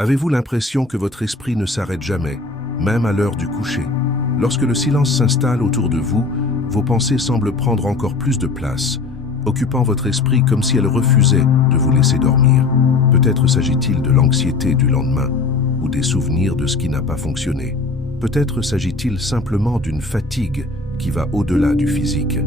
Avez-vous l'impression que votre esprit ne s'arrête jamais, même à l'heure du coucher? Lorsque le silence s'installe autour de vous, vos pensées semblent prendre encore plus de place, occupant votre esprit comme si elles refusaient de vous laisser dormir. Peut-être s'agit-il de l'anxiété du lendemain ou des souvenirs de ce qui n'a pas fonctionné. Peut-être s'agit-il simplement d'une fatigue qui va au-delà du physique,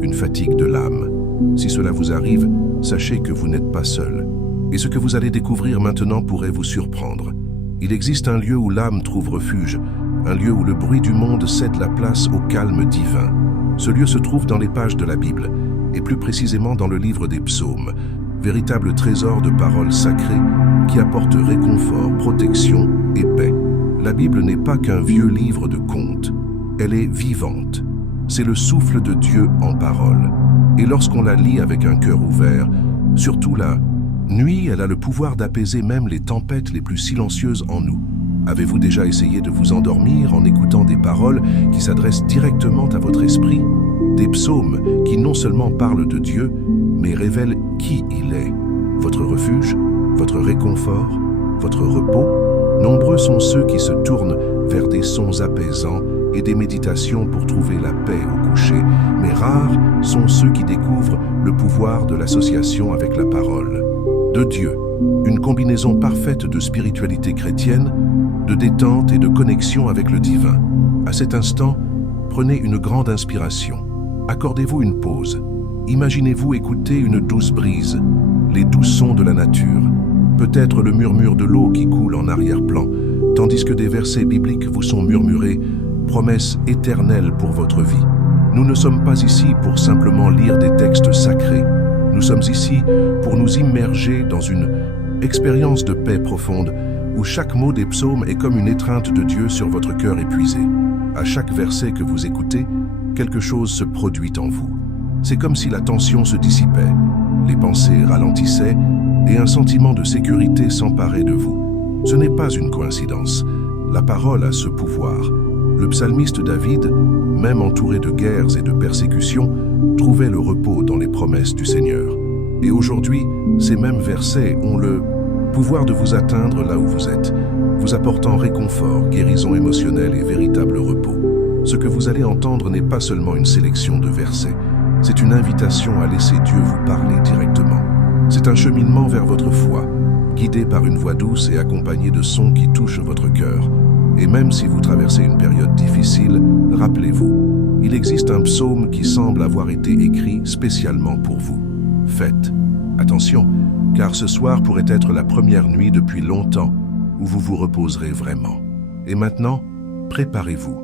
une fatigue de l'âme. Si cela vous arrive, sachez que vous n'êtes pas seul. Et ce que vous allez découvrir maintenant pourrait vous surprendre. Il existe un lieu où l'âme trouve refuge, un lieu où le bruit du monde cède la place au calme divin. Ce lieu se trouve dans les pages de la Bible, et plus précisément dans le livre des psaumes, véritable trésor de paroles sacrées qui apportent réconfort, protection et paix. La Bible n'est pas qu'un vieux livre de contes, elle est vivante. C'est le souffle de Dieu en parole. Et lorsqu'on la lit avec un cœur ouvert, surtout la nuit, elle a le pouvoir d'apaiser même les tempêtes les plus silencieuses en nous. Avez-vous déjà essayé de vous endormir en écoutant des paroles qui s'adressent directement à votre esprit? Des psaumes qui non seulement parlent de Dieu, mais révèlent qui il est. Votre refuge, votre réconfort, votre repos. Nombreux sont ceux qui se tournent vers des sons apaisants et des méditations pour trouver la paix au coucher, mais rares sont ceux qui découvrent le pouvoir de l'association avec la parole de Dieu, une combinaison parfaite de spiritualité chrétienne, de détente et de connexion avec le divin. À cet instant, prenez une grande inspiration. Accordez-vous une pause. Imaginez-vous écouter une douce brise, les doux sons de la nature, peut-être le murmure de l'eau qui coule en arrière-plan, tandis que des versets bibliques vous sont murmurés, promesses éternelles pour votre vie. Nous ne sommes pas ici pour simplement lire des textes sacrés. Nous sommes ici pour nous immerger dans une expérience de paix profonde où chaque mot des psaumes est comme une étreinte de Dieu sur votre cœur épuisé. À chaque verset que vous écoutez, quelque chose se produit en vous. C'est comme si la tension se dissipait, les pensées ralentissaient et un sentiment de sécurité s'emparait de vous. Ce n'est pas une coïncidence. La parole a ce pouvoir. Le psalmiste David, même entouré de guerres et de persécutions, trouvait le repos dans les promesses du Seigneur. Et aujourd'hui, ces mêmes versets ont le pouvoir de vous atteindre là où vous êtes, vous apportant réconfort, guérison émotionnelle et véritable repos. Ce que vous allez entendre n'est pas seulement une sélection de versets, c'est une invitation à laisser Dieu vous parler directement. C'est un cheminement vers votre foi, guidé par une voix douce et accompagné de sons qui touchent votre cœur. Et même si vous traversez une période difficile, rappelez-vous, il existe un psaume qui semble avoir été écrit spécialement pour vous. Faites attention, car ce soir pourrait être la première nuit depuis longtemps où vous vous reposerez vraiment. Et maintenant, préparez-vous.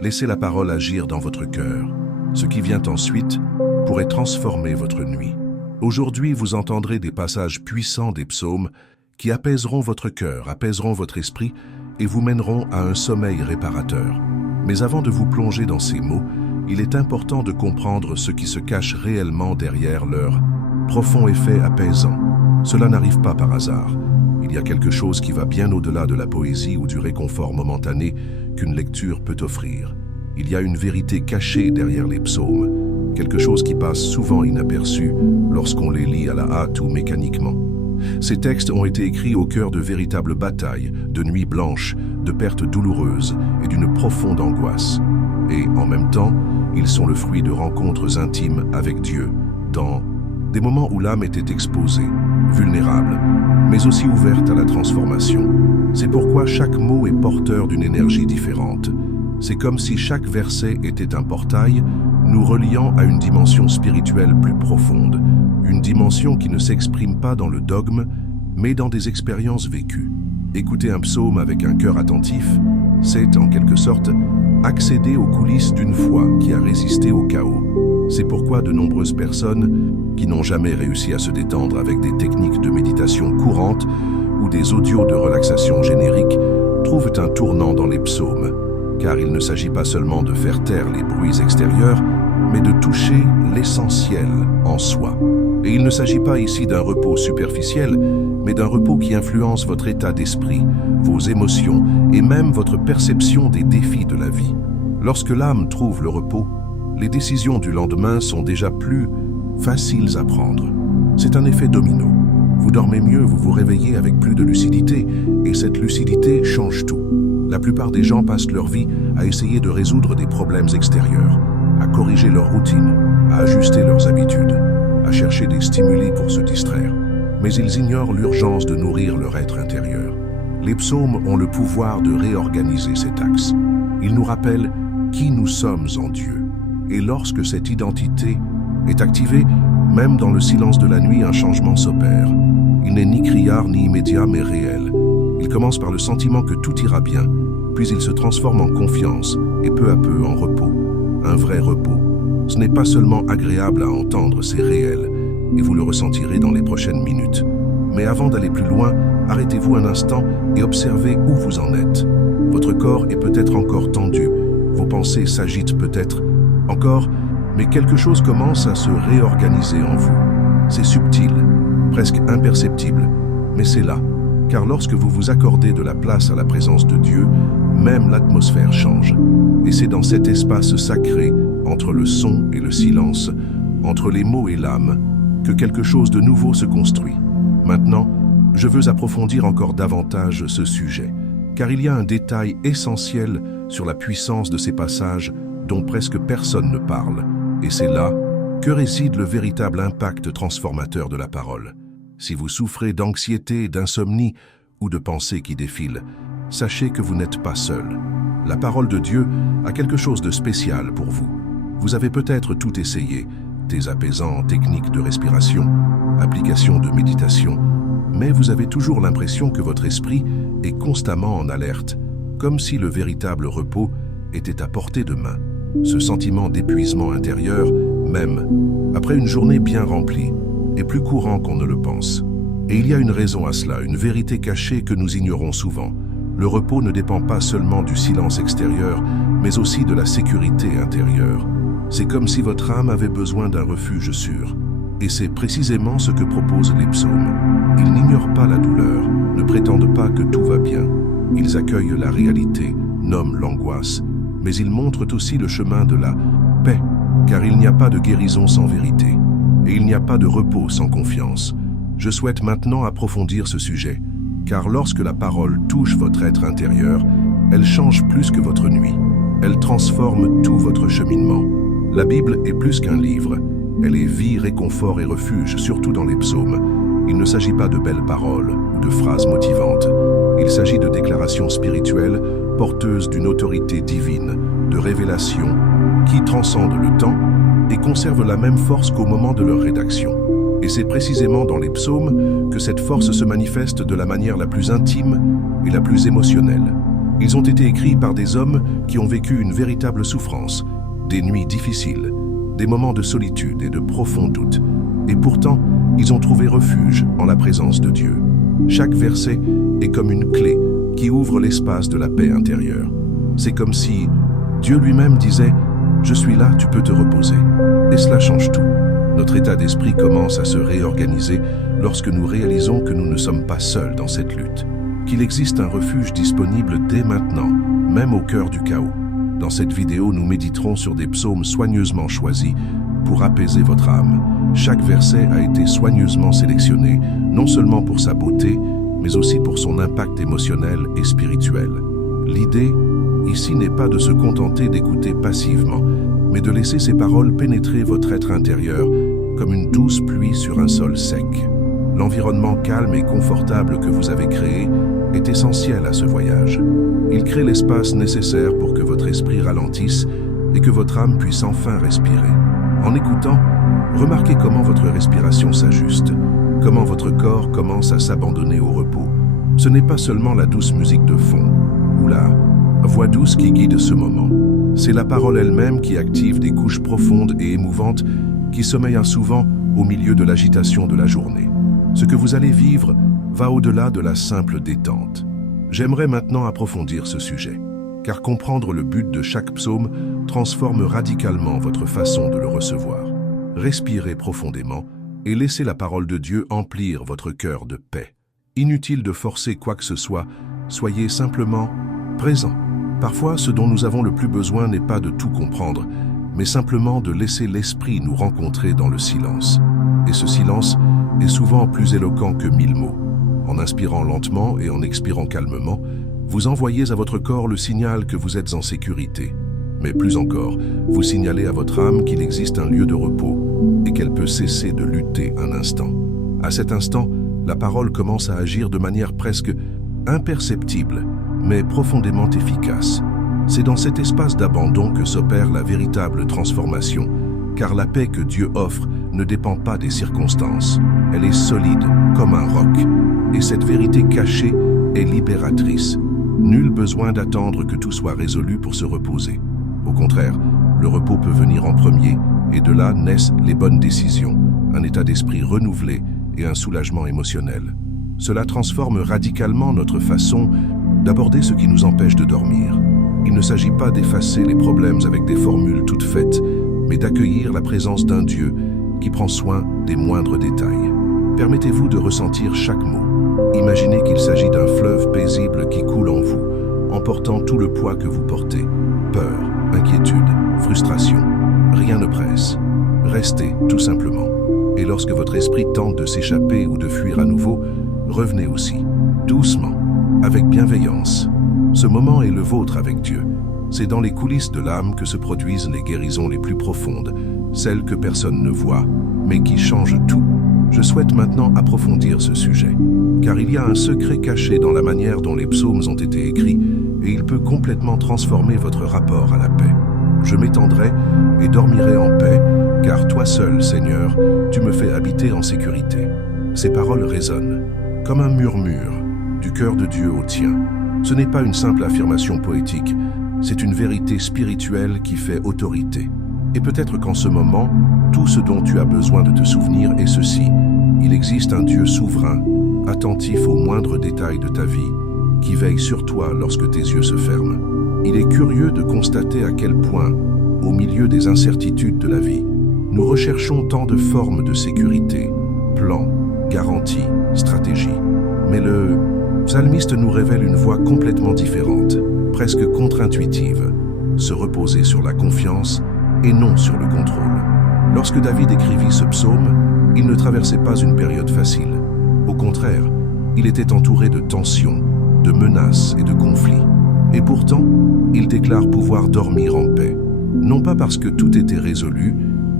Laissez la parole agir dans votre cœur. Ce qui vient ensuite pourrait transformer votre nuit. Aujourd'hui, vous entendrez des passages puissants des psaumes qui apaiseront votre cœur, apaiseront votre esprit et vous mèneront à un sommeil réparateur. Mais avant de vous plonger dans ces mots, il est important de comprendre ce qui se cache réellement derrière leur profond effet apaisant. Cela n'arrive pas par hasard. Il y a quelque chose qui va bien au-delà de la poésie ou du réconfort momentané qu'une lecture peut offrir. Il y a une vérité cachée derrière les psaumes, quelque chose qui passe souvent inaperçu lorsqu'on les lit à la hâte ou mécaniquement. Ces textes ont été écrits au cœur de véritables batailles, de nuits blanches, de pertes douloureuses et d'une profonde angoisse. Et en même temps, ils sont le fruit de rencontres intimes avec Dieu, dans des moments où l'âme était exposée, vulnérable, mais aussi ouverte à la transformation. C'est pourquoi chaque mot est porteur d'une énergie différente. C'est comme si chaque verset était un portail, nous reliant à une dimension spirituelle plus profonde, une dimension qui ne s'exprime pas dans le dogme, mais dans des expériences vécues. Écouter un psaume avec un cœur attentif, c'est en quelque sorte accéder aux coulisses d'une foi qui a résisté au chaos. C'est pourquoi de nombreuses personnes qui n'ont jamais réussi à se détendre avec des techniques de méditation courantes ou des audios de relaxation génériques trouvent un tournant dans les psaumes, car il ne s'agit pas seulement de faire taire les bruits extérieurs, mais de toucher l'essentiel en soi. Et il ne s'agit pas ici d'un repos superficiel, mais d'un repos qui influence votre état d'esprit, vos émotions et même votre perception des défis de la vie. Lorsque l'âme trouve le repos, les décisions du lendemain sont déjà plus faciles à prendre. C'est un effet domino. Vous dormez mieux, vous vous réveillez avec plus de lucidité, et cette lucidité change tout. La plupart des gens passent leur vie à essayer de résoudre des problèmes extérieurs, à corriger leur routine, à ajuster leurs habitudes, à chercher des stimuli pour se distraire. Mais ils ignorent l'urgence de nourrir leur être intérieur. Les psaumes ont le pouvoir de réorganiser cet axe. Ils nous rappellent qui nous sommes en Dieu. Et lorsque cette identité est activée, même dans le silence de la nuit, un changement s'opère. Il n'est ni criard ni immédiat, mais réel. Il commence par le sentiment que tout ira bien, puis il se transforme en confiance et peu à peu en repos. Un vrai repos. Ce n'est pas seulement agréable à entendre, c'est réel, et vous le ressentirez dans les prochaines minutes. Mais avant d'aller plus loin, arrêtez-vous un instant et observez où vous en êtes. Votre corps est peut-être encore tendu, vos pensées s'agitent peut-être encore, mais quelque chose commence à se réorganiser en vous. C'est subtil, presque imperceptible, mais c'est là, car lorsque vous vous accordez de la place à la présence de Dieu, même l'atmosphère change. Et c'est dans cet espace sacré, entre le son et le silence, entre les mots et l'âme, que quelque chose de nouveau se construit. Maintenant, je veux approfondir encore davantage ce sujet, car il y a un détail essentiel sur la puissance de ces passages dont presque personne ne parle, et c'est là que réside le véritable impact transformateur de la parole. Si vous souffrez d'anxiété, d'insomnie ou de pensées qui défilent, sachez que vous n'êtes pas seul. La parole de Dieu a quelque chose de spécial pour vous. Vous avez peut-être tout essayé, thés apaisants, techniques de respiration, applications de méditation, mais vous avez toujours l'impression que votre esprit est constamment en alerte, comme si le véritable repos était à portée de main. Ce sentiment d'épuisement intérieur, même après une journée bien remplie, est plus courant qu'on ne le pense. Et il y a une raison à cela, une vérité cachée que nous ignorons souvent. Le repos ne dépend pas seulement du silence extérieur, mais aussi de la sécurité intérieure. C'est comme si votre âme avait besoin d'un refuge sûr. Et c'est précisément ce que proposent les psaumes. Ils n'ignorent pas la douleur, ne prétendent pas que tout va bien. Ils accueillent la réalité, nomment l'angoisse, mais ils montrent aussi le chemin de la paix, car il n'y a pas de guérison sans vérité, et il n'y a pas de repos sans confiance. Je souhaite maintenant approfondir ce sujet, car lorsque la parole touche votre être intérieur, elle change plus que votre nuit. Elle transforme tout votre cheminement. La Bible est plus qu'un livre. Elle est vie, réconfort et refuge, surtout dans les psaumes. Il ne s'agit pas de belles paroles ou de phrases motivantes. Il s'agit de déclarations spirituelles porteuses d'une autorité divine, de révélations qui transcendent le temps et conservent la même force qu'au moment de leur rédaction. Et c'est précisément dans les psaumes que cette force se manifeste de la manière la plus intime et la plus émotionnelle. Ils ont été écrits par des hommes qui ont vécu une véritable souffrance, des nuits difficiles, des moments de solitude et de profond doute. Et pourtant, ils ont trouvé refuge en la présence de Dieu. Chaque verset est comme une clé qui ouvre l'espace de la paix intérieure. C'est comme si Dieu lui-même disait « Je suis là, tu peux te reposer ». Et cela change tout. Notre état d'esprit commence à se réorganiser lorsque nous réalisons que nous ne sommes pas seuls dans cette lutte, qu'il existe un refuge disponible dès maintenant, même au cœur du chaos. Dans cette vidéo, nous méditerons sur des psaumes soigneusement choisis pour apaiser votre âme. Chaque verset a été soigneusement sélectionné, non seulement pour sa beauté, mais aussi pour son impact émotionnel et spirituel. L'idée, ici, n'est pas de se contenter d'écouter passivement, mais de laisser ces paroles pénétrer votre être intérieur comme une douce pluie sur un sol sec. L'environnement calme et confortable que vous avez créé est essentiel à ce voyage. Il crée l'espace nécessaire pour que votre esprit ralentisse et que votre âme puisse enfin respirer. En écoutant, remarquez comment votre respiration s'ajuste, comment votre corps commence à s'abandonner au repos. Ce n'est pas seulement la douce musique de fond ou la voix douce qui guide ce moment. C'est la parole elle-même qui active des couches profondes et émouvantes qui sommeillent souvent au milieu de l'agitation de la journée. Ce que vous allez vivre va au-delà de la simple détente. J'aimerais maintenant approfondir ce sujet, car comprendre le but de chaque psaume transforme radicalement votre façon de le recevoir. Respirez profondément et laissez la parole de Dieu emplir votre cœur de paix. Inutile de forcer quoi que ce soit, soyez simplement présent. Parfois, ce dont nous avons le plus besoin n'est pas de tout comprendre, mais simplement de laisser l'esprit nous rencontrer dans le silence. Et ce silence est souvent plus éloquent que 1000 mots. En inspirant lentement et en expirant calmement, vous envoyez à votre corps le signal que vous êtes en sécurité. Mais plus encore, vous signalez à votre âme qu'il existe un lieu de repos et qu'elle peut cesser de lutter un instant. À cet instant, la parole commence à agir de manière presque imperceptible, mais profondément efficace. C'est dans cet espace d'abandon que s'opère la véritable transformation, car la paix que Dieu offre ne dépend pas des circonstances. Elle est solide comme un roc, et cette vérité cachée est libératrice. Nul besoin d'attendre que tout soit résolu pour se reposer. Au contraire, le repos peut venir en premier, et de là naissent les bonnes décisions, un état d'esprit renouvelé et un soulagement émotionnel. Cela transforme radicalement notre façon d'aborder ce qui nous empêche de dormir. Il ne s'agit pas d'effacer les problèmes avec des formules toutes faites, mais d'accueillir la présence d'un Dieu qui prend soin des moindres détails. Permettez-vous de ressentir chaque mot. Imaginez qu'il s'agit d'un fleuve paisible qui coule en vous, emportant tout le poids que vous portez. Peur, inquiétude, frustration. Rien ne presse. Restez, tout simplement. Et lorsque votre esprit tente de s'échapper ou de fuir à nouveau, revenez aussi, doucement, avec bienveillance. Ce moment est le vôtre avec Dieu. C'est dans les coulisses de l'âme que se produisent les guérisons les plus profondes, celles que personne ne voit, mais qui changent tout. Je souhaite maintenant approfondir ce sujet, car il y a un secret caché dans la manière dont les psaumes ont été écrits, et il peut complètement transformer votre rapport à la paix. Je m'étendrai et dormirai en paix, car toi seul, Seigneur, tu me fais habiter en sécurité. Ces paroles résonnent, comme un murmure, du cœur de Dieu au tien. Ce n'est pas une simple affirmation poétique, c'est une vérité spirituelle qui fait autorité. Et peut-être qu'en ce moment, tout ce dont tu as besoin de te souvenir est ceci. Il existe un Dieu souverain, attentif aux moindres détails de ta vie, qui veille sur toi lorsque tes yeux se ferment. Il est curieux de constater à quel point, au milieu des incertitudes de la vie, nous recherchons tant de formes de sécurité, plans, garanties, stratégies. Mais le psalmiste nous révèle une voie complètement différente, presque contre-intuitive, se reposer sur la confiance et non sur le contrôle. Lorsque David écrivit ce psaume, il ne traversait pas une période facile. Au contraire, il était entouré de tensions, de menaces et de conflits. Et pourtant, il déclare pouvoir dormir en paix, non pas parce que tout était résolu,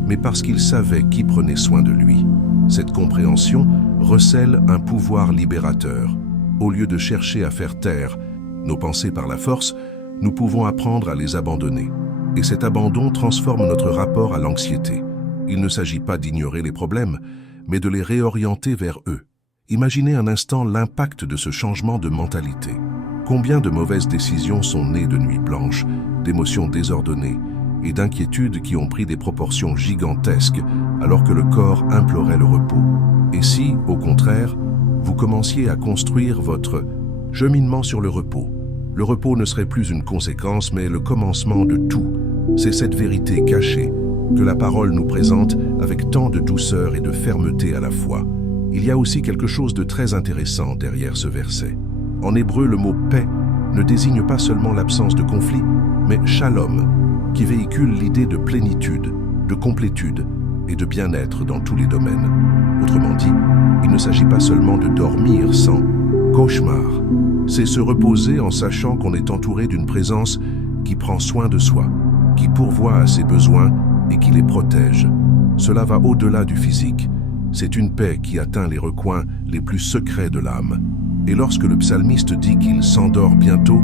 mais parce qu'il savait qui prenait soin de lui. Cette compréhension recèle un pouvoir libérateur. Au lieu de chercher à faire taire nos pensées par la force, nous pouvons apprendre à les abandonner. Et cet abandon transforme notre rapport à l'anxiété. Il ne s'agit pas d'ignorer les problèmes, mais de les réorienter vers eux. Imaginez un instant l'impact de ce changement de mentalité. Combien de mauvaises décisions sont nées de nuits blanches, d'émotions désordonnées et d'inquiétudes qui ont pris des proportions gigantesques alors que le corps implorait le repos. Et si, au contraire, vous commenciez à construire votre cheminement sur le repos ne serait plus une conséquence mais le commencement de tout. C'est cette vérité cachée que la parole nous présente avec tant de douceur et de fermeté à la fois. Il y a aussi quelque chose de très intéressant derrière ce verset. En hébreu, le mot « paix » ne désigne pas seulement l'absence de conflit, mais « shalom », qui véhicule l'idée de plénitude, de complétude et de bien-être dans tous les domaines. Autrement dit, il ne s'agit pas seulement de dormir sans cauchemar. C'est se reposer en sachant qu'on est entouré d'une présence qui prend soin de soi, qui pourvoit à ses besoins et qui les protège. Cela va au-delà du physique. C'est une paix qui atteint les recoins les plus secrets de l'âme. Et lorsque le psalmiste dit qu'il s'endort bientôt,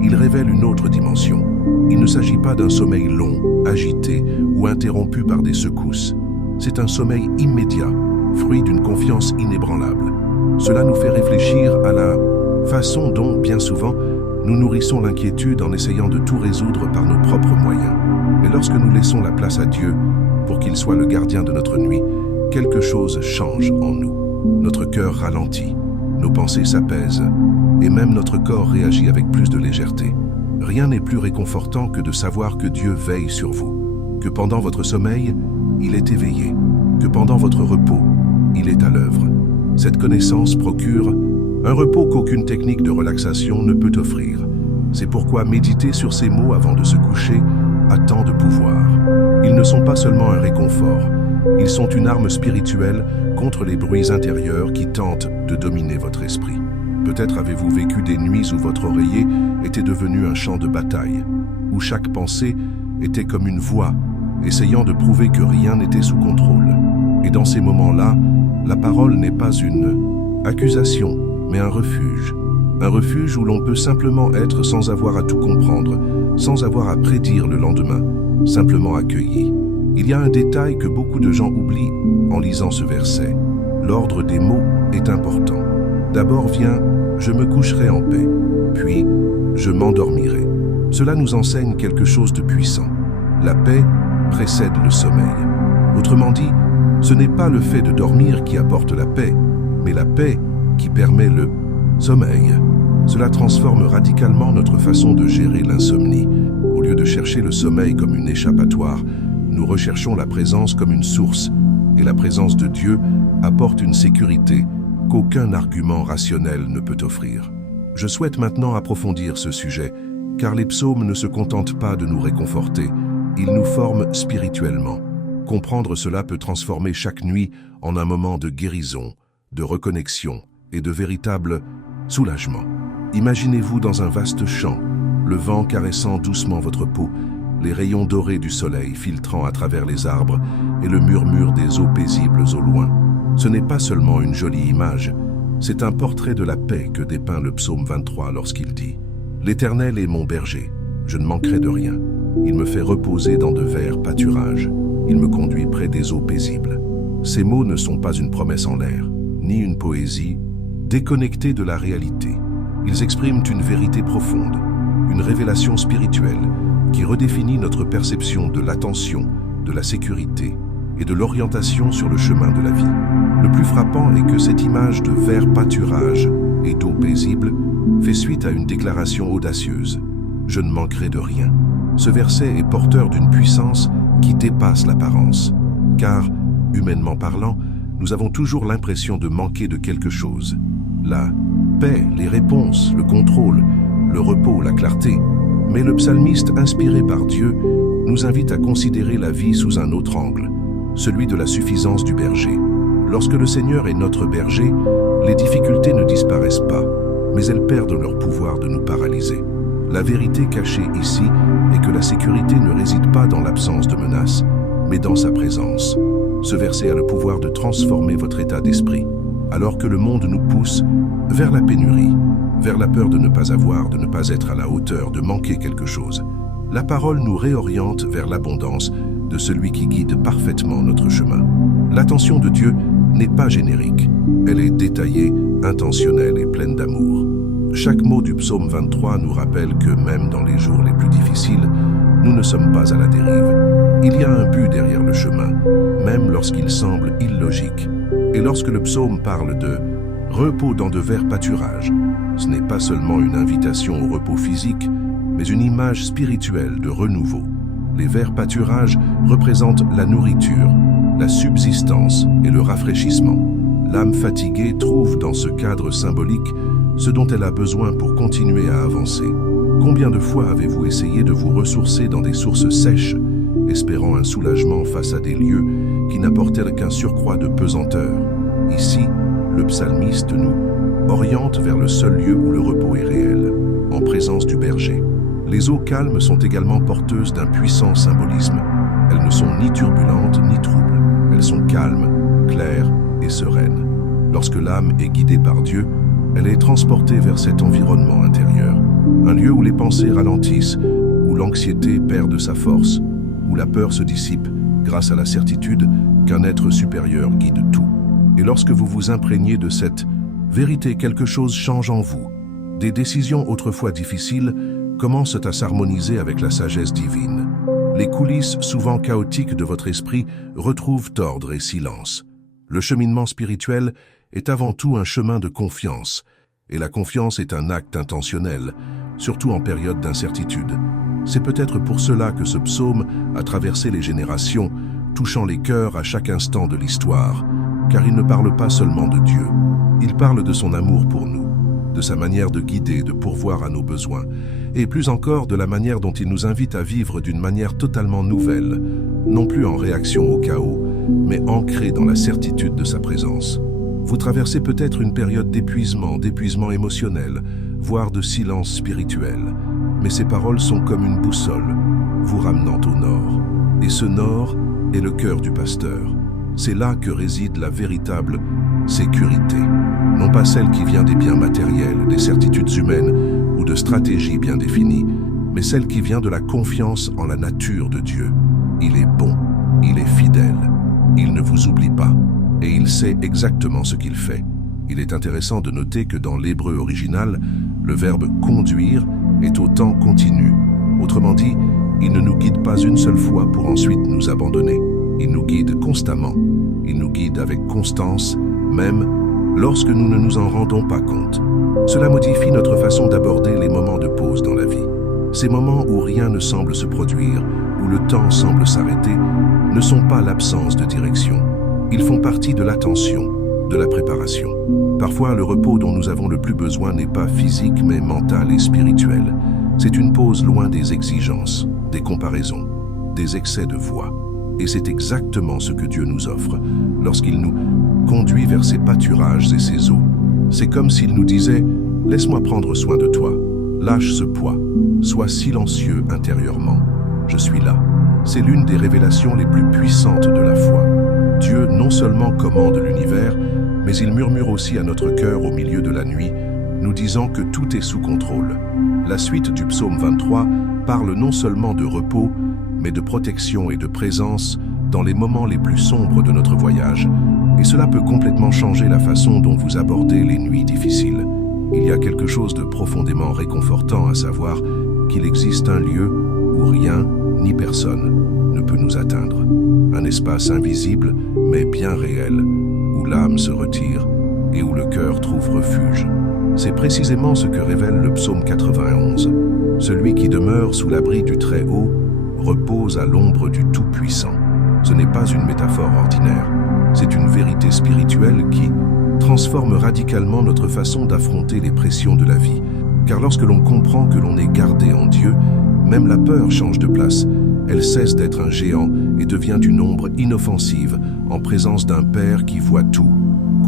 il révèle une autre dimension. Il ne s'agit pas d'un sommeil long, agité ou interrompu par des secousses. C'est un sommeil immédiat, fruit d'une confiance inébranlable. Cela nous fait réfléchir à la façon dont, bien souvent, nous nourrissons l'inquiétude en essayant de tout résoudre par nos propres moyens. Mais lorsque nous laissons la place à Dieu pour qu'il soit le gardien de notre nuit, quelque chose change en nous. Notre cœur ralentit, nos pensées s'apaisent, et même notre corps réagit avec plus de légèreté. Rien n'est plus réconfortant que de savoir que Dieu veille sur vous, que pendant votre sommeil, il est éveillé, que pendant votre repos, il est à l'œuvre. Cette connaissance procure un repos qu'aucune technique de relaxation ne peut offrir. C'est pourquoi méditer sur ces mots avant de se coucher a tant de pouvoir. Ils ne sont pas seulement un réconfort, ils sont une arme spirituelle contre les bruits intérieurs qui tentent de dominer votre esprit. Peut-être avez-vous vécu des nuits où votre oreiller était devenu un champ de bataille, où chaque pensée était comme une voix, essayant de prouver que rien n'était sous contrôle. Et dans ces moments-là, la parole n'est pas une accusation, mais un refuge. Un refuge où l'on peut simplement être sans avoir à tout comprendre, sans avoir à prédire le lendemain, simplement accueilli. Il y a un détail que beaucoup de gens oublient en lisant ce verset. L'ordre des mots est important. D'abord vient « je me coucherai en paix », puis « je m'endormirai ». Cela nous enseigne quelque chose de puissant. La paix précède le sommeil. Autrement dit, ce n'est pas le fait de dormir qui apporte la paix, mais la paix qui permet le sommeil. Cela transforme radicalement notre façon de gérer l'insomnie. Au lieu de chercher le sommeil comme une échappatoire, nous recherchons la présence comme une source, et la présence de Dieu apporte une sécurité qu'aucun argument rationnel ne peut offrir. Je souhaite maintenant approfondir ce sujet, car les psaumes ne se contentent pas de nous réconforter, ils nous forment spirituellement. Comprendre cela peut transformer chaque nuit en un moment de guérison, de reconnexion et de véritable soulagement. Imaginez-vous dans un vaste champ, le vent caressant doucement votre peau, les rayons dorés du soleil filtrant à travers les arbres et le murmure des eaux paisibles au loin. Ce n'est pas seulement une jolie image, c'est un portrait de la paix que dépeint le psaume 23 lorsqu'il dit « L'Éternel est mon berger, je ne manquerai de rien. Il me fait reposer dans de verts pâturages. Il me conduit près des eaux paisibles. » Ces mots ne sont pas une promesse en l'air, ni une poésie déconnectée de la réalité. Ils expriment une vérité profonde, une révélation spirituelle qui redéfinit notre perception de l'attention, de la sécurité et de l'orientation sur le chemin de la vie. Le plus frappant est que cette image de vert pâturage et d'eau paisible fait suite à une déclaration audacieuse. « Je ne manquerai de rien ». Ce verset est porteur d'une puissance qui dépasse l'apparence, car, humainement parlant, nous avons toujours l'impression de manquer de quelque chose. La paix, les réponses, le contrôle, le repos, la clarté. Mais le psalmiste, inspiré par Dieu, nous invite à considérer la vie sous un autre angle, celui de la suffisance du berger. Lorsque le Seigneur est notre berger, les difficultés ne disparaissent pas, mais elles perdent leur pouvoir de nous paralyser. La vérité cachée ici est que la sécurité ne réside pas dans l'absence de menaces, mais dans sa présence. Ce verset a le pouvoir de transformer votre état d'esprit, alors que le monde nous pousse vers la pénurie, vers la peur de ne pas avoir, de ne pas être à la hauteur, de manquer quelque chose. La parole nous réoriente vers l'abondance de celui qui guide parfaitement notre chemin. L'attention de Dieu n'est pas générique, elle est détaillée, intentionnelle et pleine d'amour. Chaque mot du psaume 23 nous rappelle que même dans les jours les plus difficiles, nous ne sommes pas à la dérive. Il y a un but derrière le chemin, même lorsqu'il semble illogique. Et lorsque le psaume parle de « repos dans de verts pâturages », ce n'est pas seulement une invitation au repos physique, mais une image spirituelle de renouveau. Les verts pâturages représentent la nourriture, la subsistance et le rafraîchissement. L'âme fatiguée trouve dans ce cadre symbolique ce dont elle a besoin pour continuer à avancer. Combien de fois avez-vous essayé de vous ressourcer dans des sources sèches, espérant un soulagement face à des lieux qui n'apportaient qu'un surcroît de pesanteur? Ici, le psalmiste nous oriente vers le seul lieu où le repos est réel, en présence du berger. Les eaux calmes sont également porteuses d'un puissant symbolisme. Elles ne sont ni turbulentes ni troubles. Elles sont calmes, claires et sereines. Lorsque l'âme est guidée par Dieu, elle est transportée vers cet environnement intérieur, un lieu où les pensées ralentissent, où l'anxiété perd de sa force, où la peur se dissipe grâce à la certitude qu'un être supérieur guide tout. Et lorsque vous vous imprégnez de cette vérité, quelque chose change en vous. Des décisions autrefois difficiles commencent à s'harmoniser avec la sagesse divine. Les coulisses souvent chaotiques de votre esprit retrouvent ordre et silence. Le cheminement spirituel est avant tout un chemin de confiance, et la confiance est un acte intentionnel, surtout en période d'incertitude. C'est peut-être pour cela que ce psaume a traversé les générations, touchant les cœurs à chaque instant de l'histoire, car il ne parle pas seulement de Dieu, il parle de son amour pour nous, de sa manière de guider, de pourvoir à nos besoins, et plus encore de la manière dont il nous invite à vivre d'une manière totalement nouvelle, non plus en réaction au chaos, mais ancré dans la certitude de sa présence. Vous traversez peut-être une période d'épuisement émotionnel, voire de silence spirituel, mais ces paroles sont comme une boussole, vous ramenant au nord. Et ce nord est le cœur du pasteur. C'est là que réside la véritable sécurité, non pas celle qui vient des biens matériels, des certitudes humaines ou de stratégies bien définies, mais celle qui vient de la confiance en la nature de Dieu. Il est bon, il est fidèle, il ne vous oublie pas, et il sait exactement ce qu'il fait. Il est intéressant de noter que dans l'hébreu original, le verbe « conduire » est au temps continu. Autrement dit, il ne nous guide pas une seule fois pour ensuite nous abandonner. Il nous guide constamment. Il nous guide avec constance, même lorsque nous ne nous en rendons pas compte. Cela modifie notre façon d'aborder les moments de pause dans la vie. Ces moments où rien ne semble se produire, où le temps semble s'arrêter, ne sont pas l'absence de direction. Ils font partie de l'attention, de la préparation. Parfois, le repos dont nous avons le plus besoin n'est pas physique, mais mental et spirituel. C'est une pause loin des exigences, des comparaisons, des excès de voix. Et c'est exactement ce que Dieu nous offre lorsqu'il nous conduit vers ses pâturages et ses eaux. C'est comme s'il nous disait « Laisse-moi prendre soin de toi, lâche ce poids, sois silencieux intérieurement, je suis là ». C'est l'une des révélations les plus puissantes de la foi. Dieu non seulement commande l'univers, mais il murmure aussi à notre cœur au milieu de la nuit, nous disant que tout est sous contrôle. La suite du psaume 23 parle non seulement de repos, mais de protection et de présence dans les moments les plus sombres de notre voyage. Et cela peut complètement changer la façon dont vous abordez les nuits difficiles. Il y a quelque chose de profondément réconfortant à savoir qu'il existe un lieu où rien ni personne ne peut nous atteindre. Un espace invisible, mais bien réel, où l'âme se retire et où le cœur trouve refuge. C'est précisément ce que révèle le psaume 91. Celui qui demeure sous l'abri du Très-Haut repose à l'ombre du Tout-Puissant. Ce n'est pas une métaphore ordinaire, c'est une vérité spirituelle qui transforme radicalement notre façon d'affronter les pressions de la vie. Car lorsque l'on comprend que l'on est gardé en Dieu, même la peur change de place. Elle cesse d'être un géant et devient une ombre inoffensive en présence d'un Père qui voit tout,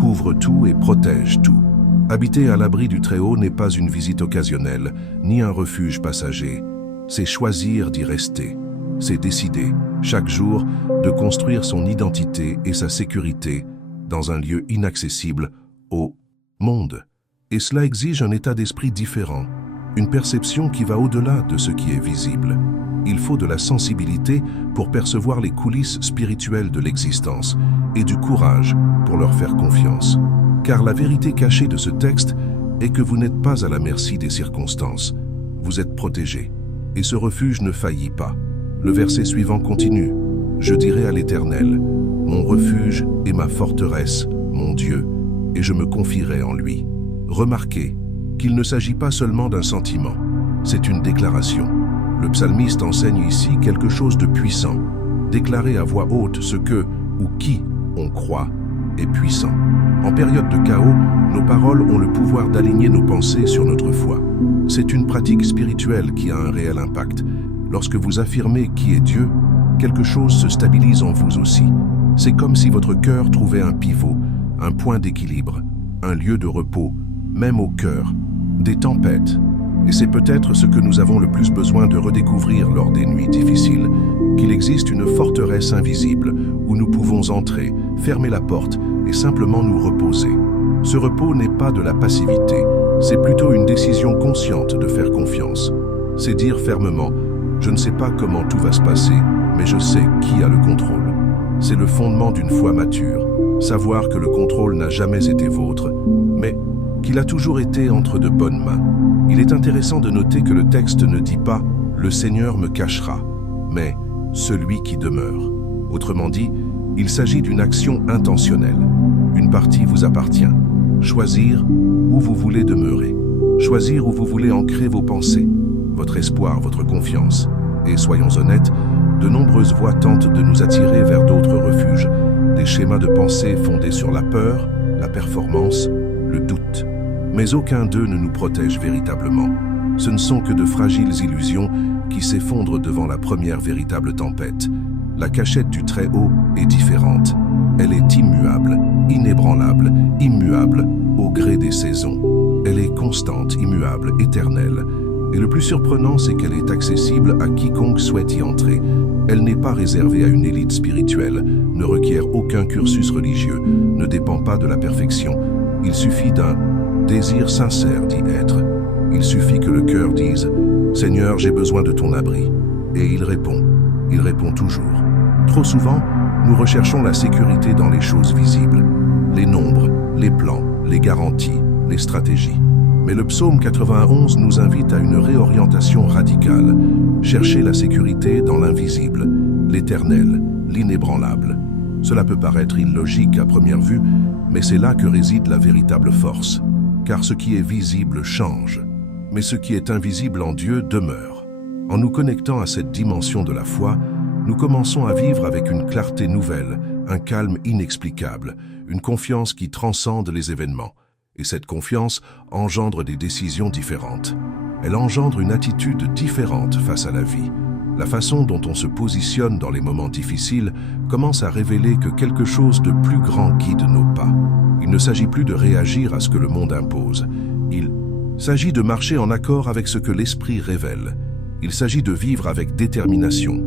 couvre tout et protège tout. Habiter à l'abri du Très-Haut n'est pas une visite occasionnelle, ni un refuge passager. C'est choisir d'y rester. C'est décider, chaque jour, de construire son identité et sa sécurité dans un lieu inaccessible au monde. Et cela exige un état d'esprit différent, une perception qui va au-delà de ce qui est visible. Il faut de la sensibilité pour percevoir les coulisses spirituelles de l'existence et du courage pour leur faire confiance. Car la vérité cachée de ce texte est que vous n'êtes pas à la merci des circonstances. Vous êtes protégé. Et ce refuge ne faillit pas. Le verset suivant continue. « Je dirai à l'Éternel, mon refuge et ma forteresse, mon Dieu, et je me confierai en lui. » Remarquez qu'il ne s'agit pas seulement d'un sentiment, c'est une déclaration. Le psalmiste enseigne ici quelque chose de puissant. Déclarer à voix haute ce que ou qui on croit est puissant. En période de chaos, nos paroles ont le pouvoir d'aligner nos pensées sur notre foi. C'est une pratique spirituelle qui a un réel impact. Lorsque vous affirmez qui est Dieu, quelque chose se stabilise en vous aussi. C'est comme si votre cœur trouvait un pivot, un point d'équilibre, un lieu de repos, même au cœur des tempêtes. Et c'est peut-être ce que nous avons le plus besoin de redécouvrir lors des nuits difficiles, qu'il existe une forteresse invisible où nous pouvons entrer, fermer la porte et simplement nous reposer. Ce repos n'est pas de la passivité, c'est plutôt une décision consciente de faire confiance. C'est dire fermement « Je ne sais pas comment tout va se passer, mais je sais qui a le contrôle ». C'est le fondement d'une foi mature, savoir que le contrôle n'a jamais été vôtre, mais qu'il a toujours été entre de bonnes mains. Il est intéressant de noter que le texte ne dit pas « le Seigneur me cachera », mais « celui qui demeure ». Autrement dit, il s'agit d'une action intentionnelle. Une partie vous appartient. Choisir où vous voulez demeurer. Choisir où vous voulez ancrer vos pensées, votre espoir, votre confiance. Et soyons honnêtes, de nombreuses voies tentent de nous attirer vers d'autres refuges, des schémas de pensée fondés sur la peur, la performance, le doute. Mais aucun d'eux ne nous protège véritablement. Ce ne sont que de fragiles illusions qui s'effondrent devant la première véritable tempête. La cachette du Très-Haut est différente. Elle est immuable, inébranlable, immuable au gré des saisons. Elle est constante, immuable, éternelle. Et le plus surprenant, c'est qu'elle est accessible à quiconque souhaite y entrer. Elle n'est pas réservée à une élite spirituelle, ne requiert aucun cursus religieux, ne dépend pas de la perfection. Il suffit d'un désir sincère d'y être. Il suffit que le cœur dise « Seigneur, j'ai besoin de ton abri ». Et il répond toujours. Trop souvent, nous recherchons la sécurité dans les choses visibles, les nombres, les plans, les garanties, les stratégies. Mais le psaume 91 nous invite à une réorientation radicale, chercher la sécurité dans l'invisible, l'éternel, l'inébranlable. Cela peut paraître illogique à première vue, mais c'est là que réside la véritable force. Car ce qui est visible change, mais ce qui est invisible en Dieu demeure. En nous connectant à cette dimension de la foi, nous commençons à vivre avec une clarté nouvelle, un calme inexplicable, une confiance qui transcende les événements. Et cette confiance engendre des décisions différentes. Elle engendre une attitude différente face à la vie. La façon dont on se positionne dans les moments difficiles commence à révéler que quelque chose de plus grand guide nos pas. Il ne s'agit plus de réagir à ce que le monde impose. Il s'agit de marcher en accord avec ce que l'esprit révèle. Il s'agit de vivre avec détermination,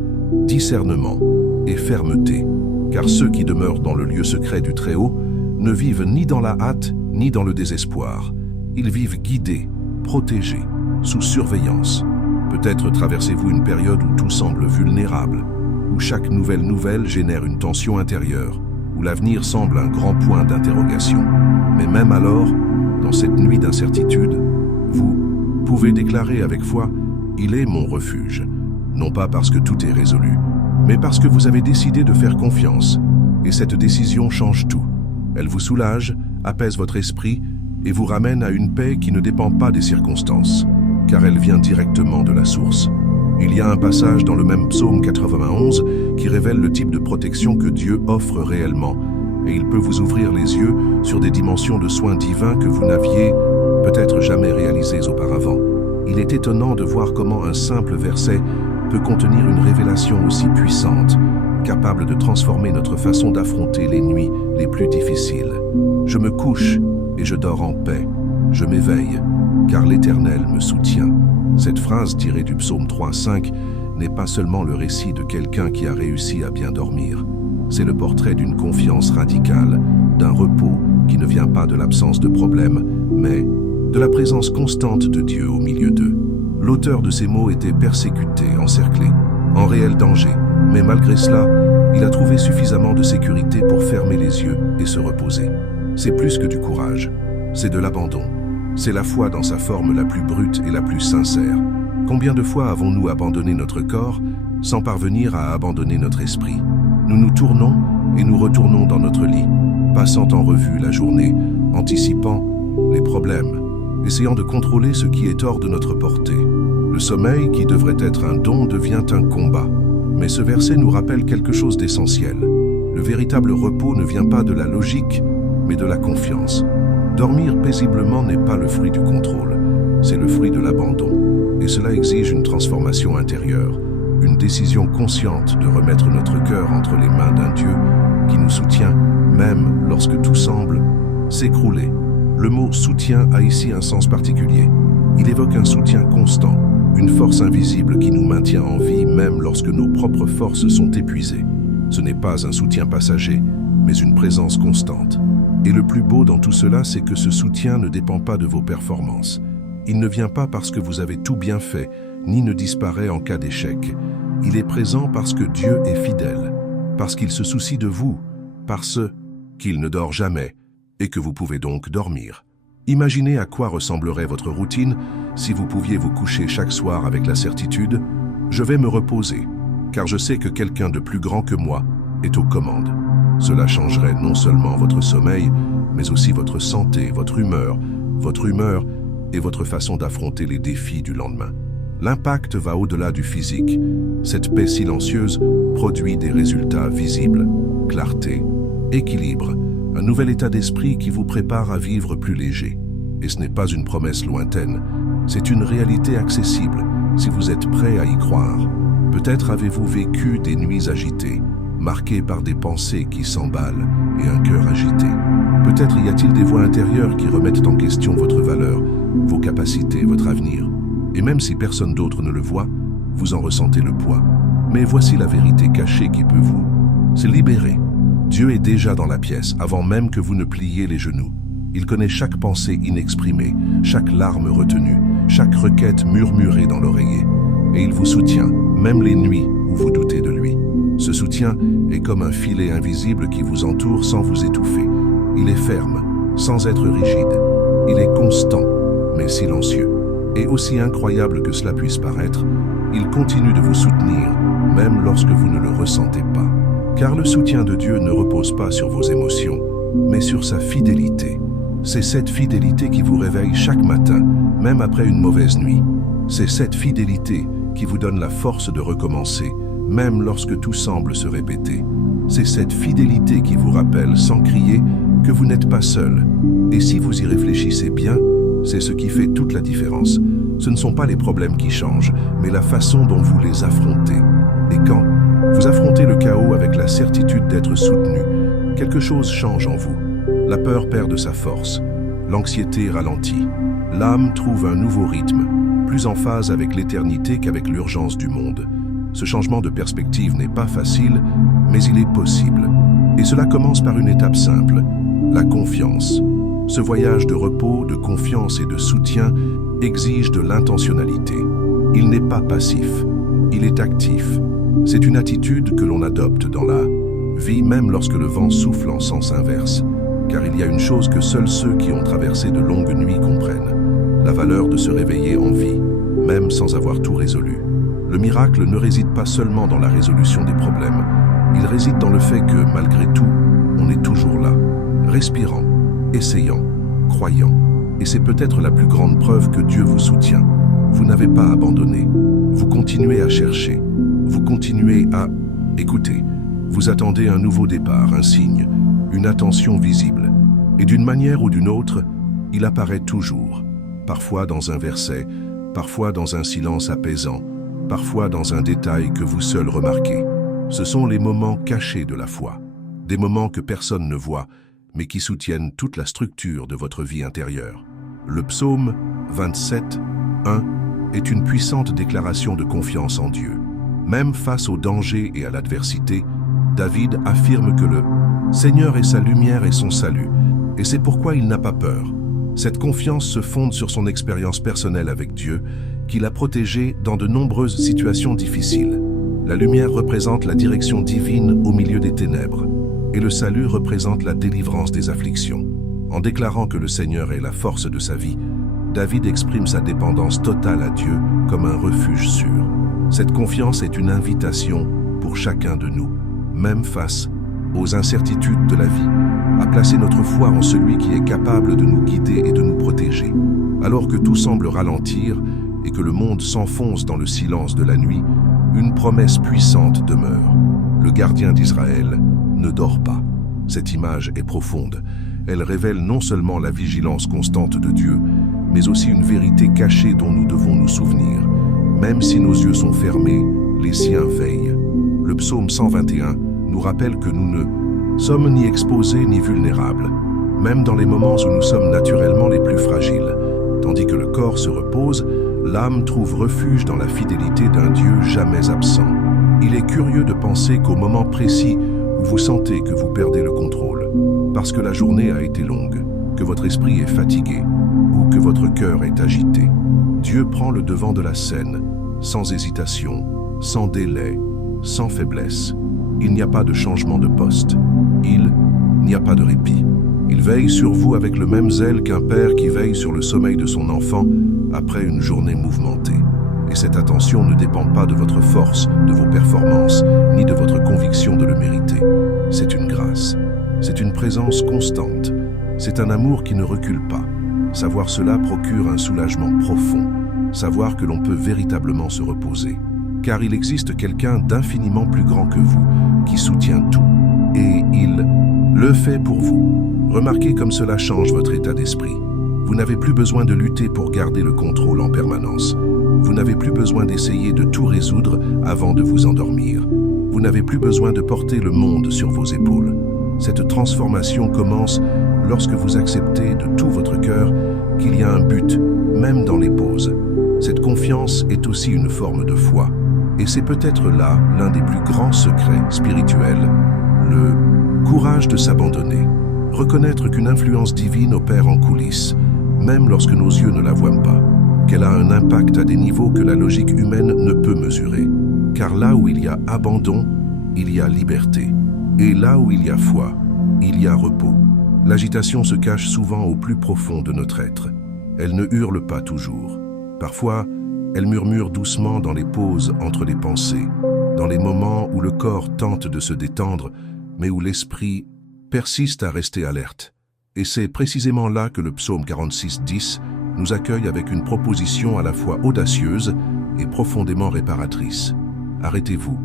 discernement et fermeté. Car ceux qui demeurent dans le lieu secret du Très-Haut ne vivent ni dans la hâte, ni dans le désespoir. Ils vivent guidés, protégés, sous surveillance. Peut-être traversez-vous une période où tout semble vulnérable, où chaque nouvelle génère une tension intérieure, où l'avenir semble un grand point d'interrogation. Mais même alors, dans cette nuit d'incertitude, vous pouvez déclarer avec foi « Il est mon refuge », non pas parce que tout est résolu, mais parce que vous avez décidé de faire confiance. Et cette décision change tout. Elle vous soulage, apaise votre esprit et vous ramène à une paix qui ne dépend pas des circonstances, car elle vient directement de la source. Il y a un passage dans le même psaume 91 qui révèle le type de protection que Dieu offre réellement, et il peut vous ouvrir les yeux sur des dimensions de soins divins que vous n'aviez peut-être jamais réalisées auparavant. Il est étonnant de voir comment un simple verset peut contenir une révélation aussi puissante, capable de transformer notre façon d'affronter les nuits les plus difficiles. Je me couche et je dors en paix. Je m'éveille, car l'Éternel me soutient. Cette phrase tirée du psaume 3:5 n'est pas seulement le récit de quelqu'un qui a réussi à bien dormir. C'est le portrait d'une confiance radicale, d'un repos qui ne vient pas de l'absence de problèmes, mais de la présence constante de Dieu au milieu d'eux. L'auteur de ces mots était persécuté, encerclé, en réel danger. Mais malgré cela, il a trouvé suffisamment de sécurité pour fermer les yeux et se reposer. C'est plus que du courage, c'est de l'abandon. C'est la foi dans sa forme la plus brute et la plus sincère. Combien de fois avons-nous abandonné notre corps sans parvenir à abandonner notre esprit? Nous nous tournons et nous retournons dans notre lit, passant en revue la journée, anticipant les problèmes, essayant de contrôler ce qui est hors de notre portée. Le sommeil, qui devrait être un don, devient un combat. Mais ce verset nous rappelle quelque chose d'essentiel. Le véritable repos ne vient pas de la logique, mais de la confiance. Dormir paisiblement n'est pas le fruit du contrôle, c'est le fruit de l'abandon. Et cela exige une transformation intérieure, une décision consciente de remettre notre cœur entre les mains d'un Dieu qui nous soutient, même lorsque tout semble s'écrouler. Le mot « soutien » a ici un sens particulier. Il évoque un soutien constant, une force invisible qui nous maintient en vie même lorsque nos propres forces sont épuisées. Ce n'est pas un soutien passager, mais une présence constante. Et le plus beau dans tout cela, c'est que ce soutien ne dépend pas de vos performances. Il ne vient pas parce que vous avez tout bien fait, ni ne disparaît en cas d'échec. Il est présent parce que Dieu est fidèle, parce qu'il se soucie de vous, parce qu'il ne dort jamais, et que vous pouvez donc dormir. Imaginez à quoi ressemblerait votre routine si vous pouviez vous coucher chaque soir avec la certitude « Je vais me reposer, car je sais que quelqu'un de plus grand que moi est aux commandes ». Cela changerait non seulement votre sommeil, mais aussi votre santé, votre humeur et votre façon d'affronter les défis du lendemain. L'impact va au-delà du physique. Cette paix silencieuse produit des résultats visibles, clarté, équilibre, un nouvel état d'esprit qui vous prépare à vivre plus léger. Et ce n'est pas une promesse lointaine, c'est une réalité accessible si vous êtes prêt à y croire. Peut-être avez-vous vécu des nuits agitées, marquées par des pensées qui s'emballent et un cœur agité. Peut-être y a-t-il des voix intérieures qui remettent en question votre valeur, vos capacités, votre avenir. Et même si personne d'autre ne le voit, vous en ressentez le poids. Mais voici la vérité cachée qui peut vous libérer. Dieu est déjà dans la pièce, avant même que vous ne pliez les genoux. Il connaît chaque pensée inexprimée, chaque larme retenue, chaque requête murmurée dans l'oreiller. Et il vous soutient, même les nuits où vous doutez de lui. Ce soutien est comme un filet invisible qui vous entoure sans vous étouffer. Il est ferme, sans être rigide. Il est constant, mais silencieux. Et aussi incroyable que cela puisse paraître, il continue de vous soutenir, même lorsque vous ne le ressentez pas. Car le soutien de Dieu ne repose pas sur vos émotions, mais sur sa fidélité. C'est cette fidélité qui vous réveille chaque matin, même après une mauvaise nuit. C'est cette fidélité qui vous donne la force de recommencer, même lorsque tout semble se répéter. C'est cette fidélité qui vous rappelle, sans crier, que vous n'êtes pas seul. Et si vous y réfléchissez bien, c'est ce qui fait toute la différence. Ce ne sont pas les problèmes qui changent, mais la façon dont vous les affrontez. Et quand vous affrontez le chaos avec la certitude d'être soutenu, quelque chose change en vous. La peur perd de sa force, l'anxiété ralentit, l'âme trouve un nouveau rythme, plus en phase avec l'éternité qu'avec l'urgence du monde. Ce changement de perspective n'est pas facile, mais il est possible. Et cela commence par une étape simple, la confiance. Ce voyage de repos, de confiance et de soutien exige de l'intentionnalité. Il n'est pas passif, il est actif. C'est une attitude que l'on adopte dans la vie, même lorsque le vent souffle en sens inverse. Car il y a une chose que seuls ceux qui ont traversé de longues nuits comprennent, la valeur de se réveiller en vie, même sans avoir tout résolu. Le miracle ne réside pas seulement dans la résolution des problèmes, il réside dans le fait que, malgré tout, on est toujours là, respirant, essayant, croyant. Et c'est peut-être la plus grande preuve que Dieu vous soutient. Vous n'avez pas abandonné, vous continuez à chercher, vous continuez à écouter. Vous attendez un nouveau départ, un signe, une attention visible. Et d'une manière ou d'une autre, il apparaît toujours. Parfois dans un verset, parfois dans un silence apaisant, parfois dans un détail que vous seul remarquez. Ce sont les moments cachés de la foi. Des moments que personne ne voit, mais qui soutiennent toute la structure de votre vie intérieure. Le psaume 27, 1 est une puissante déclaration de confiance en Dieu. Même face au danger et à l'adversité, David affirme que le Seigneur est sa lumière et son salut, et c'est pourquoi il n'a pas peur. Cette confiance se fonde sur son expérience personnelle avec Dieu, qui l'a protégé dans de nombreuses situations difficiles. La lumière représente la direction divine au milieu des ténèbres, et le salut représente la délivrance des afflictions. En déclarant que le Seigneur est la force de sa vie, David exprime sa dépendance totale à Dieu comme un refuge sûr. Cette confiance est une invitation pour chacun de nous, même face aux incertitudes de la vie, à placer notre foi en celui qui est capable de nous guider et de nous protéger. Alors que tout semble ralentir et que le monde s'enfonce dans le silence de la nuit, une promesse puissante demeure. Le gardien d'Israël ne dort pas. Cette image est profonde. Elle révèle non seulement la vigilance constante de Dieu, mais aussi une vérité cachée dont nous devons nous souvenir. Même si nos yeux sont fermés, les siens veillent. Le psaume 121 nous rappelle que nous ne sommes ni exposés ni vulnérables, même dans les moments où nous sommes naturellement les plus fragiles. Tandis que le corps se repose, l'âme trouve refuge dans la fidélité d'un Dieu jamais absent. Il est curieux de penser qu'au moment précis où vous sentez que vous perdez le contrôle, parce que la journée a été longue, que votre esprit est fatigué ou que votre cœur est agité, Dieu prend le devant de la scène, sans hésitation, sans délai, sans faiblesse. Il n'y a pas de changement de poste. Il n'y a pas de répit. Il veille sur vous avec le même zèle qu'un père qui veille sur le sommeil de son enfant après une journée mouvementée. Et cette attention ne dépend pas de votre force, de vos performances, ni de votre conviction de le mériter. C'est une grâce. C'est une présence constante. C'est un amour qui ne recule pas. Savoir cela procure un soulagement profond. Savoir que l'on peut véritablement se reposer. Car il existe quelqu'un d'infiniment plus grand que vous, qui soutient tout. Et il le fait pour vous. Remarquez comme cela change votre état d'esprit. Vous n'avez plus besoin de lutter pour garder le contrôle en permanence. Vous n'avez plus besoin d'essayer de tout résoudre avant de vous endormir. Vous n'avez plus besoin de porter le monde sur vos épaules. Cette transformation commence lorsque vous acceptez de tout votre cœur qu'il y a un but, même dans les pauses. Cette confiance est aussi une forme de foi. Et c'est peut-être là l'un des plus grands secrets spirituels, le courage de s'abandonner. Reconnaître qu'une influence divine opère en coulisses, même lorsque nos yeux ne la voient pas, qu'elle a un impact à des niveaux que la logique humaine ne peut mesurer. Car là où il y a abandon, il y a liberté. Et là où il y a foi, il y a repos. L'agitation se cache souvent au plus profond de notre être. Elle ne hurle pas toujours. Parfois, elle murmure doucement dans les pauses entre les pensées, dans les moments où le corps tente de se détendre, mais où l'esprit persiste à rester alerte. Et c'est précisément là que le psaume 46:10 nous accueille avec une proposition à la fois audacieuse et profondément réparatrice. Arrêtez-vous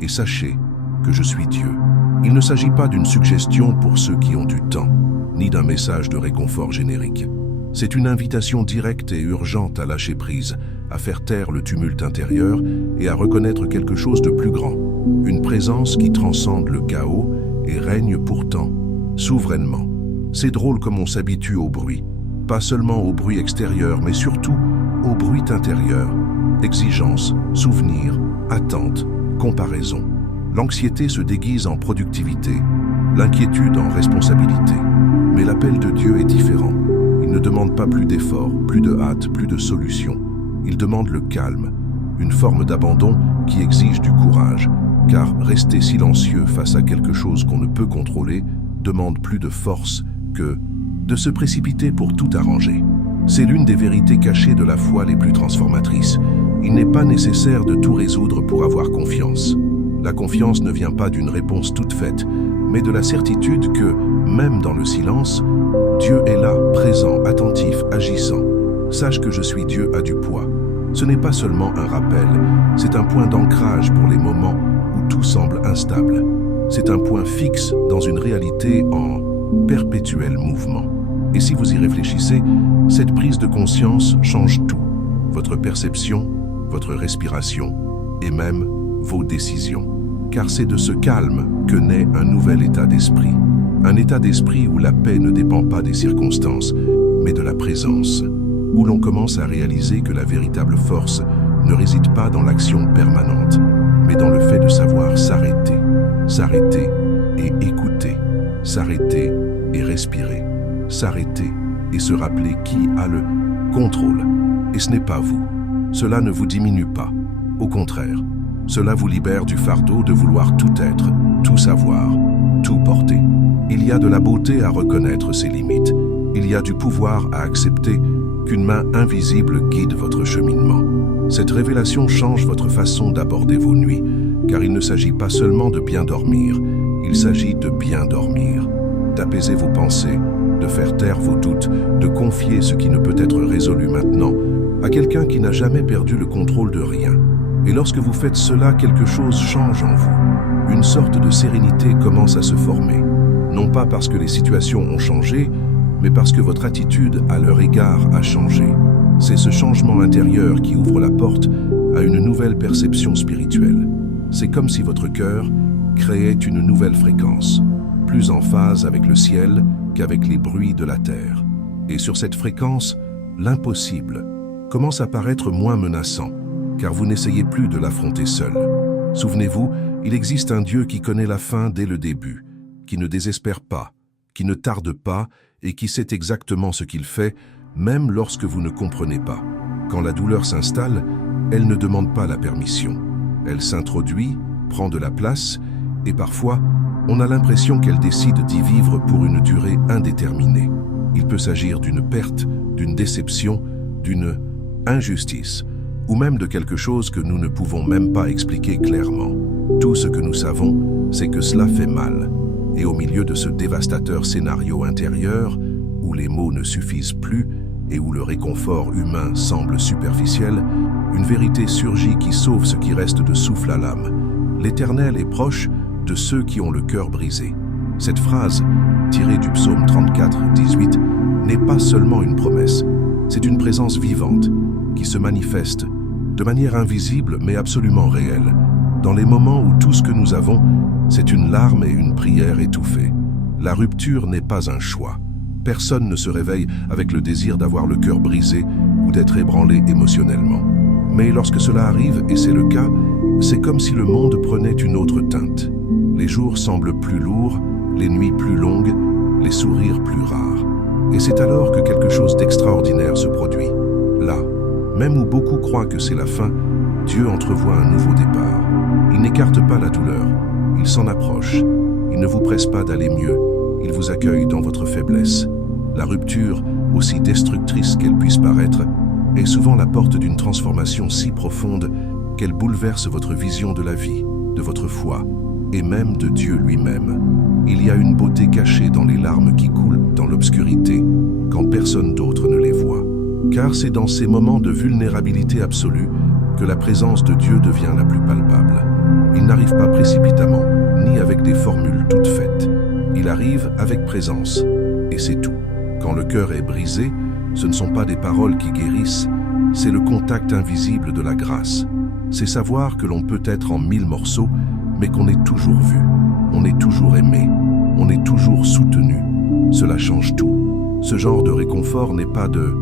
et sachez que je suis Dieu. Il ne s'agit pas d'une suggestion pour ceux qui ont du temps, ni d'un message de réconfort générique. C'est une invitation directe et urgente à lâcher prise, à faire taire le tumulte intérieur et à reconnaître quelque chose de plus grand. Une présence qui transcende le chaos et règne pourtant souverainement. C'est drôle comme on s'habitue au bruit. Pas seulement au bruit extérieur, mais surtout au bruit intérieur. Exigence, souvenir, attente, comparaison. L'anxiété se déguise en productivité, l'inquiétude en responsabilité. Mais l'appel de Dieu est différent. Il ne demande pas plus d'efforts, plus de hâte, plus de solutions. Il demande le calme, une forme d'abandon qui exige du courage, car rester silencieux face à quelque chose qu'on ne peut contrôler demande plus de force que de se précipiter pour tout arranger. C'est l'une des vérités cachées de la foi les plus transformatrices. Il n'est pas nécessaire de tout résoudre pour avoir confiance. La confiance ne vient pas d'une réponse toute faite, mais de la certitude que, même dans le silence, Dieu est là, présent, attentif, agissant. Sache que je suis Dieu a du poids. Ce n'est pas seulement un rappel, c'est un point d'ancrage pour les moments où tout semble instable. C'est un point fixe dans une réalité en perpétuel mouvement. Et si vous y réfléchissez, cette prise de conscience change tout. Votre perception, votre respiration et même vos décisions. Car c'est de ce calme que naît un nouvel état d'esprit. Un état d'esprit où la paix ne dépend pas des circonstances, mais de la présence. Où l'on commence à réaliser que la véritable force ne réside pas dans l'action permanente, mais dans le fait de savoir s'arrêter. S'arrêter et écouter. S'arrêter et respirer. S'arrêter et se rappeler qui a le contrôle. Et ce n'est pas vous. Cela ne vous diminue pas. Au contraire, cela vous libère du fardeau de vouloir tout être, tout savoir, tout porter. Il y a de la beauté à reconnaître ses limites. Il y a du pouvoir à accepter qu'une main invisible guide votre cheminement. Cette révélation change votre façon d'aborder vos nuits, car il ne s'agit pas seulement de bien dormir, il s'agit de bien dormir, d'apaiser vos pensées, de faire taire vos doutes, de confier ce qui ne peut être résolu maintenant à quelqu'un qui n'a jamais perdu le contrôle de rien. Et lorsque vous faites cela, quelque chose change en vous. Une sorte de sérénité commence à se former. Non pas parce que les situations ont changé, mais parce que votre attitude à leur égard a changé. C'est ce changement intérieur qui ouvre la porte à une nouvelle perception spirituelle. C'est comme si votre cœur créait une nouvelle fréquence, plus en phase avec le ciel qu'avec les bruits de la terre. Et sur cette fréquence, l'impossible commence à paraître moins menaçant, car vous n'essayez plus de l'affronter seul. Souvenez-vous, il existe un Dieu qui connaît la fin dès le début, qui ne désespère pas, qui ne tarde pas et qui sait exactement ce qu'il fait, même lorsque vous ne comprenez pas. Quand la douleur s'installe, elle ne demande pas la permission. Elle s'introduit, prend de la place, et parfois, on a l'impression qu'elle décide d'y vivre pour une durée indéterminée. Il peut s'agir d'une perte, d'une déception, d'une injustice, ou même de quelque chose que nous ne pouvons même pas expliquer clairement. Tout ce que nous savons, c'est que cela fait mal. Et au milieu de ce dévastateur scénario intérieur, où les mots ne suffisent plus et où le réconfort humain semble superficiel, une vérité surgit qui sauve ce qui reste de souffle à l'âme. L'Éternel est proche de ceux qui ont le cœur brisé. Cette phrase, tirée du psaume 34, 18, n'est pas seulement une promesse, c'est une présence vivante qui se manifeste de manière invisible mais absolument réelle, dans les moments où tout ce que nous avons, c'est une larme et une prière étouffée. La rupture n'est pas un choix. Personne ne se réveille avec le désir d'avoir le cœur brisé ou d'être ébranlé émotionnellement. Mais lorsque cela arrive, et c'est le cas, c'est comme si le monde prenait une autre teinte. Les jours semblent plus lourds, les nuits plus longues, les sourires plus rares. Et c'est alors que quelque chose d'extraordinaire se produit. Là, même où beaucoup croient que c'est la fin, Dieu entrevoit un nouveau départ. Il n'écarte pas la douleur, il s'en approche. Il ne vous presse pas d'aller mieux, il vous accueille dans votre faiblesse. La rupture, aussi destructrice qu'elle puisse paraître, est souvent la porte d'une transformation si profonde qu'elle bouleverse votre vision de la vie, de votre foi, et même de Dieu lui-même. Il y a une beauté cachée dans les larmes qui coulent dans l'obscurité, quand personne d'autre ne les voit. Car c'est dans ces moments de vulnérabilité absolue que la présence de Dieu devient la plus palpable. Il n'arrive pas précipitamment, ni avec des formules toutes faites. Il arrive avec présence, et c'est tout. Quand le cœur est brisé, ce ne sont pas des paroles qui guérissent, c'est le contact invisible de la grâce. C'est savoir que l'on peut être en 1000 morceaux, mais qu'on est toujours vu, on est toujours aimé, on est toujours soutenu. Cela change tout. Ce genre de réconfort n'est pas de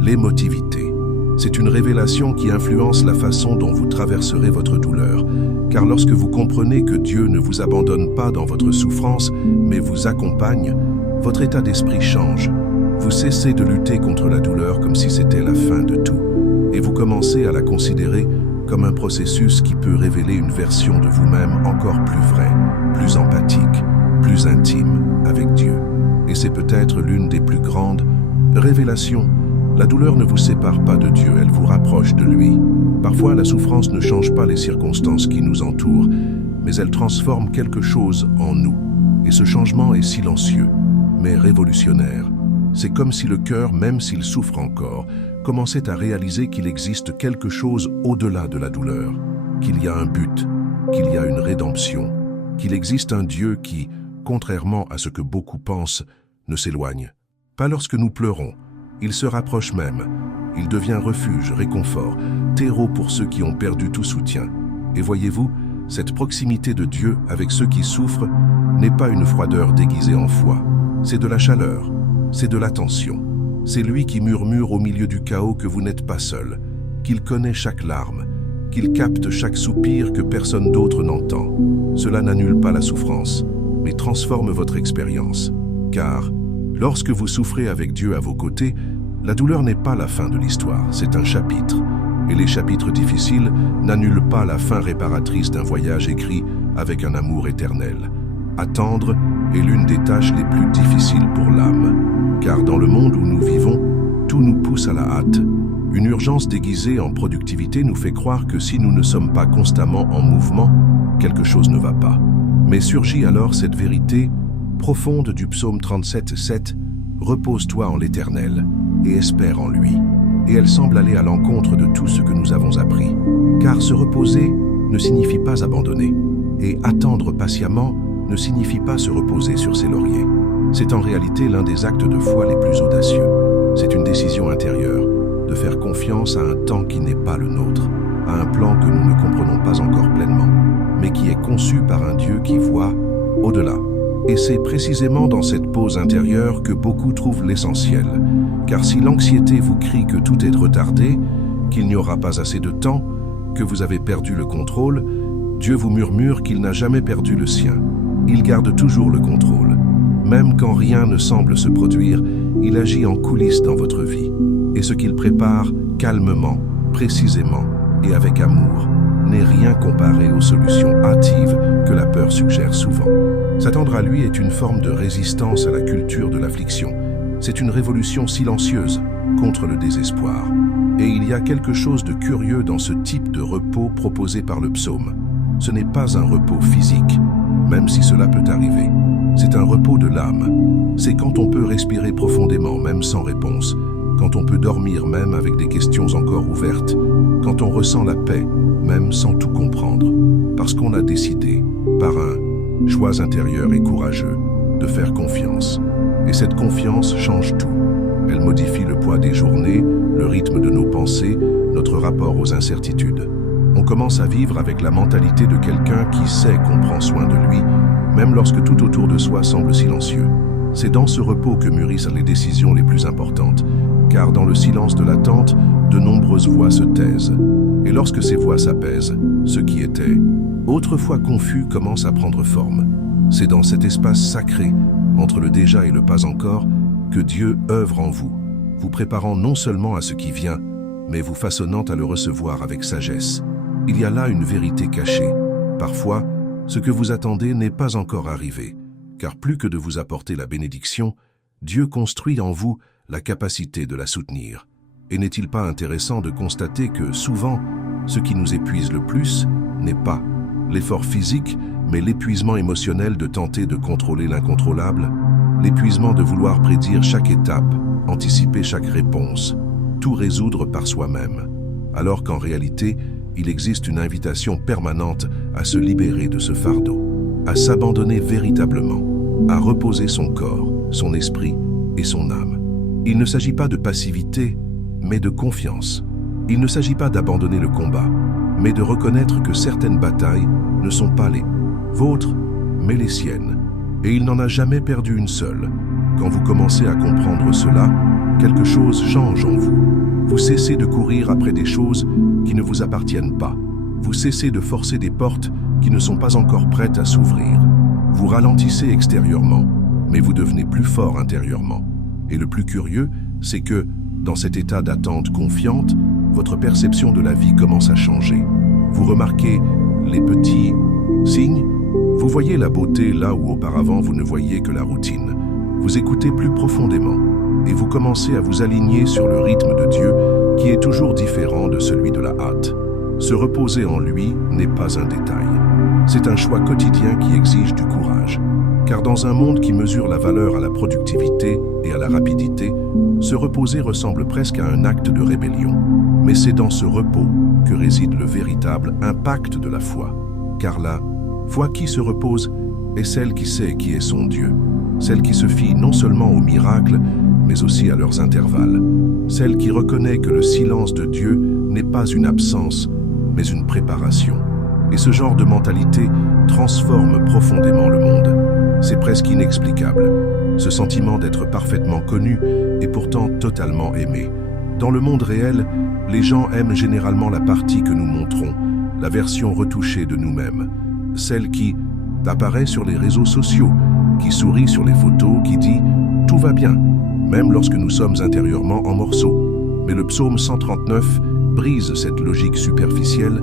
l'émotivité. C'est une révélation qui influence la façon dont vous traverserez votre douleur. Car lorsque vous comprenez que Dieu ne vous abandonne pas dans votre souffrance, mais vous accompagne, votre état d'esprit change. Vous cessez de lutter contre la douleur comme si c'était la fin de tout. Et vous commencez à la considérer comme un processus qui peut révéler une version de vous-même encore plus vraie, plus empathique, plus intime avec Dieu. Et c'est peut-être l'une des plus grandes révélations. La douleur ne vous sépare pas de Dieu, elle vous rapproche de lui. Parfois, la souffrance ne change pas les circonstances qui nous entourent, mais elle transforme quelque chose en nous. Et ce changement est silencieux, mais révolutionnaire. C'est comme si le cœur, même s'il souffre encore, commençait à réaliser qu'il existe quelque chose au-delà de la douleur, qu'il y a un but, qu'il y a une rédemption, qu'il existe un Dieu qui, contrairement à ce que beaucoup pensent, ne s'éloigne. Pas lorsque nous pleurons, il se rapproche même, il devient refuge, réconfort, terreau pour ceux qui ont perdu tout soutien. Et voyez-vous, cette proximité de Dieu avec ceux qui souffrent n'est pas une froideur déguisée en foi, c'est de la chaleur, c'est de l'attention. C'est lui qui murmure au milieu du chaos que vous n'êtes pas seul, qu'il connaît chaque larme, qu'il capte chaque soupir que personne d'autre n'entend. Cela n'annule pas la souffrance, mais transforme votre expérience. Car, lorsque vous souffrez avec Dieu à vos côtés, la douleur n'est pas la fin de l'histoire, c'est un chapitre. Et les chapitres difficiles n'annulent pas la fin réparatrice d'un voyage écrit avec un amour éternel. Attendre est l'une des tâches les plus difficiles pour l'âme. Car dans le monde où nous vivons, tout nous pousse à la hâte. Une urgence déguisée en productivité nous fait croire que si nous ne sommes pas constamment en mouvement, quelque chose ne va pas. Mais surgit alors cette vérité profonde du psaume 37:7, « Repose-toi en l'Éternel et espère en lui ». Et elle semble aller à l'encontre de tout ce que nous avons appris. Car se reposer ne signifie pas abandonner, et attendre patiemment ne signifie pas se reposer sur ses lauriers. C'est en réalité l'un des actes de foi les plus audacieux. C'est une décision intérieure, de faire confiance à un temps qui n'est pas le nôtre, à un plan que nous ne comprenons pas encore pleinement, mais qui est conçu par un Dieu qui voit au-delà. Et c'est précisément dans cette pause intérieure que beaucoup trouvent l'essentiel. Car si l'anxiété vous crie que tout est retardé, qu'il n'y aura pas assez de temps, que vous avez perdu le contrôle, Dieu vous murmure qu'il n'a jamais perdu le sien. Il garde toujours le contrôle. Même quand rien ne semble se produire, il agit en coulisses dans votre vie. Et ce qu'il prépare calmement, précisément et avec amour n'est rien comparé aux solutions hâtives que la peur suggère souvent. S'attendre à lui est une forme de résistance à la culture de l'affliction. C'est une révolution silencieuse contre le désespoir. Et il y a quelque chose de curieux dans ce type de repos proposé par le psaume. Ce n'est pas un repos physique, même si cela peut arriver. C'est un repos de l'âme. C'est quand on peut respirer profondément, même sans réponse, quand on peut dormir même avec des questions encore ouvertes, quand on ressent la paix, même sans tout comprendre, parce qu'on a décidé, par un choix intérieur et courageux, de faire confiance. Et cette confiance change tout. Elle modifie le poids des journées, le rythme de nos pensées, notre rapport aux incertitudes. On commence à vivre avec la mentalité de quelqu'un qui sait qu'on prend soin de lui, même lorsque tout autour de soi semble silencieux. C'est dans ce repos que mûrissent les décisions les plus importantes, car dans le silence de l'attente, de nombreuses voix se taisent. Et lorsque ces voix s'apaisent, ce qui était autrefois confus commence à prendre forme. C'est dans cet espace sacré, entre le déjà et le pas encore, que Dieu œuvre en vous, vous préparant non seulement à ce qui vient, mais vous façonnant à le recevoir avec sagesse. Il y a là une vérité cachée. Parfois, ce que vous attendez n'est pas encore arrivé, car plus que de vous apporter la bénédiction, Dieu construit en vous la capacité de la soutenir. Et n'est-il pas intéressant de constater que souvent, ce qui nous épuise le plus n'est pas l'effort physique, mais l'épuisement émotionnel de tenter de contrôler l'incontrôlable, l'épuisement de vouloir prédire chaque étape, anticiper chaque réponse, tout résoudre par soi-même, alors qu'en réalité, il existe une invitation permanente à se libérer de ce fardeau, à s'abandonner véritablement, à reposer son corps, son esprit et son âme. Il ne s'agit pas de passivité, mais de confiance. Il ne s'agit pas d'abandonner le combat, mais de reconnaître que certaines batailles ne sont pas les vôtres, mais les siennes. Et il n'en a jamais perdu une seule. Quand vous commencez à comprendre cela, quelque chose change en vous. Vous cessez de courir après des choses qui ne vous appartiennent pas. Vous cessez de forcer des portes qui ne sont pas encore prêtes à s'ouvrir. Vous ralentissez extérieurement, mais vous devenez plus fort intérieurement. Et le plus curieux, c'est que, dans cet état d'attente confiante, votre perception de la vie commence à changer. Vous remarquez les petits signes. Vous voyez la beauté là où auparavant vous ne voyiez que la routine. Vous écoutez plus profondément et vous commencez à vous aligner sur le rythme de Dieu qui est toujours différent de celui de la hâte. Se reposer en lui n'est pas un détail. C'est un choix quotidien qui exige du courage. Car dans un monde qui mesure la valeur à la productivité et à la rapidité, se reposer ressemble presque à un acte de rébellion. Mais c'est dans ce repos que réside le véritable impact de la foi. Car la foi qui se repose est celle qui sait qui est son Dieu. Celle qui se fie non seulement aux miracles, mais aussi à leurs intervalles. Celle qui reconnaît que le silence de Dieu n'est pas une absence, mais une préparation. Et ce genre de mentalité transforme profondément le monde. C'est presque inexplicable. Ce sentiment d'être parfaitement connu et pourtant totalement aimé. Dans le monde réel, les gens aiment généralement la partie que nous montrons, la version retouchée de nous-mêmes. Celle qui apparaît sur les réseaux sociaux, qui sourit sur les photos, qui dit « tout va bien », même lorsque nous sommes intérieurement en morceaux. Mais le psaume 139 brise cette logique superficielle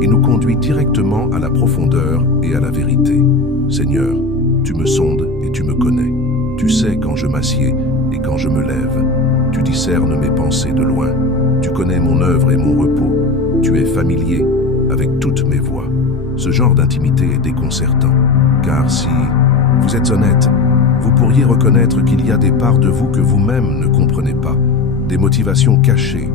et nous conduit directement à la profondeur et à la vérité. Seigneur, tu me sondes et tu me connais. Tu sais quand je m'assieds et quand je me lève. Tu discernes mes pensées de loin. Tu connais mon œuvre et mon repos. Tu es familier avec toutes mes voies. Ce genre d'intimité est déconcertant, car si vous êtes honnête, vous pourriez reconnaître qu'il y a des parts de vous que vous-même ne comprenez pas, des motivations cachées,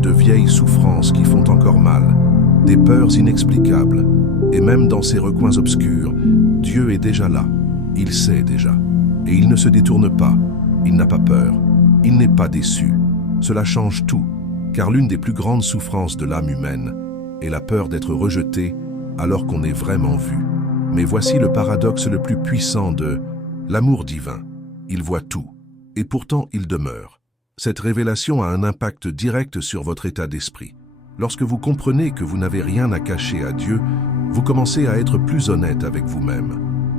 de vieilles souffrances qui font encore mal, des peurs inexplicables, et même dans ces recoins obscurs, Dieu est déjà là, il sait déjà, et il ne se détourne pas, il n'a pas peur, il n'est pas déçu. Cela change tout, car l'une des plus grandes souffrances de l'âme humaine est la peur d'être rejeté alors qu'on est vraiment vu. Mais voici le paradoxe le plus puissant de l'amour divin. Il voit tout, et pourtant il demeure. Cette révélation a un impact direct sur votre état d'esprit. Lorsque vous comprenez que vous n'avez rien à cacher à Dieu, vous commencez à être plus honnête avec vous-même.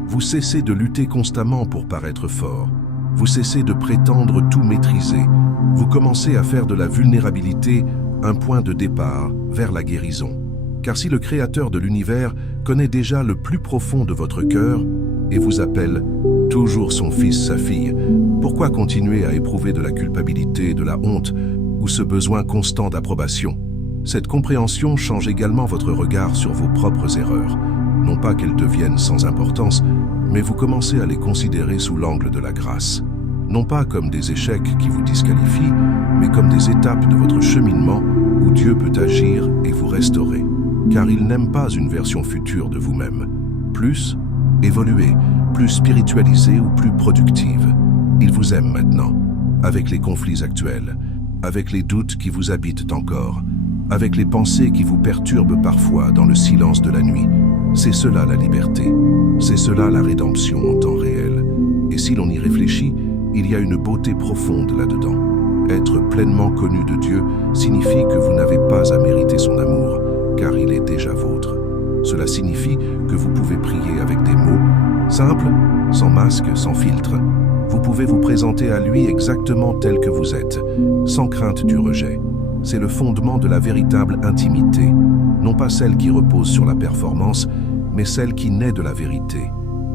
Vous cessez de lutter constamment pour paraître fort. Vous cessez de prétendre tout maîtriser. Vous commencez à faire de la vulnérabilité un point de départ vers la guérison. Car si le Créateur de l'univers connaît déjà le plus profond de votre cœur et vous appelle toujours son fils, sa fille, pourquoi continuer à éprouver de la culpabilité, de la honte ou ce besoin constant d'approbation? Cette compréhension change également votre regard sur vos propres erreurs. Non pas qu'elles deviennent sans importance, mais vous commencez à les considérer sous l'angle de la grâce. Non pas comme des échecs qui vous disqualifient, mais comme des étapes de votre cheminement où Dieu peut agir et vous restaurer. Car il n'aime pas une version future de vous-même. Plus évoluée, plus spiritualisée ou plus productive. Il vous aime maintenant. avec les conflits actuels, avec les doutes qui vous habitent encore, avec les pensées qui vous perturbent parfois dans le silence de la nuit. C'est cela la liberté, c'est cela la rédemption en temps réel. Et si l'on y réfléchit, il y a une beauté profonde là-dedans. Être pleinement connu de Dieu signifie que vous n'avez pas à mériter son amour, car il est déjà vôtre. Cela signifie que vous pouvez prier avec des mots simples, sans masque, sans filtre. Vous pouvez vous présenter à lui exactement tel que vous êtes, sans crainte du rejet. C'est le fondement de la véritable intimité, non pas celle qui repose sur la performance, mais celle qui naît de la vérité,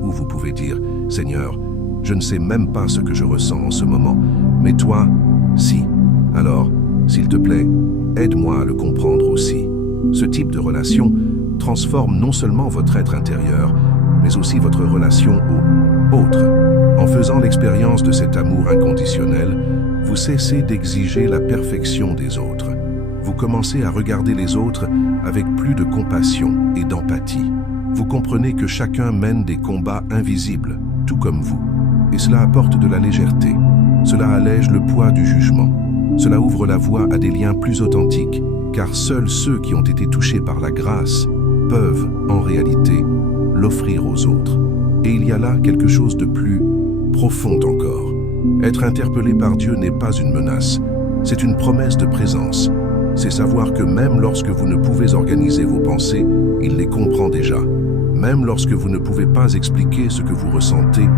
où vous pouvez dire « Seigneur, je ne sais même pas ce que je ressens en ce moment, mais toi, si. Alors, s'il te plaît, aide-moi à le comprendre aussi. » Ce type de relation transforme non seulement votre être intérieur, mais aussi votre relation aux autres. En faisant l'expérience de cet amour inconditionnel, vous cessez d'exiger la perfection des autres. Vous commencez à regarder les autres avec plus de compassion et d'empathie. Vous comprenez que chacun mène des combats invisibles, tout comme vous. Et cela apporte de la légèreté. Cela allège le poids du jugement. Cela ouvre la voie à des liens plus authentiques, car seuls ceux qui ont été touchés par la grâce peuvent, en réalité, l'offrir aux autres. Et il y a là quelque chose de plus profond encore. Être interpellé par Dieu n'est pas une menace, c'est une promesse de présence. C'est savoir que même lorsque vous ne pouvez organiser vos pensées, il les comprend déjà. Même lorsque vous ne pouvez pas expliquer ce que vous ressentez,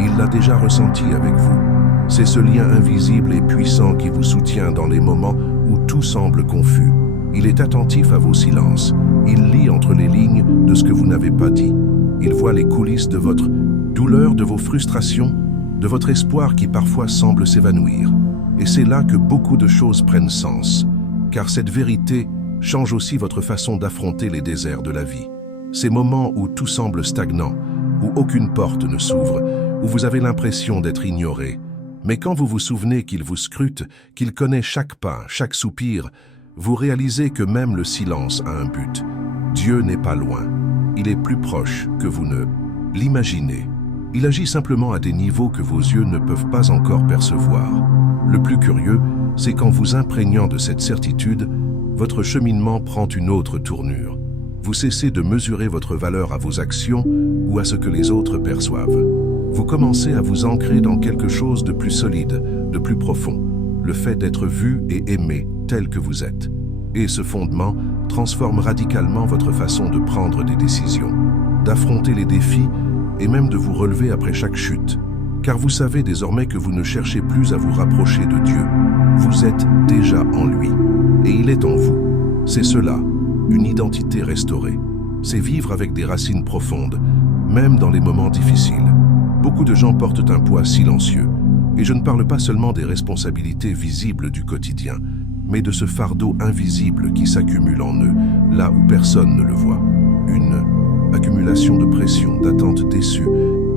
il l'a déjà ressenti avec vous. C'est ce lien invisible et puissant qui vous soutient dans les moments où tout semble confus. Il est attentif à vos silences. Il lit entre les lignes de ce que vous n'avez pas dit. Il voit les coulisses de votre douleur, de vos frustrations, de votre espoir qui parfois semble s'évanouir. Et c'est là que beaucoup de choses prennent sens, car cette vérité change aussi votre façon d'affronter les déserts de la vie. Ces moments où tout semble stagnant, où aucune porte ne s'ouvre, où vous avez l'impression d'être ignoré. Mais quand vous vous souvenez qu'il vous scrute, qu'il connaît chaque pas, chaque soupir, vous réalisez que même le silence a un but. Dieu n'est pas loin. Il est plus proche que vous ne l'imaginez. Il agit simplement à des niveaux que vos yeux ne peuvent pas encore percevoir. Le plus curieux, c'est qu'en vous imprégnant de cette certitude, votre cheminement prend une autre tournure. Vous cessez de mesurer votre valeur à vos actions ou à ce que les autres perçoivent. Vous commencez à vous ancrer dans quelque chose de plus solide, de plus profond, le fait d'être vu et aimé tel que vous êtes. Et ce fondement transforme radicalement votre façon de prendre des décisions, d'affronter les défis et même de vous relever après chaque chute. Car vous savez désormais que vous ne cherchez plus à vous rapprocher de Dieu. Vous êtes déjà en lui, et il est en vous. C'est cela, une identité restaurée. C'est vivre avec des racines profondes, même dans les moments difficiles. Beaucoup de gens portent un poids silencieux, et je ne parle pas seulement des responsabilités visibles du quotidien, mais de ce fardeau invisible qui s'accumule en eux, là où personne ne le voit. Une accumulation de pression, d'attentes déçues,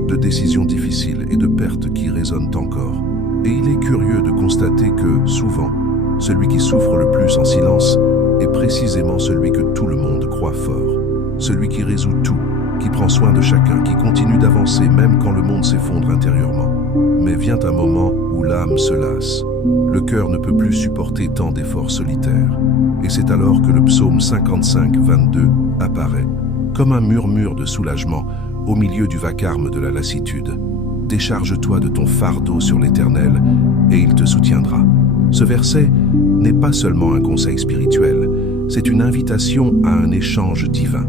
de décisions difficiles et de pertes qui résonnent encore. Et il est curieux de constater que, souvent, celui qui souffre le plus en silence est précisément celui que tout le monde croit fort. Celui qui résout tout, qui prend soin de chacun, qui continue d'avancer même quand le monde s'effondre intérieurement. Mais vient un moment où l'âme se lasse. Le cœur ne peut plus supporter tant d'efforts solitaires. Et c'est alors que le psaume 55, 22 apparaît, comme un murmure de soulagement au milieu du vacarme de la lassitude. Décharge-toi de ton fardeau sur l'Éternel, et il te soutiendra. Ce verset n'est pas seulement un conseil spirituel, c'est une invitation à un échange divin.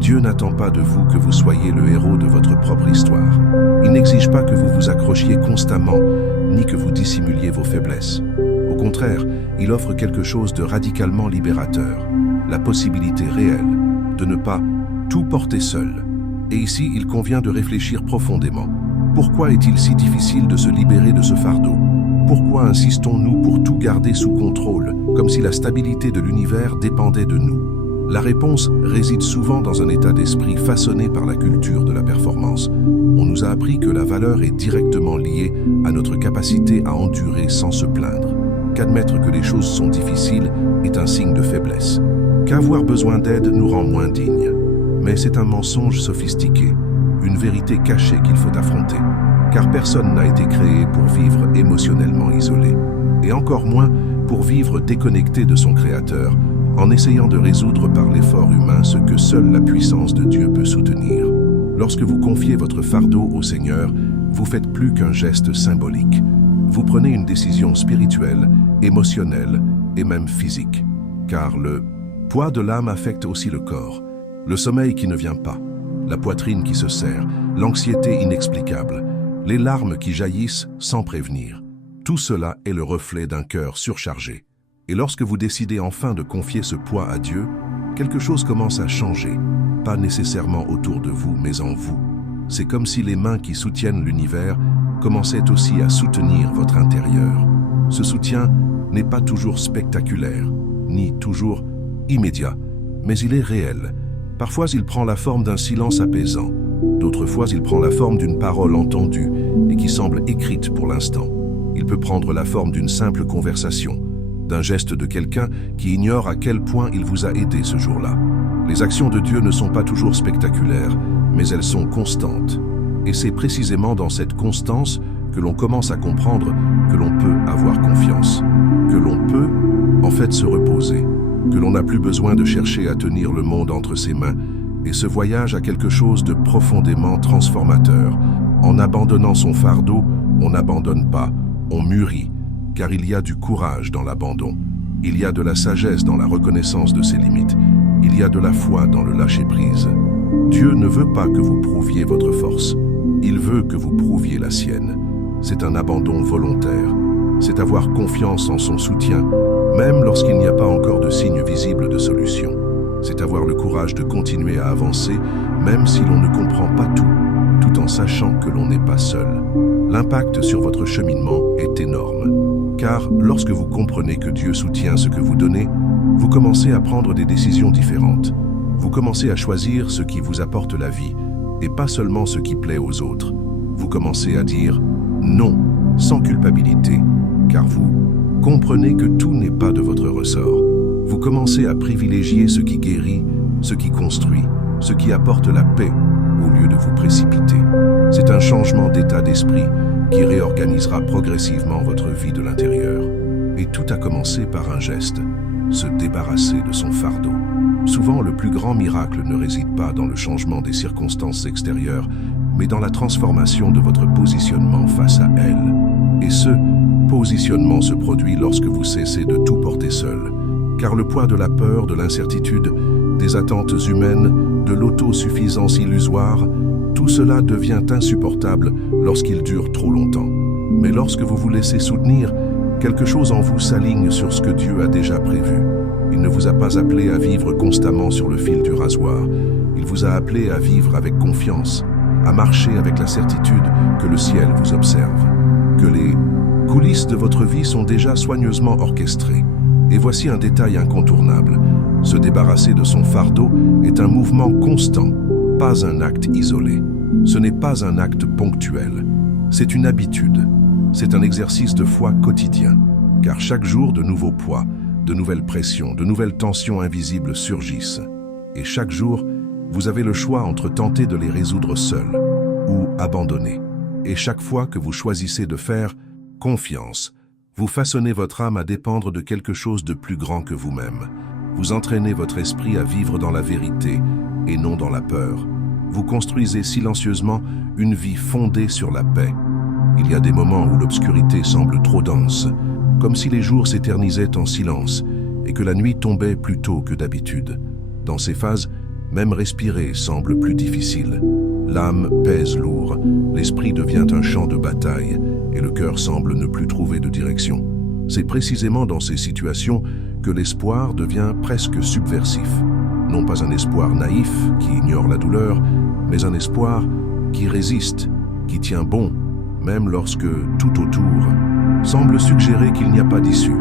Dieu n'attend pas de vous que vous soyez le héros de votre propre histoire. Il n'exige pas que vous vous accrochiez constamment, ni que vous dissimuliez vos faiblesses. Au contraire, il offre quelque chose de radicalement libérateur, la possibilité réelle de ne pas tout porter seul. Et ici, il convient de réfléchir profondément. Pourquoi est-il si difficile de se libérer de ce fardeau? Pourquoi insistons-nous pour tout garder sous contrôle, comme si la stabilité de l'univers dépendait de nous? La réponse réside souvent dans un état d'esprit façonné par la culture de la performance. On nous a appris que la valeur est directement liée à notre capacité à endurer sans se plaindre, qu'admettre que les choses sont difficiles est un signe de faiblesse, qu'avoir besoin d'aide nous rend moins dignes. Mais c'est un mensonge sophistiqué. une vérité cachée qu'il faut affronter. Car personne n'a été créé pour vivre émotionnellement isolé, et encore moins pour vivre déconnecté de son Créateur, en essayant de résoudre par l'effort humain ce que seule la puissance de Dieu peut soutenir. Lorsque vous confiez votre fardeau au Seigneur, vous faites plus qu'un geste symbolique. Vous prenez une décision spirituelle, émotionnelle et même physique. Car le poids de l'âme affecte aussi le corps, le sommeil qui ne vient pas, la poitrine qui se serre, l'anxiété inexplicable, les larmes qui jaillissent sans prévenir. Tout cela est le reflet d'un cœur surchargé. Et lorsque vous décidez enfin de confier ce poids à Dieu, quelque chose commence à changer, pas nécessairement autour de vous, mais en vous. C'est comme si les mains qui soutiennent l'univers commençaient aussi à soutenir votre intérieur. Ce soutien n'est pas toujours spectaculaire, ni toujours immédiat, mais il est réel. Parfois, il prend la forme d'un silence apaisant. D'autres fois, il prend la forme d'une parole entendue et qui semble écrite pour l'instant. Il peut prendre la forme d'une simple conversation, d'un geste de quelqu'un qui ignore à quel point il vous a aidé ce jour-là. Les actions de Dieu ne sont pas toujours spectaculaires, mais elles sont constantes. Et c'est précisément dans cette constance que l'on commence à comprendre que l'on peut avoir confiance, que l'on peut en fait se reposer, que l'on n'a plus besoin de chercher à tenir le monde entre ses mains. Et ce voyage a quelque chose de profondément transformateur. En abandonnant son fardeau, on n'abandonne pas, on mûrit, car il y a du courage dans l'abandon. Il y a de la sagesse dans la reconnaissance de ses limites. Il y a de la foi dans le lâcher-prise. Dieu ne veut pas que vous prouviez votre force. Il veut que vous prouviez la sienne. C'est un abandon volontaire. C'est avoir confiance en son soutien, même lorsqu'il n'y a pas encore de signe visible de solution. C'est avoir le courage de continuer à avancer, même si l'on ne comprend pas tout en sachant que l'on n'est pas seul. L'impact sur votre cheminement est énorme. Car lorsque vous comprenez que Dieu soutient ce que vous donnez, vous commencez à prendre des décisions différentes. Vous commencez à choisir ce qui vous apporte la vie, et pas seulement ce qui plaît aux autres. Vous commencez à dire non, sans culpabilité, car vous comprenez que tout n'est pas de votre ressort. Vous commencez à privilégier ce qui guérit, ce qui construit, ce qui apporte la paix, au lieu de vous précipiter. C'est un changement d'état d'esprit qui réorganisera progressivement votre vie de l'intérieur. Et tout a commencé par un geste, se débarrasser de son fardeau. Souvent, le plus grand miracle ne réside pas dans le changement des circonstances extérieures, mais dans la transformation de votre positionnement face à elles. Et ce positionnement se produit lorsque vous cessez de tout porter seul. Car le poids de la peur, de l'incertitude, des attentes humaines, de l'autosuffisance illusoire, tout cela devient insupportable lorsqu'il dure trop longtemps. Mais lorsque vous vous laissez soutenir, quelque chose en vous s'aligne sur ce que Dieu a déjà prévu. Il ne vous a pas appelé à vivre constamment sur le fil du rasoir. Il vous a appelé à vivre avec confiance, à marcher avec la certitude que le ciel vous observe, que les coulisses de votre vie sont déjà soigneusement orchestrées. Et voici un détail incontournable. Se débarrasser de son fardeau est un mouvement constant, pas un acte isolé. Ce n'est pas un acte ponctuel. C'est une habitude. C'est un exercice de foi quotidien. Car chaque jour, de nouveaux poids, de nouvelles pressions, de nouvelles tensions invisibles surgissent. Et chaque jour, vous avez le choix entre tenter de les résoudre seul ou abandonner. Et chaque fois que vous choisissez de faire confiance, vous façonnez votre âme à dépendre de quelque chose de plus grand que vous-même. Vous entraînez votre esprit à vivre dans la vérité et non dans la peur. Vous construisez silencieusement une vie fondée sur la paix. Il y a des moments où l'obscurité semble trop dense, comme si les jours s'éternisaient en silence et que la nuit tombait plus tôt que d'habitude. Dans ces phases, même respirer semble plus difficile. L'âme pèse lourd, l'esprit devient un champ de bataille et le cœur semble ne plus trouver de direction. C'est précisément dans ces situations que l'espoir devient presque subversif. Non pas un espoir naïf qui ignore la douleur, mais un espoir qui résiste, qui tient bon, même lorsque tout autour semble suggérer qu'il n'y a pas d'issue.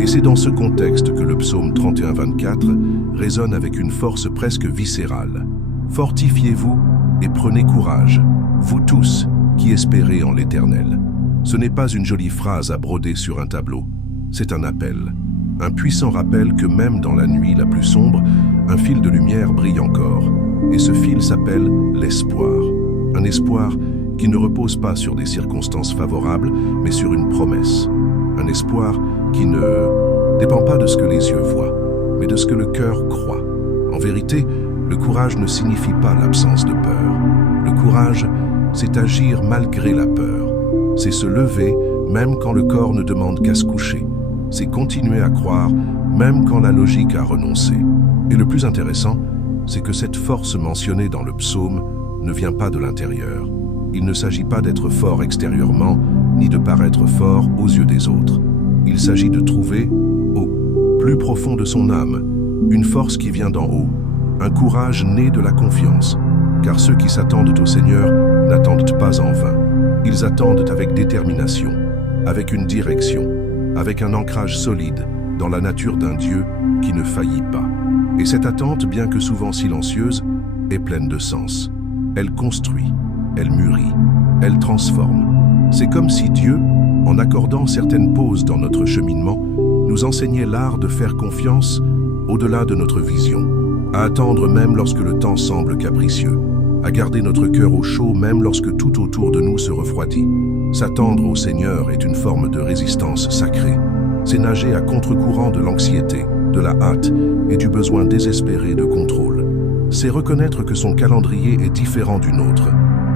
Et c'est dans ce contexte que le psaume 31-24 résonne avec une force presque viscérale. Fortifiez-vous et prenez courage, vous tous qui espérez en l'Éternel. Ce n'est pas une jolie phrase à broder sur un tableau, c'est un appel. Un puissant rappel que même dans la nuit la plus sombre, un fil de lumière brille encore. Et ce fil s'appelle l'espoir. Un espoir qui ne repose pas sur des circonstances favorables, mais sur une promesse. Un espoir qui ne dépend pas de ce que les yeux voient, mais de ce que le cœur croit. En vérité, le courage ne signifie pas l'absence de peur. Le courage, c'est agir malgré la peur. C'est se lever même quand le corps ne demande qu'à se coucher. C'est continuer à croire même quand la logique a renoncé. Et le plus intéressant, c'est que cette force mentionnée dans le psaume ne vient pas de l'intérieur. Il ne s'agit pas d'être fort extérieurement, ni de paraître fort aux yeux des autres. Il s'agit de trouver, au plus profond de son âme, une force qui vient d'en haut, un courage né de la confiance, car ceux qui s'attendent au Seigneur n'attendent pas en vain. Ils attendent avec détermination, avec une direction, avec un ancrage solide dans la nature d'un Dieu qui ne faillit pas. Et cette attente, bien que souvent silencieuse, est pleine de sens. Elle construit, elle mûrit, elle transforme. C'est comme si Dieu, en accordant certaines pauses dans notre cheminement, nous enseignait l'art de faire confiance au-delà de notre vision, à attendre même lorsque le temps semble capricieux, à garder notre cœur au chaud même lorsque tout autour de nous se refroidit. S'attendre au Seigneur est une forme de résistance sacrée. C'est nager à contre-courant de l'anxiété, de la hâte et du besoin désespéré de contrôle. C'est reconnaître que son calendrier est différent du nôtre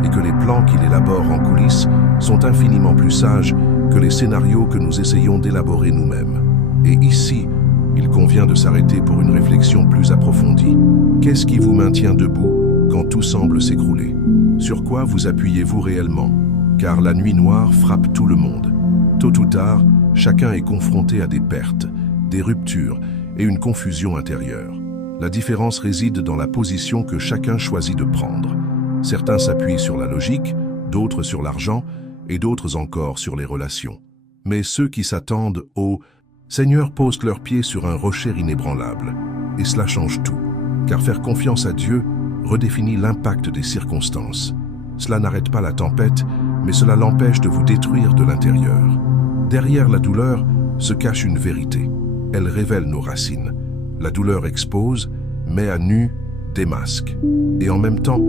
et que les plans qu'il élabore en coulisses sont infiniment plus sages que les scénarios que nous essayons d'élaborer nous-mêmes. Et ici, il convient de s'arrêter pour une réflexion plus approfondie. Qu'est-ce qui vous maintient debout quand tout semble s'écrouler? Sur quoi vous appuyez-vous réellement? Car la nuit noire frappe tout le monde. Tôt ou tard, chacun est confronté à des pertes, des ruptures et une confusion intérieure. La différence réside dans la position que chacun choisit de prendre. Certains s'appuient sur la logique, d'autres sur l'argent et d'autres encore sur les relations. Mais ceux qui s'attendent au Seigneur posent leurs pieds sur un rocher inébranlable. Et cela change tout, car faire confiance à Dieu redéfinit l'impact des circonstances. Cela n'arrête pas la tempête, mais cela l'empêche de vous détruire de l'intérieur. Derrière la douleur se cache une vérité. Elle révèle nos racines. La douleur expose, met à nu, démasque. Et en même temps,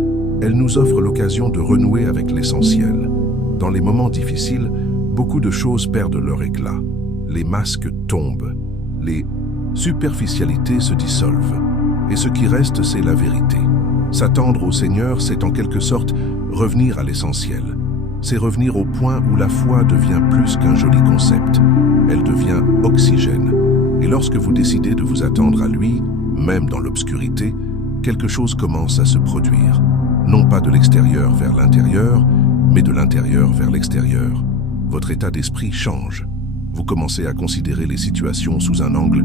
elle nous offre l'occasion de renouer avec l'essentiel. Dans les moments difficiles, beaucoup de choses perdent leur éclat. Les masques tombent, les superficialités se dissolvent. Et ce qui reste, c'est la vérité. S'attendre au Seigneur, c'est en quelque sorte revenir à l'essentiel. C'est revenir au point où la foi devient plus qu'un joli concept. Elle devient oxygène. Et lorsque vous décidez de vous attendre à lui, même dans l'obscurité, quelque chose commence à se produire. Non pas de l'extérieur vers l'intérieur, mais de l'intérieur vers l'extérieur. Votre état d'esprit change. Vous commencez à considérer les situations sous un angle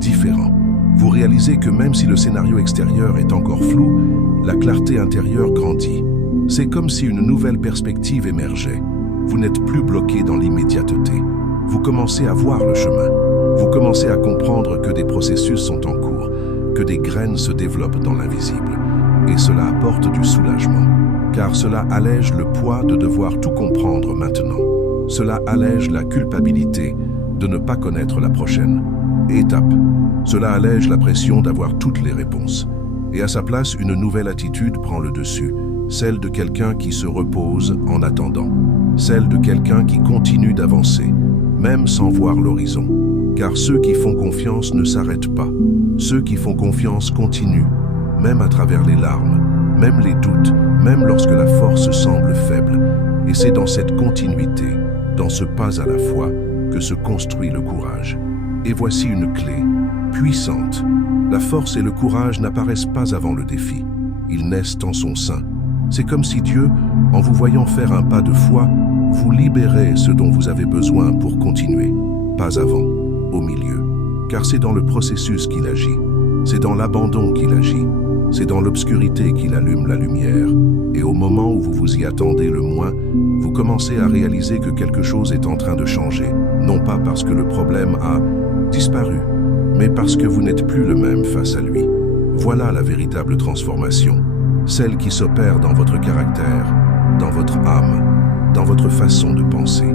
différent. Vous réalisez que même si le scénario extérieur est encore flou, la clarté intérieure grandit. C'est comme si une nouvelle perspective émergeait. Vous n'êtes plus bloqué dans l'immédiateté. Vous commencez à voir le chemin. Vous commencez à comprendre que des processus sont en cours, que des graines se développent dans l'invisible. Et cela apporte du soulagement, car cela allège le poids de devoir tout comprendre maintenant. Cela allège la culpabilité de ne pas connaître la prochaine étape. Cela allège la pression d'avoir toutes les réponses. Et à sa place, une nouvelle attitude prend le dessus, celle de quelqu'un qui se repose en attendant, celle de quelqu'un qui continue d'avancer, même sans voir l'horizon. Car ceux qui font confiance ne s'arrêtent pas. Ceux qui font confiance continuent, même à travers les larmes, même les doutes, même lorsque la force semble faible. Et c'est dans cette continuité, dans ce pas à la fois, que se construit le courage. Et voici une clé, puissante. La force et le courage n'apparaissent pas avant le défi. Ils naissent en son sein. C'est comme si Dieu, en vous voyant faire un pas de foi, vous libérait ce dont vous avez besoin pour continuer. Pas avant, au milieu. Car c'est dans le processus qu'il agit. C'est dans l'abandon qu'il agit. C'est dans l'obscurité qu'il allume la lumière. Et au moment où vous vous y attendez le moins, vous commencez à réaliser que quelque chose est en train de changer. Non pas parce que le problème a disparu, mais parce que vous n'êtes plus le même face à lui. Voilà la véritable transformation. Celle qui s'opère dans votre caractère, dans votre âme, dans votre façon de penser.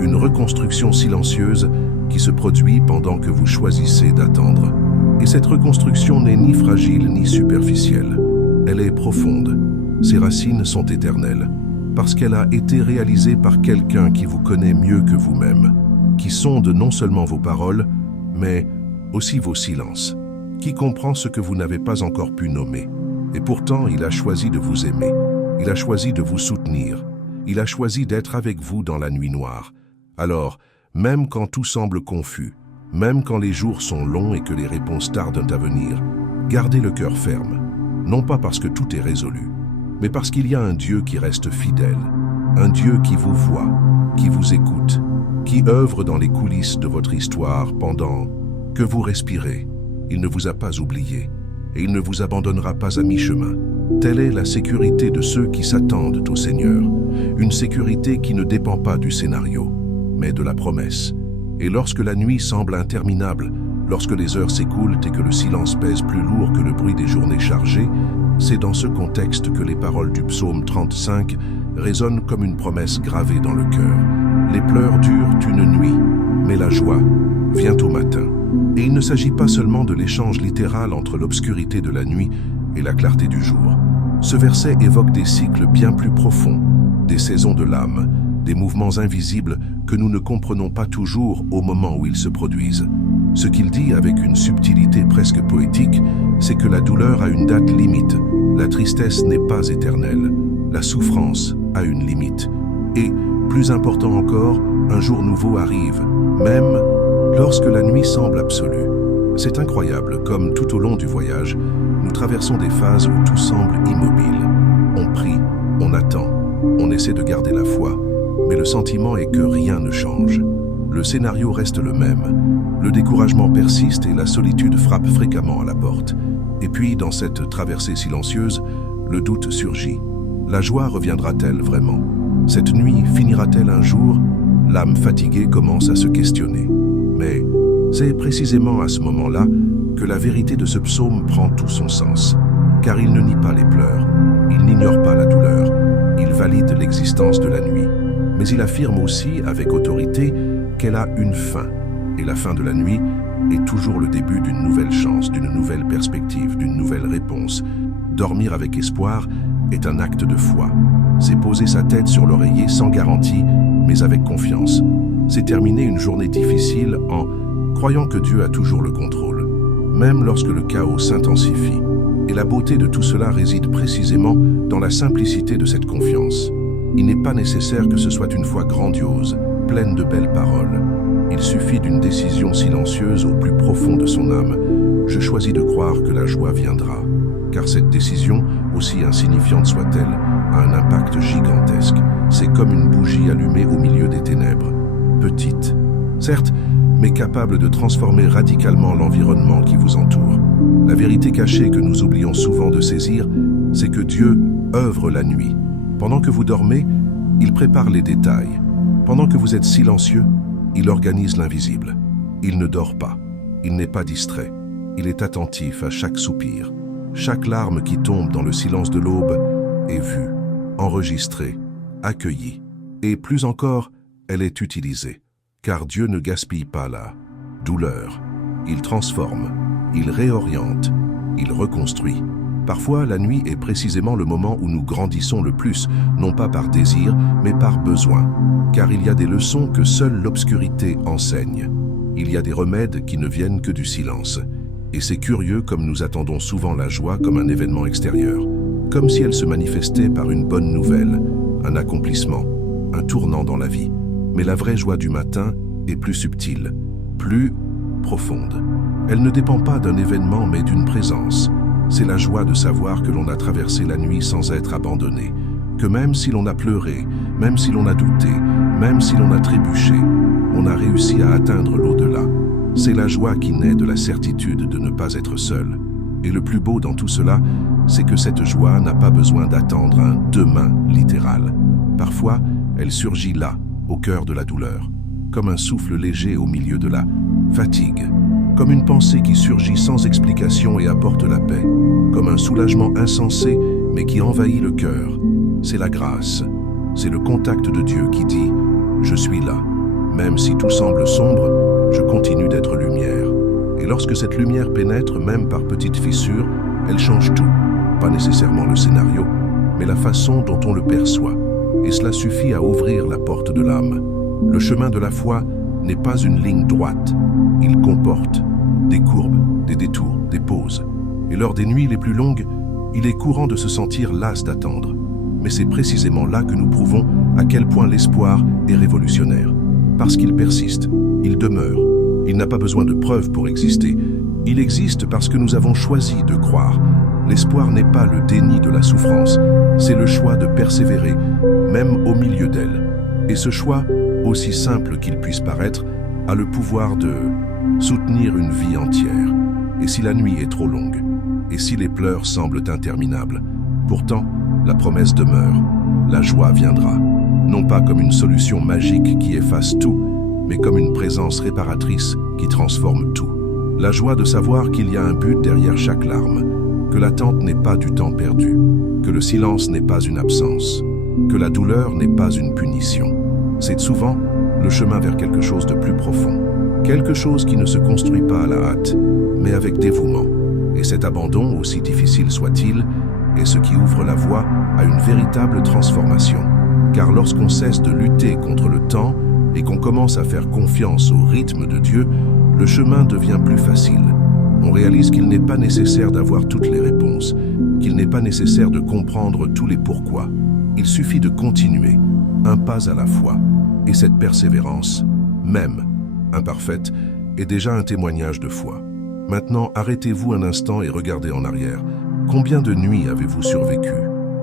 Une reconstruction silencieuse qui se produit pendant que vous choisissez d'attendre. Et cette reconstruction n'est ni fragile ni superficielle. Elle est profonde. ses racines sont éternelles, parce qu'elle a été réalisée par quelqu'un qui vous connaît mieux que vous-même, qui sonde non seulement vos paroles, mais aussi vos silences, qui comprend ce que vous n'avez pas encore pu nommer. Et pourtant, il a choisi de vous aimer, il a choisi de vous soutenir, il a choisi d'être avec vous dans la nuit noire. Alors, même quand tout semble confus, même quand les jours sont longs et que les réponses tardent à venir, gardez le cœur ferme, non pas parce que tout est résolu, mais parce qu'il y a un Dieu qui reste fidèle, un Dieu qui vous voit, qui vous écoute, qui œuvre dans les coulisses de votre histoire pendant que vous respirez. Il ne vous a pas oublié et il ne vous abandonnera pas à mi-chemin. Telle est la sécurité de ceux qui s'attendent au Seigneur, une sécurité qui ne dépend pas du scénario, mais de la promesse. Et lorsque la nuit semble interminable, lorsque les heures s'écoulent et que le silence pèse plus lourd que le bruit des journées chargées, c'est dans ce contexte que les paroles du psaume 35 résonnent comme une promesse gravée dans le cœur. Les pleurs durent une nuit, mais la joie vient au matin. Et il ne s'agit pas seulement de l'échange littéral entre l'obscurité de la nuit et la clarté du jour. Ce verset évoque des cycles bien plus profonds, des saisons de l'âme, des mouvements invisibles que nous ne comprenons pas toujours au moment où ils se produisent. Ce qu'il dit avec une subtilité presque poétique, c'est que la douleur a une date limite, la tristesse n'est pas éternelle, la souffrance a une limite. Et, plus important encore, un jour nouveau arrive, même lorsque la nuit semble absolue. C'est incroyable, comme tout au long du voyage, nous traversons des phases où tout semble immobile. On prie, on attend, on essaie de garder la foi, mais le sentiment est que rien ne change. Le scénario reste le même, le découragement persiste et la solitude frappe fréquemment à la porte. Et puis, dans cette traversée silencieuse, le doute surgit. La joie reviendra-t-elle vraiment? Cette nuit finira-t-elle un jour? L'âme fatiguée commence à se questionner. Mais c'est précisément à ce moment-là que la vérité de ce psaume prend tout son sens, car il ne nie pas les pleurs, il n'ignore pas la douleur, il valide l'existence de la nuit, mais il affirme aussi avec autorité qu'elle a une fin, et la fin de la nuit est toujours le début d'une nouvelle chance, d'une nouvelle perspective, d'une nouvelle réponse. Dormir avec espoir est un acte de foi, c'est poser sa tête sur l'oreiller sans garantie, mais avec confiance. C'est terminer une journée difficile en croyant que Dieu a toujours le contrôle, même lorsque le chaos s'intensifie. Et la beauté de tout cela réside précisément dans la simplicité de cette confiance. Il n'est pas nécessaire que ce soit une foi grandiose, pleine de belles paroles. Il suffit d'une décision silencieuse au plus profond de son âme. Je choisis de croire que la joie viendra, car cette décision, aussi insignifiante soit-elle, a un impact gigantesque. C'est comme une bougie allumée au milieu des ténèbres. Petite, certes, mais capable de transformer radicalement l'environnement qui vous entoure. La vérité cachée que nous oublions souvent de saisir, c'est que Dieu œuvre la nuit. Pendant que vous dormez, il prépare les détails. Pendant que vous êtes silencieux, il organise l'invisible. Il ne dort pas, il n'est pas distrait. Il est attentif à chaque soupir. Chaque larme qui tombe dans le silence de l'aube est vue, enregistrée, accueillie. Et plus encore, elle est utilisée. Car Dieu ne gaspille pas la douleur. Il transforme, il réoriente, il reconstruit. Parfois, la nuit est précisément le moment où nous grandissons le plus, non pas par désir, mais par besoin. Car il y a des leçons que seule l'obscurité enseigne. Il y a des remèdes qui ne viennent que du silence. Et c'est curieux comme nous attendons souvent la joie comme un événement extérieur, comme si elle se manifestait par une bonne nouvelle, un accomplissement, un tournant dans la vie. Mais la vraie joie du matin est plus subtile, plus profonde. Elle ne dépend pas d'un événement mais d'une présence. C'est la joie de savoir que l'on a traversé la nuit sans être abandonné, que même si l'on a pleuré, même si l'on a douté, même si l'on a trébuché, on a réussi à atteindre l'au-delà. C'est la joie qui naît de la certitude de ne pas être seul. Et le plus beau dans tout cela, c'est que cette joie n'a pas besoin d'attendre un demain littéral. Parfois, elle surgit là, au cœur de la douleur, comme un souffle léger au milieu de la fatigue, comme une pensée qui surgit sans explication et apporte la paix, comme un soulagement insensé mais qui envahit le cœur. C'est la grâce, c'est le contact de Dieu qui dit « Je suis là, même si tout semble sombre, je continue d'être lumière. » Et lorsque cette lumière pénètre, même par petites fissures, elle change tout, pas nécessairement le scénario, mais la façon dont on le perçoit. Et cela suffit à ouvrir la porte de l'âme. Le chemin de la foi n'est pas une ligne droite. Il comporte des courbes, des détours, des pauses. Et lors des nuits les plus longues, il est courant de se sentir las d'attendre. Mais c'est précisément là que nous prouvons à quel point l'espoir est révolutionnaire. Parce qu'il persiste, il demeure. Il n'a pas besoin de preuves pour exister. Il existe parce que nous avons choisi de croire. L'espoir n'est pas le déni de la souffrance, c'est le choix de persévérer, même au milieu d'elle. Et ce choix, aussi simple qu'il puisse paraître, a le pouvoir de soutenir une vie entière. Et si la nuit est trop longue, et si les pleurs semblent interminables, pourtant, la promesse demeure, la joie viendra. Non pas comme une solution magique qui efface tout, mais comme une présence réparatrice qui transforme tout. La joie de savoir qu'il y a un but derrière chaque larme, que l'attente n'est pas du temps perdu, que le silence n'est pas une absence, que la douleur n'est pas une punition. C'est souvent le chemin vers quelque chose de plus profond, quelque chose qui ne se construit pas à la hâte, mais avec dévouement. Et cet abandon, aussi difficile soit-il, est ce qui ouvre la voie à une véritable transformation. Car lorsqu'on cesse de lutter contre le temps et qu'on commence à faire confiance au rythme de Dieu, le chemin devient plus facile. On réalise qu'il n'est pas nécessaire d'avoir toutes les réponses, qu'il n'est pas nécessaire de comprendre tous les pourquoi. Il suffit de continuer, un pas à la fois. Et cette persévérance, même imparfaite, est déjà un témoignage de foi. Maintenant, arrêtez-vous un instant et regardez en arrière. Combien de nuits avez-vous survécu?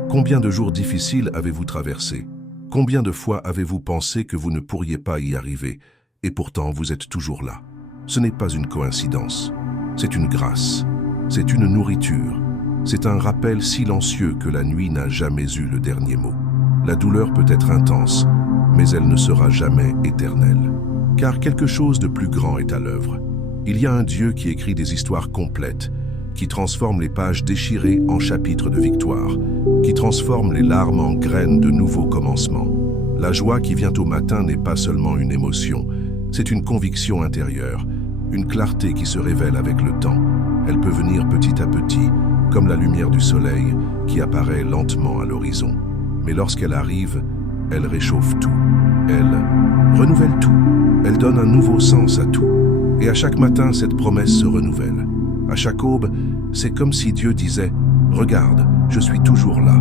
Combien de jours difficiles avez-vous traversés? Combien de fois avez-vous pensé que vous ne pourriez pas y arriver? Et pourtant, vous êtes toujours là. Ce n'est pas une coïncidence. C'est une grâce. C'est une nourriture. C'est un rappel silencieux que la nuit n'a jamais eu le dernier mot. La douleur peut être intense, mais elle ne sera jamais éternelle. Car quelque chose de plus grand est à l'œuvre. Il y a un Dieu qui écrit des histoires complètes, qui transforme les pages déchirées en chapitres de victoire, qui transforme les larmes en graines de nouveaux commencements. La joie qui vient au matin n'est pas seulement une émotion, c'est une conviction intérieure, une clarté qui se révèle avec le temps. Elle peut venir petit à petit, comme la lumière du soleil qui apparaît lentement à l'horizon. Mais lorsqu'elle arrive, elle réchauffe tout. Elle renouvelle tout. Elle donne un nouveau sens à tout. Et à chaque matin, cette promesse se renouvelle. À chaque aube, c'est comme si Dieu disait « Regarde, je suis toujours là.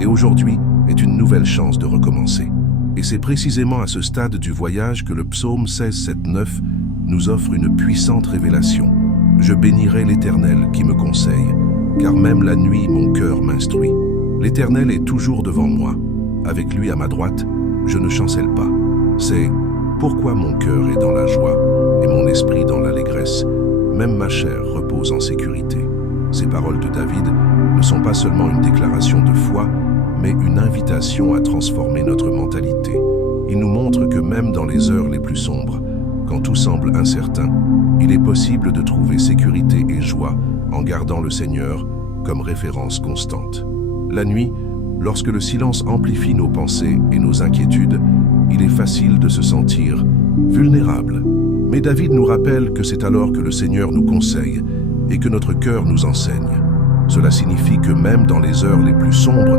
Et aujourd'hui est une nouvelle chance de recommencer. » Et c'est précisément à ce stade du voyage que le psaume 16:7-9 nous offre une puissante révélation. « Je bénirai l'Éternel qui me conseille, car même la nuit mon cœur m'instruit. L'Éternel est toujours devant moi. Avec lui à ma droite, je ne chancelle pas. C'est pourquoi mon cœur est dans la joie et mon esprit dans l'allégresse. Même ma chair repose en sécurité. » Ces paroles de David ne sont pas seulement une déclaration de foi, mais une invitation à transformer notre mentalité. Il nous montre que même dans les heures les plus sombres, quand tout semble incertain, il est possible de trouver sécurité et joie en gardant le Seigneur comme référence constante. La nuit, lorsque le silence amplifie nos pensées et nos inquiétudes, il est facile de se sentir vulnérable. Mais David nous rappelle que c'est alors que le Seigneur nous conseille et que notre cœur nous enseigne. Cela signifie que même dans les heures les plus sombres,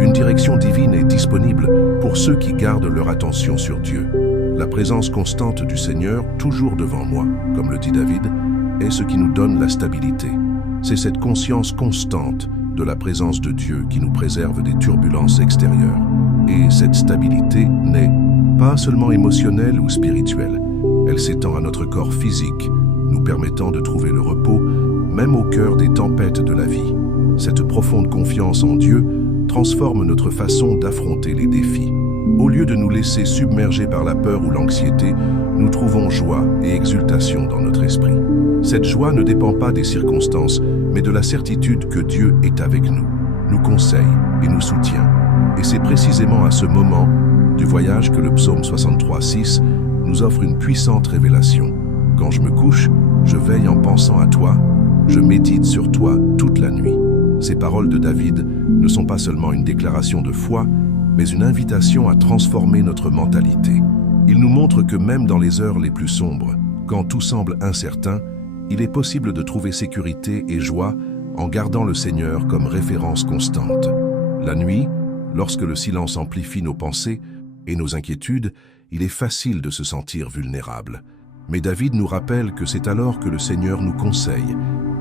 une direction divine est disponible pour ceux qui gardent leur attention sur Dieu. La présence constante du Seigneur, toujours devant moi, comme le dit David, est ce qui nous donne la stabilité. C'est cette conscience constante de la présence de Dieu qui nous préserve des turbulences extérieures. Et cette stabilité n'est pas seulement émotionnelle ou spirituelle. Elle s'étend à notre corps physique, nous permettant de trouver le repos, même au cœur des tempêtes de la vie. Cette profonde confiance en Dieu transforme notre façon d'affronter les défis. Au lieu de nous laisser submerger par la peur ou l'anxiété, nous trouvons joie et exultation dans notre esprit. Cette joie ne dépend pas des circonstances, mais de la certitude que Dieu est avec nous, nous conseille et nous soutient. Et c'est précisément à ce moment du voyage que le psaume 63:6 nous offre une puissante révélation. Quand je me couche, je veille en pensant à toi, je médite sur toi toute la nuit. Ces paroles de David ne sont pas seulement une déclaration de foi, mais une invitation à transformer notre mentalité. Il nous montre que même dans les heures les plus sombres, quand tout semble incertain, il est possible de trouver sécurité et joie en gardant le Seigneur comme référence constante. La nuit, lorsque le silence amplifie nos pensées et nos inquiétudes, il est facile de se sentir vulnérable. Mais David nous rappelle que c'est alors que le Seigneur nous conseille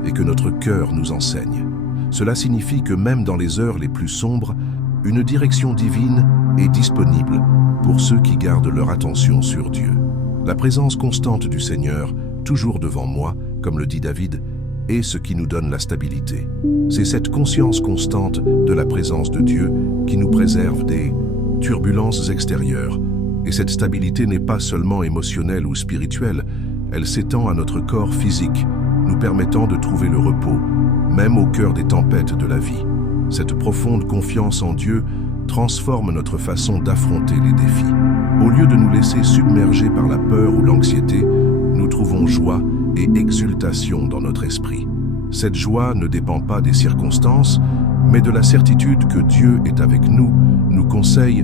et que notre cœur nous enseigne. Cela signifie que même dans les heures les plus sombres, une direction divine est disponible pour ceux qui gardent leur attention sur Dieu. La présence constante du Seigneur, toujours devant moi, comme le dit David, est ce qui nous donne la stabilité. C'est cette conscience constante de la présence de Dieu qui nous préserve des turbulences extérieures. Et cette stabilité n'est pas seulement émotionnelle ou spirituelle, elle s'étend à notre corps physique, nous permettant de trouver le repos, même au cœur des tempêtes de la vie. Cette profonde confiance en Dieu transforme notre façon d'affronter les défis. Au lieu de nous laisser submerger par la peur ou l'anxiété, nous trouvons joie et exultation dans notre esprit. Cette joie ne dépend pas des circonstances, mais de la certitude que Dieu est avec nous, nous conseille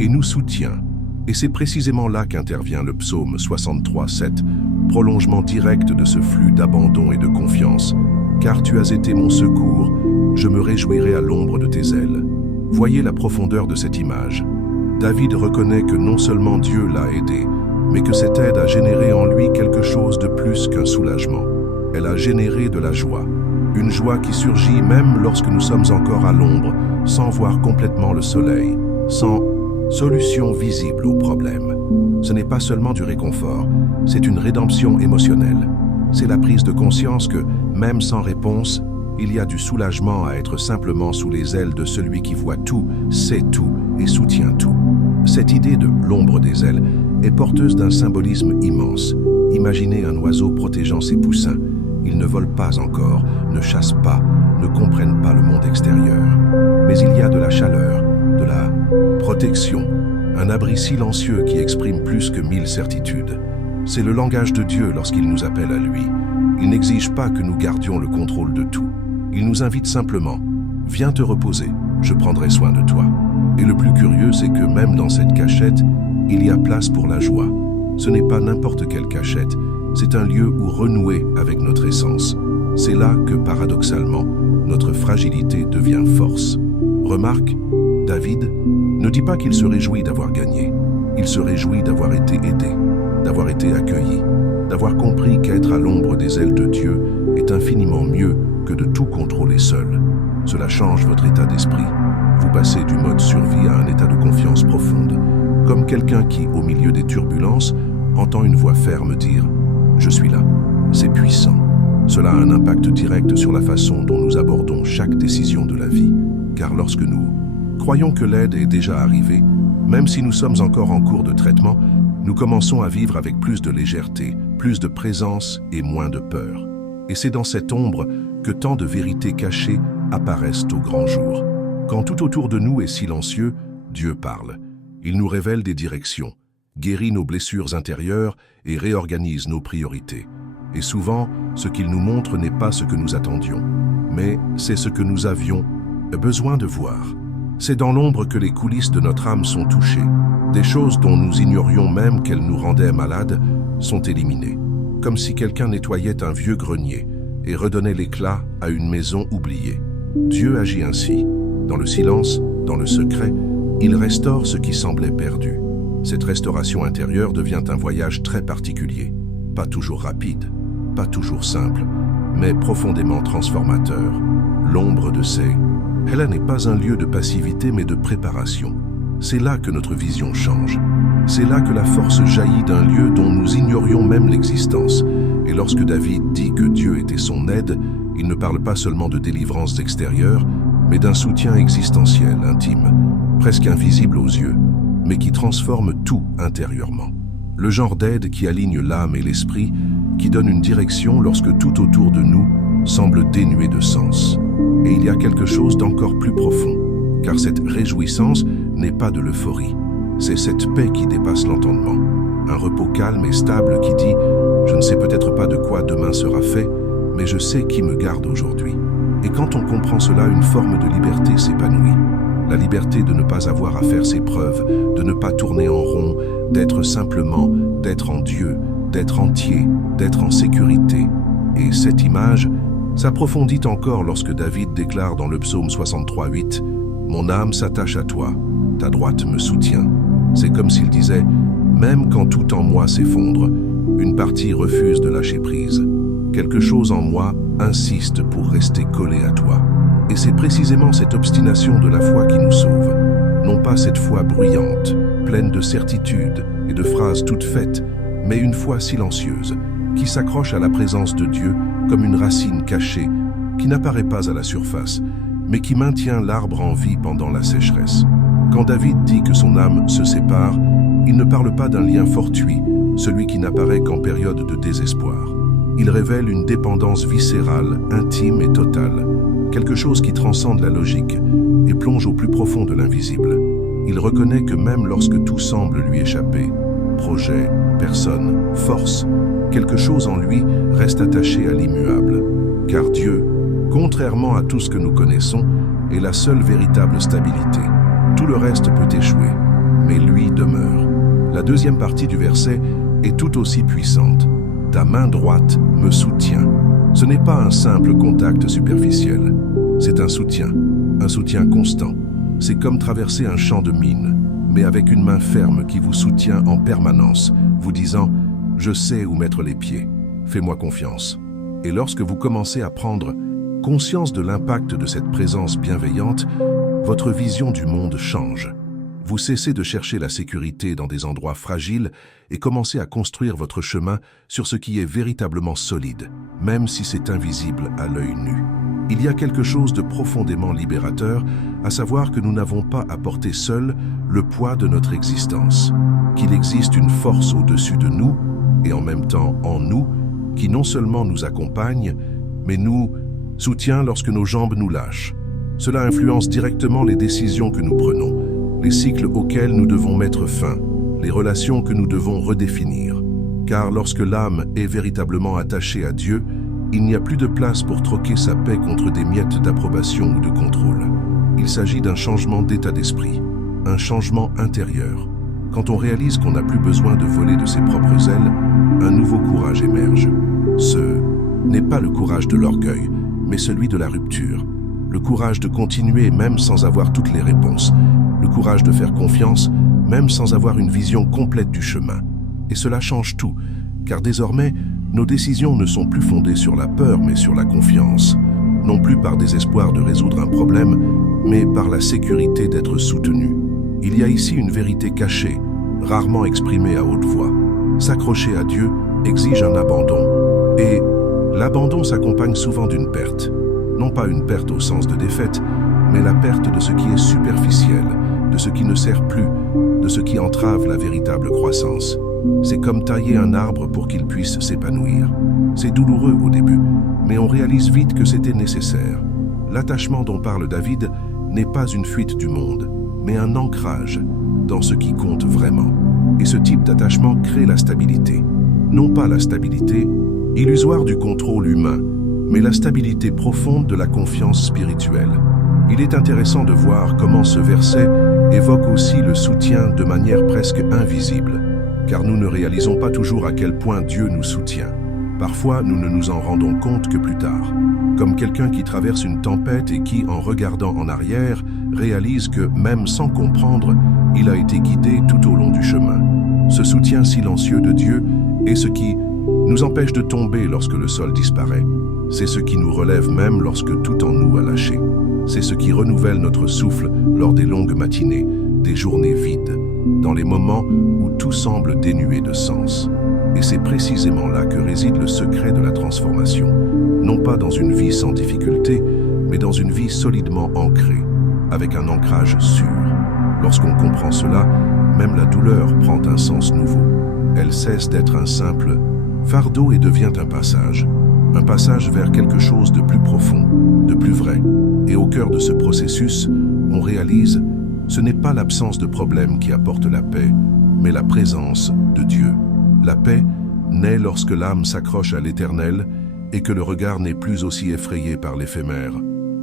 et nous soutient. Et c'est précisément là qu'intervient le psaume 63:7, prolongement direct de ce flux d'abandon et de confiance. « Car tu as été mon secours, je me réjouirai à l'ombre de tes ailes. » Voyez la profondeur de cette image. David reconnaît que non seulement Dieu l'a aidé, mais que cette aide a généré en lui quelque chose de plus qu'un soulagement. Elle a généré de la joie. Une joie qui surgit même lorsque nous sommes encore à l'ombre, sans voir complètement le soleil, sans solution visible au problème. Ce n'est pas seulement du réconfort, c'est une rédemption émotionnelle. C'est la prise de conscience que, même sans réponse, il y a du soulagement à être simplement sous les ailes de celui qui voit tout, sait tout et soutient tout. Cette idée de l'ombre des ailes est porteuse d'un symbolisme immense. Imaginez un oiseau protégeant ses poussins. Ils ne volent pas encore, ne chassent pas, ne comprennent pas le monde extérieur. Mais il y a de la chaleur, de la protection, un abri silencieux qui exprime plus que 1000 certitudes. C'est le langage de Dieu lorsqu'il nous appelle à lui. Il n'exige pas que nous gardions le contrôle de tout. Il nous invite simplement « Viens te reposer, je prendrai soin de toi ». Et le plus curieux, c'est que même dans cette cachette, il y a place pour la joie. Ce n'est pas n'importe quelle cachette, c'est un lieu où renouer avec notre essence. C'est là que, paradoxalement, notre fragilité devient force. Remarque, David ne dit pas qu'il se réjouit d'avoir gagné. Il se réjouit d'avoir été aidé, d'avoir été accueilli, d'avoir compris qu'être à l'ombre des ailes de Dieu est infiniment mieux que de tout contrôler seul. Cela change votre état d'esprit. Vous passez du mode survie à un état de confiance profonde, comme quelqu'un qui, au milieu des turbulences, entend une voix ferme dire « Je suis là ». C'est puissant. Cela a un impact direct sur la façon dont nous abordons chaque décision de la vie, car lorsque nous croyons que l'aide est déjà arrivée, même si nous sommes encore en cours de traitement, nous commençons à vivre avec plus de légèreté, plus de présence et moins de peur. Et c'est dans cette ombre que tant de vérités cachées apparaissent au grand jour. Quand tout autour de nous est silencieux, Dieu parle. Il nous révèle des directions, guérit nos blessures intérieures et réorganise nos priorités. Et souvent, ce qu'il nous montre n'est pas ce que nous attendions, mais c'est ce que nous avions besoin de voir. C'est dans l'ombre que les coulisses de notre âme sont touchées. Des choses dont nous ignorions même qu'elles nous rendaient malades sont éliminées, comme si quelqu'un nettoyait un vieux grenier et redonnait l'éclat à une maison oubliée. Dieu agit ainsi. Dans le silence, dans le secret, il restaure ce qui semblait perdu. Cette restauration intérieure devient un voyage très particulier, pas toujours rapide, pas toujours simple, mais profondément transformateur. L'ombre de ces elle n'est pas un lieu de passivité mais de préparation. C'est là que notre vision change. C'est là que la force jaillit d'un lieu dont nous ignorions même l'existence. Et lorsque David dit que Dieu était son aide, il ne parle pas seulement de délivrance extérieure, mais d'un soutien existentiel, intime, presque invisible aux yeux, mais qui transforme tout intérieurement. Le genre d'aide qui aligne l'âme et l'esprit, qui donne une direction lorsque tout autour de nous semble dénué de sens. Et il y a quelque chose d'encore plus profond, car cette réjouissance n'est pas de l'euphorie. C'est cette paix qui dépasse l'entendement, un repos calme et stable qui dit « Je ne sais peut-être pas de quoi demain sera fait, mais je sais qui me garde aujourd'hui ». Et quand on comprend cela, une forme de liberté s'épanouit. La liberté de ne pas avoir à faire ses preuves, de ne pas tourner en rond, d'être simplement, d'être en Dieu, d'être entier, d'être en sécurité. Et cette image s'approfondit encore lorsque David déclare dans le psaume 63:8 « Mon âme s'attache à toi, ta droite me soutient. C'est comme s'il disait, même quand tout en moi s'effondre, une partie refuse de lâcher prise. Quelque chose en moi insiste pour rester collé à toi. Et c'est précisément cette obstination de la foi qui nous sauve. Non pas cette foi bruyante, pleine de certitudes et de phrases toutes faites, mais une foi silencieuse, qui s'accroche à la présence de Dieu comme une racine cachée, qui n'apparaît pas à la surface, mais qui maintient l'arbre en vie pendant la sécheresse. Quand David dit que son âme se sépare, il ne parle pas d'un lien fortuit, celui qui n'apparaît qu'en période de désespoir. Il révèle une dépendance viscérale, intime et totale, quelque chose qui transcende la logique et plonge au plus profond de l'invisible. Il reconnaît que même lorsque tout semble lui échapper, projet, personne, force, quelque chose en lui reste attaché à l'immuable. Car Dieu, contrairement à tout ce que nous connaissons, est la seule véritable stabilité. Tout le reste peut échouer, mais lui demeure. La deuxième partie du verset est tout aussi puissante. Ta main droite me soutient. Ce n'est pas un simple contact superficiel. C'est un soutien constant. C'est comme traverser un champ de mines, mais avec une main ferme qui vous soutient en permanence, vous disant « Je sais où mettre les pieds, fais-moi confiance ». Et lorsque vous commencez à prendre conscience de l'impact de cette présence bienveillante, votre vision du monde change. Vous cessez de chercher la sécurité dans des endroits fragiles et commencez à construire votre chemin sur ce qui est véritablement solide, même si c'est invisible à l'œil nu. Il y a quelque chose de profondément libérateur, à savoir que nous n'avons pas à porter seuls le poids de notre existence, qu'il existe une force au-dessus de nous et en même temps en nous, qui non seulement nous accompagne, mais nous soutient lorsque nos jambes nous lâchent. Cela influence directement les décisions que nous prenons, les cycles auxquels nous devons mettre fin, les relations que nous devons redéfinir. Car lorsque l'âme est véritablement attachée à Dieu, il n'y a plus de place pour troquer sa paix contre des miettes d'approbation ou de contrôle. Il s'agit d'un changement d'état d'esprit, un changement intérieur. Quand on réalise qu'on n'a plus besoin de voler de ses propres ailes, un nouveau courage émerge. Ce n'est pas le courage de l'orgueil, mais celui de la rupture. Le courage de continuer même sans avoir toutes les réponses. Le courage de faire confiance même sans avoir une vision complète du chemin. Et cela change tout, car désormais, nos décisions ne sont plus fondées sur la peur, mais sur la confiance. Non plus par désespoir de résoudre un problème, mais par la sécurité d'être soutenu. Il y a ici une vérité cachée, rarement exprimée à haute voix. S'accrocher à Dieu exige un abandon. Et l'abandon s'accompagne souvent d'une perte. Non pas une perte au sens de défaite, mais la perte de ce qui est superficiel, de ce qui ne sert plus, de ce qui entrave la véritable croissance. C'est comme tailler un arbre pour qu'il puisse s'épanouir. C'est douloureux au début, mais on réalise vite que c'était nécessaire. L'attachement dont parle David n'est pas une fuite du monde, mais un ancrage dans ce qui compte vraiment. Et ce type d'attachement crée la stabilité. Non pas la stabilité illusoire du contrôle humain, mais la stabilité profonde de la confiance spirituelle. Il est intéressant de voir comment ce verset évoque aussi le soutien de manière presque invisible, car nous ne réalisons pas toujours à quel point Dieu nous soutient. Parfois, nous ne nous en rendons compte que plus tard, comme quelqu'un qui traverse une tempête et qui, en regardant en arrière, réalise que, même sans comprendre, il a été guidé tout au long du chemin. Ce soutien silencieux de Dieu est ce qui nous empêche de tomber lorsque le sol disparaît. C'est ce qui nous relève même lorsque tout en nous a lâché. C'est ce qui renouvelle notre souffle lors des longues matinées, des journées vides, dans les moments où tout semble dénué de sens. Et c'est précisément là que réside le secret de la transformation. Non pas dans une vie sans difficulté, mais dans une vie solidement ancrée, avec un ancrage sûr. Lorsqu'on comprend cela, même la douleur prend un sens nouveau. Elle cesse d'être un simple fardeau et devient un passage vers quelque chose de plus profond, de plus vrai. Et au cœur de ce processus, on réalise, ce n'est pas l'absence de problème qui apporte la paix, mais la présence de Dieu. La paix naît lorsque l'âme s'accroche à l'Éternel et que le regard n'est plus aussi effrayé par l'éphémère.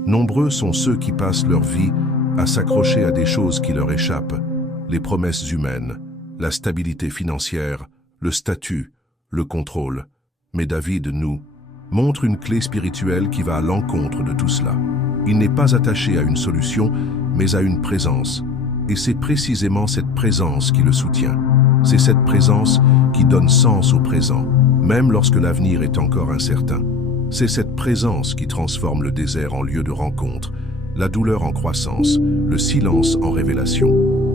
Nombreux sont ceux qui passent leur vie à s'accrocher à des choses qui leur échappent, les promesses humaines, la stabilité financière, le statut, le contrôle. Mais David nous montre une clé spirituelle qui va à l'encontre de tout cela. Il n'est pas attaché à une solution, mais à une présence. Et c'est précisément cette présence qui le soutient. C'est cette présence qui donne sens au présent, même lorsque l'avenir est encore incertain. C'est cette présence qui transforme le désert en lieu de rencontre, la douleur en croissance, le silence en révélation.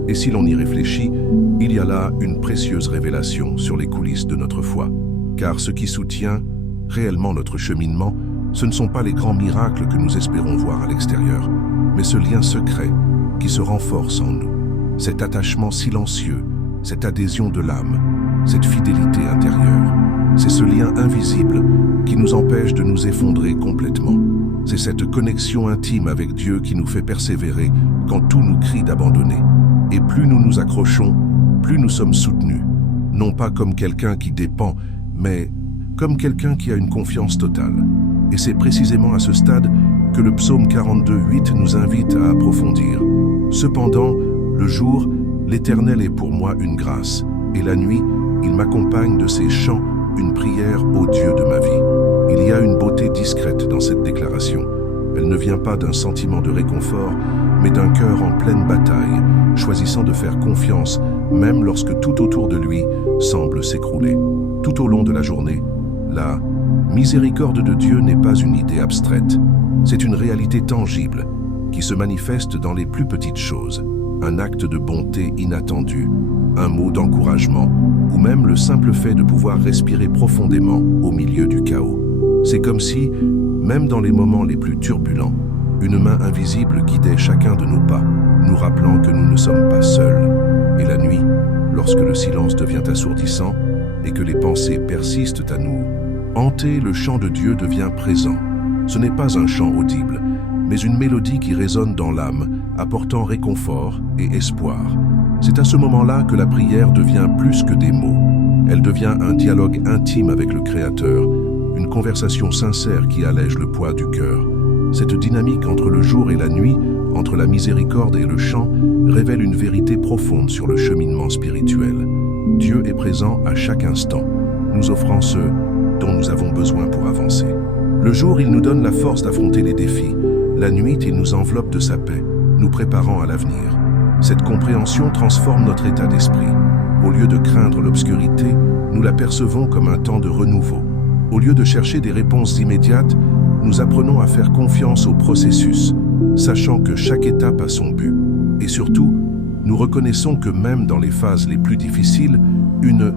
Et si l'on y réfléchit, il y a là une précieuse révélation sur les coulisses de notre foi. Car ce qui soutient réellement notre cheminement, ce ne sont pas les grands miracles que nous espérons voir à l'extérieur, mais ce lien secret qui se renforce en nous. Cet attachement silencieux, cette adhésion de l'âme, cette fidélité intérieure. C'est ce lien invisible qui nous empêche de nous effondrer complètement. C'est cette connexion intime avec Dieu qui nous fait persévérer quand tout nous crie d'abandonner. Et plus nous nous accrochons, plus nous sommes soutenus. Non pas comme quelqu'un qui dépend, mais comme quelqu'un qui a une confiance totale. Et c'est précisément à ce stade que le psaume 42:8 nous invite à approfondir. Cependant, le jour, l'Éternel est pour moi une grâce, et la nuit, il m'accompagne de ses chants, une prière au Dieu de ma vie. Il y a une beauté discrète dans cette déclaration. Elle ne vient pas d'un sentiment de réconfort, mais d'un cœur en pleine bataille, choisissant de faire confiance, même lorsque tout autour de lui semble s'écrouler. Tout au long de la journée, la miséricorde de Dieu n'est pas une idée abstraite. C'est une réalité tangible qui se manifeste dans les plus petites choses. Un acte de bonté inattendu, un mot d'encouragement, ou même le simple fait de pouvoir respirer profondément au milieu du chaos. C'est comme si, même dans les moments les plus turbulents, une main invisible guidait chacun de nos pas, nous rappelant que nous ne sommes pas seuls. Et la nuit, lorsque le silence devient assourdissant et que les pensées persistent à nous hanter, le chant de Dieu devient présent. Ce n'est pas un chant audible, mais une mélodie qui résonne dans l'âme, apportant réconfort et espoir. C'est à ce moment-là que la prière devient plus que des mots. Elle devient un dialogue intime avec le Créateur, une conversation sincère qui allège le poids du cœur. Cette dynamique entre le jour et la nuit, entre la miséricorde et le chant, révèle une vérité profonde sur le cheminement spirituel. Dieu est présent à chaque instant, nous offrant ce dont nous avons besoin pour avancer. Le jour, il nous donne la force d'affronter les défis. La nuit, il nous enveloppe de sa paix, nous préparant à l'avenir. Cette compréhension transforme notre état d'esprit. Au lieu de craindre l'obscurité, nous la percevons comme un temps de renouveau. Au lieu de chercher des réponses immédiates, nous apprenons à faire confiance au processus, sachant que chaque étape a son but. Et surtout, nous reconnaissons que même dans les phases les plus difficiles, une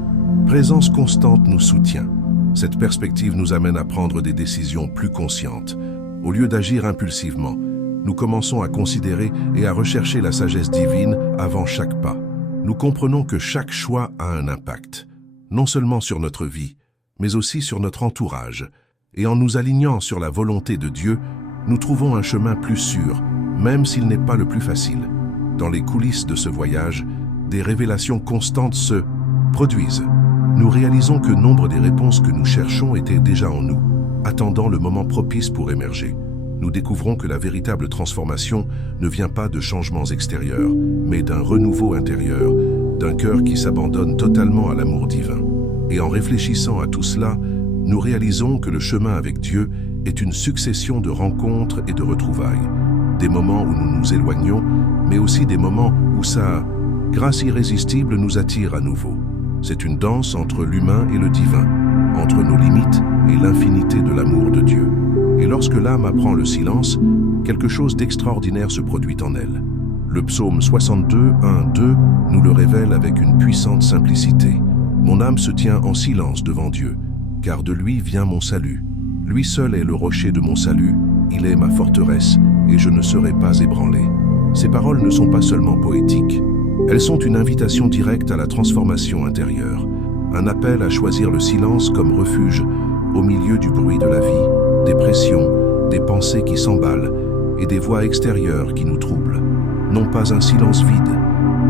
présence constante nous soutient. Cette perspective nous amène à prendre des décisions plus conscientes. Au lieu d'agir impulsivement, nous commençons à considérer et à rechercher la sagesse divine avant chaque pas. Nous comprenons que chaque choix a un impact, non seulement sur notre vie, mais aussi sur notre entourage. Et en nous alignant sur la volonté de Dieu, nous trouvons un chemin plus sûr, même s'il n'est pas le plus facile. Dans les coulisses de ce voyage, des révélations constantes se produisent. Nous réalisons que nombre des réponses que nous cherchons étaient déjà en nous, attendant le moment propice pour émerger. Nous découvrons que la véritable transformation ne vient pas de changements extérieurs, mais d'un renouveau intérieur, d'un cœur qui s'abandonne totalement à l'amour divin. Et en réfléchissant à tout cela, nous réalisons que le chemin avec Dieu est une succession de rencontres et de retrouvailles. Des moments où nous nous éloignons, mais aussi des moments où sa grâce irrésistible nous attire à nouveau. C'est une danse entre l'humain et le divin, entre nos limites et l'infinité de l'amour de Dieu. Et lorsque l'âme apprend le silence, quelque chose d'extraordinaire se produit en elle. Le psaume 62, 1, 2 nous le révèle avec une puissante simplicité. Mon âme se tient en silence devant Dieu, car de lui vient mon salut. Lui seul est le rocher de mon salut, il est ma forteresse, et je ne serai pas ébranlé. Ces paroles ne sont pas seulement poétiques, elles sont une invitation directe à la transformation intérieure, un appel à choisir le silence comme refuge au milieu du bruit de la vie, des pressions, des pensées qui s'emballent et des voix extérieures qui nous troublent. Non pas un silence vide,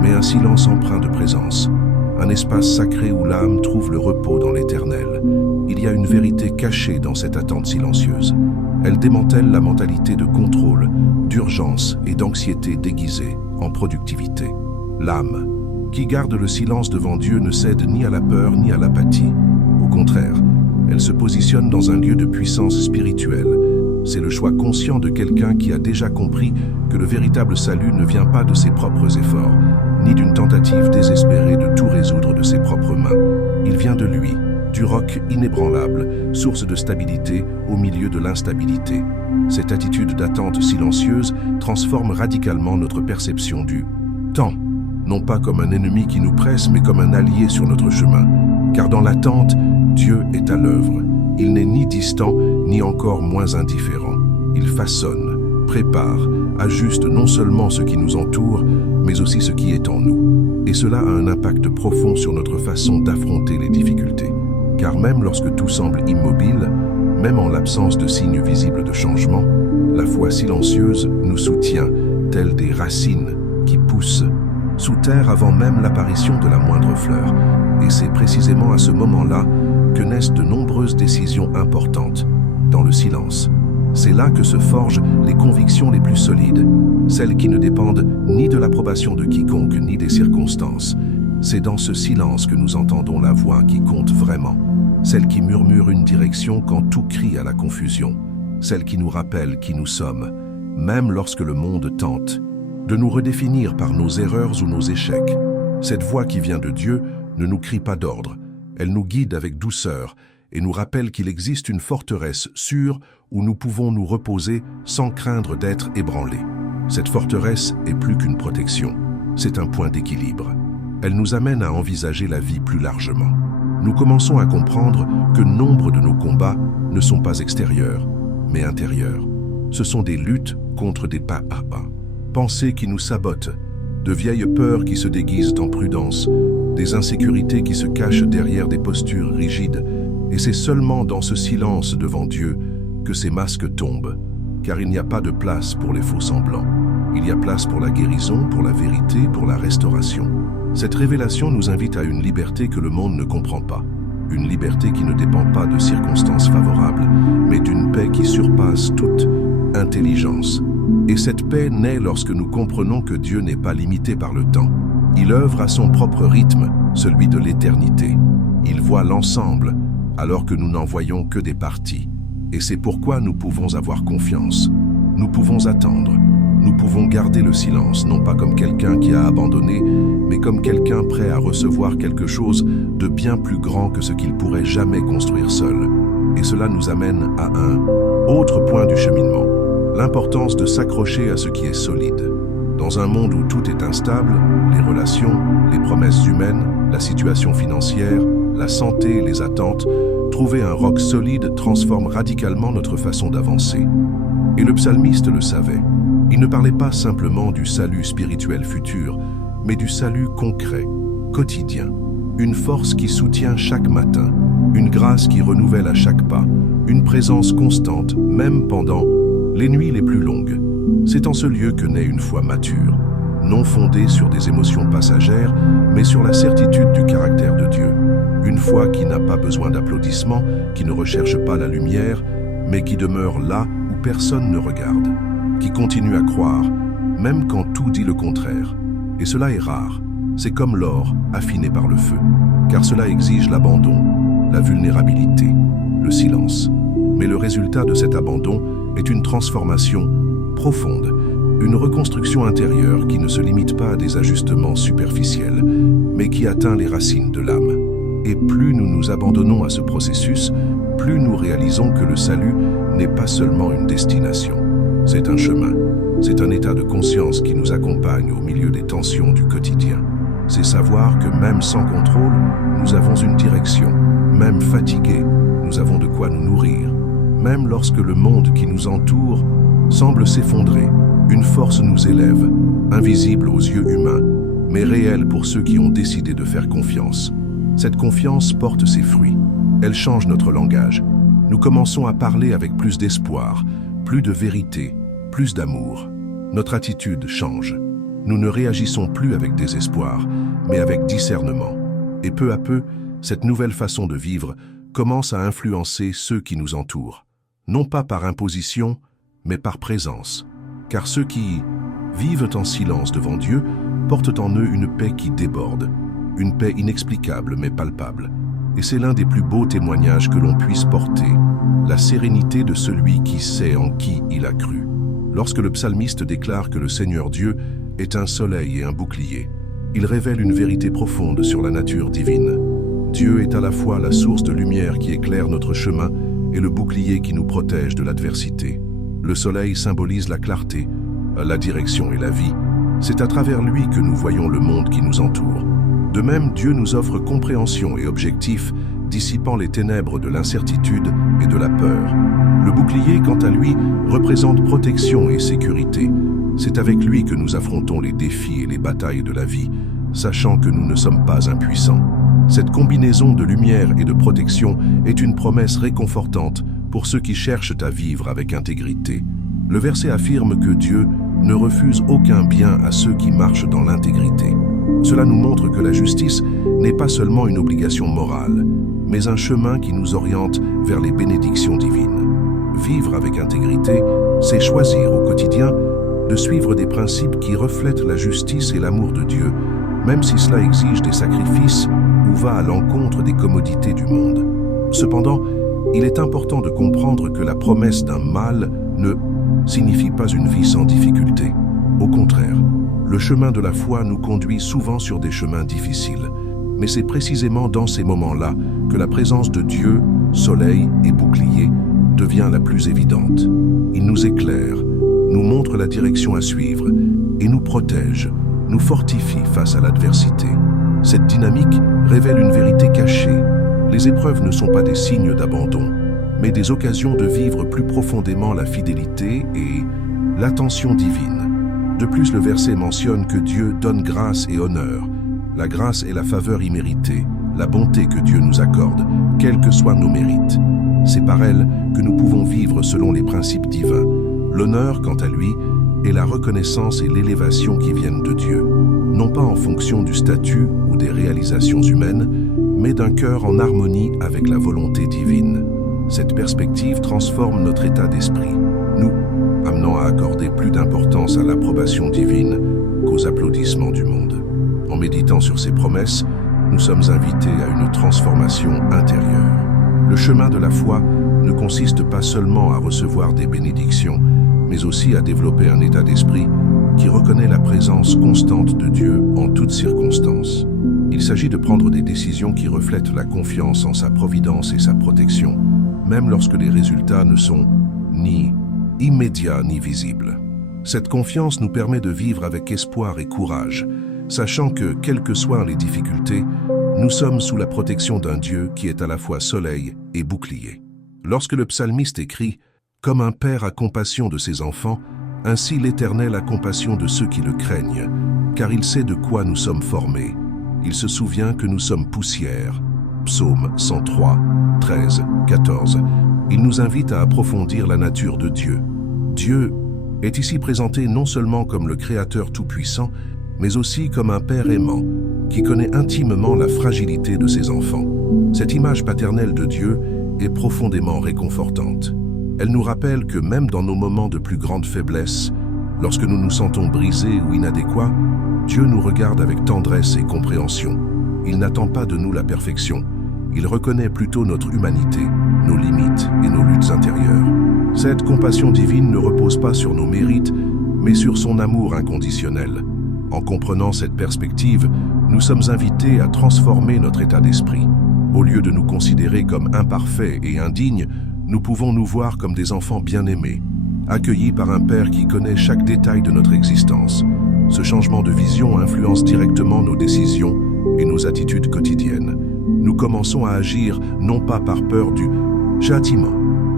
mais un silence empreint de présence, un espace sacré où l'âme trouve le repos dans l'éternel. Il y a une vérité cachée dans cette attente silencieuse. Elle démantèle la mentalité de contrôle, d'urgence et d'anxiété déguisée en productivité. L'âme, qui garde le silence devant Dieu, ne cède ni à la peur ni à l'apathie. Au contraire, elle se positionne dans un lieu de puissance spirituelle, C'est le choix conscient de quelqu'un qui a déjà compris que le véritable salut ne vient pas de ses propres efforts, ni d'une tentative désespérée de tout résoudre de ses propres mains. Il vient de lui, du roc inébranlable, source de stabilité au milieu de l'instabilité. Cette attitude d'attente silencieuse transforme radicalement notre perception du temps, non pas comme un ennemi qui nous presse, mais comme un allié sur notre chemin. Car dans l'attente, Dieu est à l'œuvre. Il n'est ni distant, ni encore moins indifférent. Il façonne, prépare, ajuste non seulement ce qui nous entoure, mais aussi ce qui est en nous. Et cela a un impact profond sur notre façon d'affronter les difficultés. Car même lorsque tout semble immobile, même en l'absence de signes visibles de changement, la foi silencieuse nous soutient, telles des racines qui poussent sous terre avant même l'apparition de la moindre fleur. Et c'est précisément à ce moment-là que naissent de nombreuses décisions importantes, dans le silence. C'est là que se forgent les convictions les plus solides, celles qui ne dépendent ni de l'approbation de quiconque, ni des circonstances. C'est dans ce silence que nous entendons la voix qui compte vraiment, celle qui murmure une direction quand tout crie à la confusion, celle qui nous rappelle qui nous sommes, même lorsque le monde tente de nous redéfinir par nos erreurs ou nos échecs. Cette voix qui vient de Dieu ne nous crie pas d'ordre, elle nous guide avec douceur et nous rappelle qu'il existe une forteresse sûre où nous pouvons nous reposer sans craindre d'être ébranlés. Cette forteresse est plus qu'une protection, c'est un point d'équilibre. Elle nous amène à envisager la vie plus largement. Nous commençons à comprendre que nombre de nos combats ne sont pas extérieurs, mais intérieurs. Ce sont des luttes contre des pas à pas, pensées qui nous sabotent, de vieilles peurs qui se déguisent en prudence, des insécurités qui se cachent derrière des postures rigides. Et c'est seulement dans ce silence devant Dieu que ces masques tombent, car il n'y a pas de place pour les faux semblants. Il y a place pour la guérison, pour la vérité, pour la restauration. Cette révélation nous invite à une liberté que le monde ne comprend pas. Une liberté qui ne dépend pas de circonstances favorables, mais d'une paix qui surpasse toute intelligence. Et cette paix naît lorsque nous comprenons que Dieu n'est pas limité par le temps. Il œuvre à son propre rythme, celui de l'éternité. Il voit l'ensemble, alors que nous n'en voyons que des parties. Et c'est pourquoi nous pouvons avoir confiance. Nous pouvons attendre. Nous pouvons garder le silence, non pas comme quelqu'un qui a abandonné, mais comme quelqu'un prêt à recevoir quelque chose de bien plus grand que ce qu'il pourrait jamais construire seul. Et cela nous amène à un autre point du cheminement, l'importance de s'accrocher à ce qui est solide. Dans un monde où tout est instable, les relations, les promesses humaines, la situation financière, la santé, les attentes, trouver un roc solide transforme radicalement notre façon d'avancer. Et le psalmiste le savait. Il ne parlait pas simplement du salut spirituel futur, mais du salut concret, quotidien. Une force qui soutient chaque matin, une grâce qui renouvelle à chaque pas, une présence constante, même pendant les nuits les plus longues. C'est en ce lieu que naît une foi mature, non fondée sur des émotions passagères, mais sur la certitude du caractère de Dieu. Une foi qui n'a pas besoin d'applaudissements, qui ne recherche pas la lumière, mais qui demeure là où personne ne regarde, qui continue à croire, même quand tout dit le contraire. Et cela est rare, c'est comme l'or affiné par le feu, car cela exige l'abandon, la vulnérabilité, le silence. Mais le résultat de cet abandon est une transformation profonde, une reconstruction intérieure qui ne se limite pas à des ajustements superficiels, mais qui atteint les racines de l'âme. Et plus nous nous abandonnons à ce processus, plus nous réalisons que le salut n'est pas seulement une destination. C'est un chemin, c'est un état de conscience qui nous accompagne au milieu des tensions du quotidien. C'est savoir que même sans contrôle, nous avons une direction. Même fatigués, nous avons de quoi nous nourrir. Même lorsque le monde qui nous entoure semble s'effondrer, une force nous élève, invisible aux yeux humains, mais réelle pour ceux qui ont décidé de faire confiance. Cette confiance porte ses fruits. Elle change notre langage. Nous commençons à parler avec plus d'espoir, plus de vérité, plus d'amour. Notre attitude change. Nous ne réagissons plus avec désespoir, mais avec discernement. Et peu à peu, cette nouvelle façon de vivre commence à influencer ceux qui nous entourent. Non pas par imposition, mais par présence. Car ceux qui vivent en silence devant Dieu portent en eux une paix qui déborde, une paix inexplicable mais palpable. et c'est l'un des plus beaux témoignages que l'on puisse porter, la sérénité de celui qui sait en qui il a cru. Lorsque le psalmiste déclare que le Seigneur Dieu est un soleil et un bouclier, il révèle une vérité profonde sur la nature divine. Dieu est à la fois la source de lumière qui éclaire notre chemin et le bouclier qui nous protège de l'adversité. Le soleil symbolise la clarté, la direction et la vie. C'est à travers lui que nous voyons le monde qui nous entoure. De même, Dieu nous offre compréhension et objectif, dissipant les ténèbres de l'incertitude et de la peur. Le bouclier, quant à lui, représente protection et sécurité. C'est avec lui que nous affrontons les défis et les batailles de la vie, sachant que nous ne sommes pas impuissants. Cette combinaison de lumière et de protection est une promesse réconfortante pour ceux qui cherchent à vivre avec intégrité. Le verset affirme que Dieu ne refuse aucun bien à ceux qui marchent dans l'intégrité. Cela nous montre que la justice n'est pas seulement une obligation morale, mais un chemin qui nous oriente vers les bénédictions divines. Vivre avec intégrité, c'est choisir au quotidien de suivre des principes qui reflètent la justice et l'amour de Dieu, même si cela exige des sacrifices ou va à l'encontre des commodités du monde. Cependant, il est important de comprendre que la promesse d'un mal ne signifie pas une vie sans difficulté. Au contraire, le chemin de la foi nous conduit souvent sur des chemins difficiles, mais c'est précisément dans ces moments-là que la présence de Dieu, soleil et bouclier, devient la plus évidente. Il nous éclaire, nous montre la direction à suivre et nous protège, nous fortifie face à l'adversité. Cette dynamique révèle une vérité cachée. Les épreuves ne sont pas des signes d'abandon, mais des occasions de vivre plus profondément la fidélité et l'attention divine. De plus, le verset mentionne que Dieu donne grâce et honneur. La grâce est la faveur imméritée, la bonté que Dieu nous accorde, quels que soient nos mérites. C'est par elle que nous pouvons vivre selon les principes divins. L'honneur, quant à lui, est la reconnaissance et l'élévation qui viennent de Dieu, non pas en fonction du statut ou des réalisations humaines, mais d'un cœur en harmonie avec la volonté divine. Cette perspective transforme notre état d'esprit, nous amenant à accorder plus d'importance à l'approbation divine qu'aux applaudissements du monde. En méditant sur ces promesses, nous sommes invités à une transformation intérieure. Le chemin de la foi ne consiste pas seulement à recevoir des bénédictions, mais aussi à développer un état d'esprit qui reconnaît la présence constante de Dieu en toutes circonstances. Il s'agit de prendre des décisions qui reflètent la confiance en sa providence et sa protection, même lorsque les résultats ne sont ni immédiats ni visibles. Cette confiance nous permet de vivre avec espoir et courage, sachant que, quelles que soient les difficultés, nous sommes sous la protection d'un Dieu qui est à la fois soleil et bouclier. Lorsque le psalmiste écrit « Comme un père a compassion de ses enfants, ainsi l'Éternel a compassion de ceux qui le craignent, car il sait de quoi nous sommes formés. Il se souvient que nous sommes poussière. » Psaume 103, 13, 14. Il nous invite à approfondir la nature de Dieu. Dieu est ici présenté non seulement comme le Créateur tout-puissant, mais aussi comme un Père aimant, qui connaît intimement la fragilité de ses enfants. Cette image paternelle de Dieu est profondément réconfortante. Elle nous rappelle que même dans nos moments de plus grande faiblesse, lorsque nous nous sentons brisés ou inadéquats, Dieu nous regarde avec tendresse et compréhension. Il n'attend pas de nous la perfection. Il reconnaît plutôt notre humanité, nos limites et nos luttes intérieures. Cette compassion divine ne repose pas sur nos mérites, mais sur son amour inconditionnel. En comprenant cette perspective, nous sommes invités à transformer notre état d'esprit. Au lieu de nous considérer comme imparfaits et indignes, nous pouvons nous voir comme des enfants bien-aimés, accueillis par un Père qui connaît chaque détail de notre existence. Ce changement de vision influence directement nos décisions et nos attitudes quotidiennes. Nous commençons à agir non pas par peur du châtiment,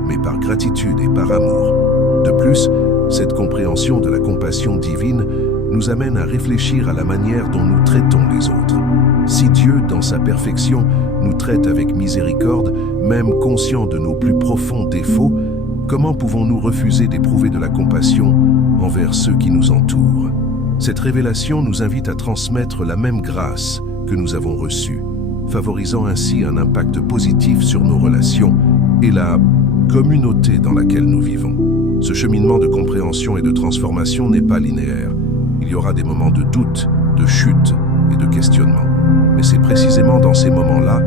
mais par gratitude et par amour. De plus, cette compréhension de la compassion divine nous amène à réfléchir à la manière dont nous traitons les autres. Si Dieu, dans sa perfection, nous traite avec miséricorde, même conscient de nos plus profonds défauts, comment pouvons-nous refuser d'éprouver de la compassion envers ceux qui nous entourent? Cette révélation nous invite à transmettre la même grâce que nous avons reçue, favorisant ainsi un impact positif sur nos relations et la communauté dans laquelle nous vivons. Ce cheminement de compréhension et de transformation n'est pas linéaire. Il y aura des moments de doute, de chute et de questionnement. Mais c'est précisément dans ces moments-là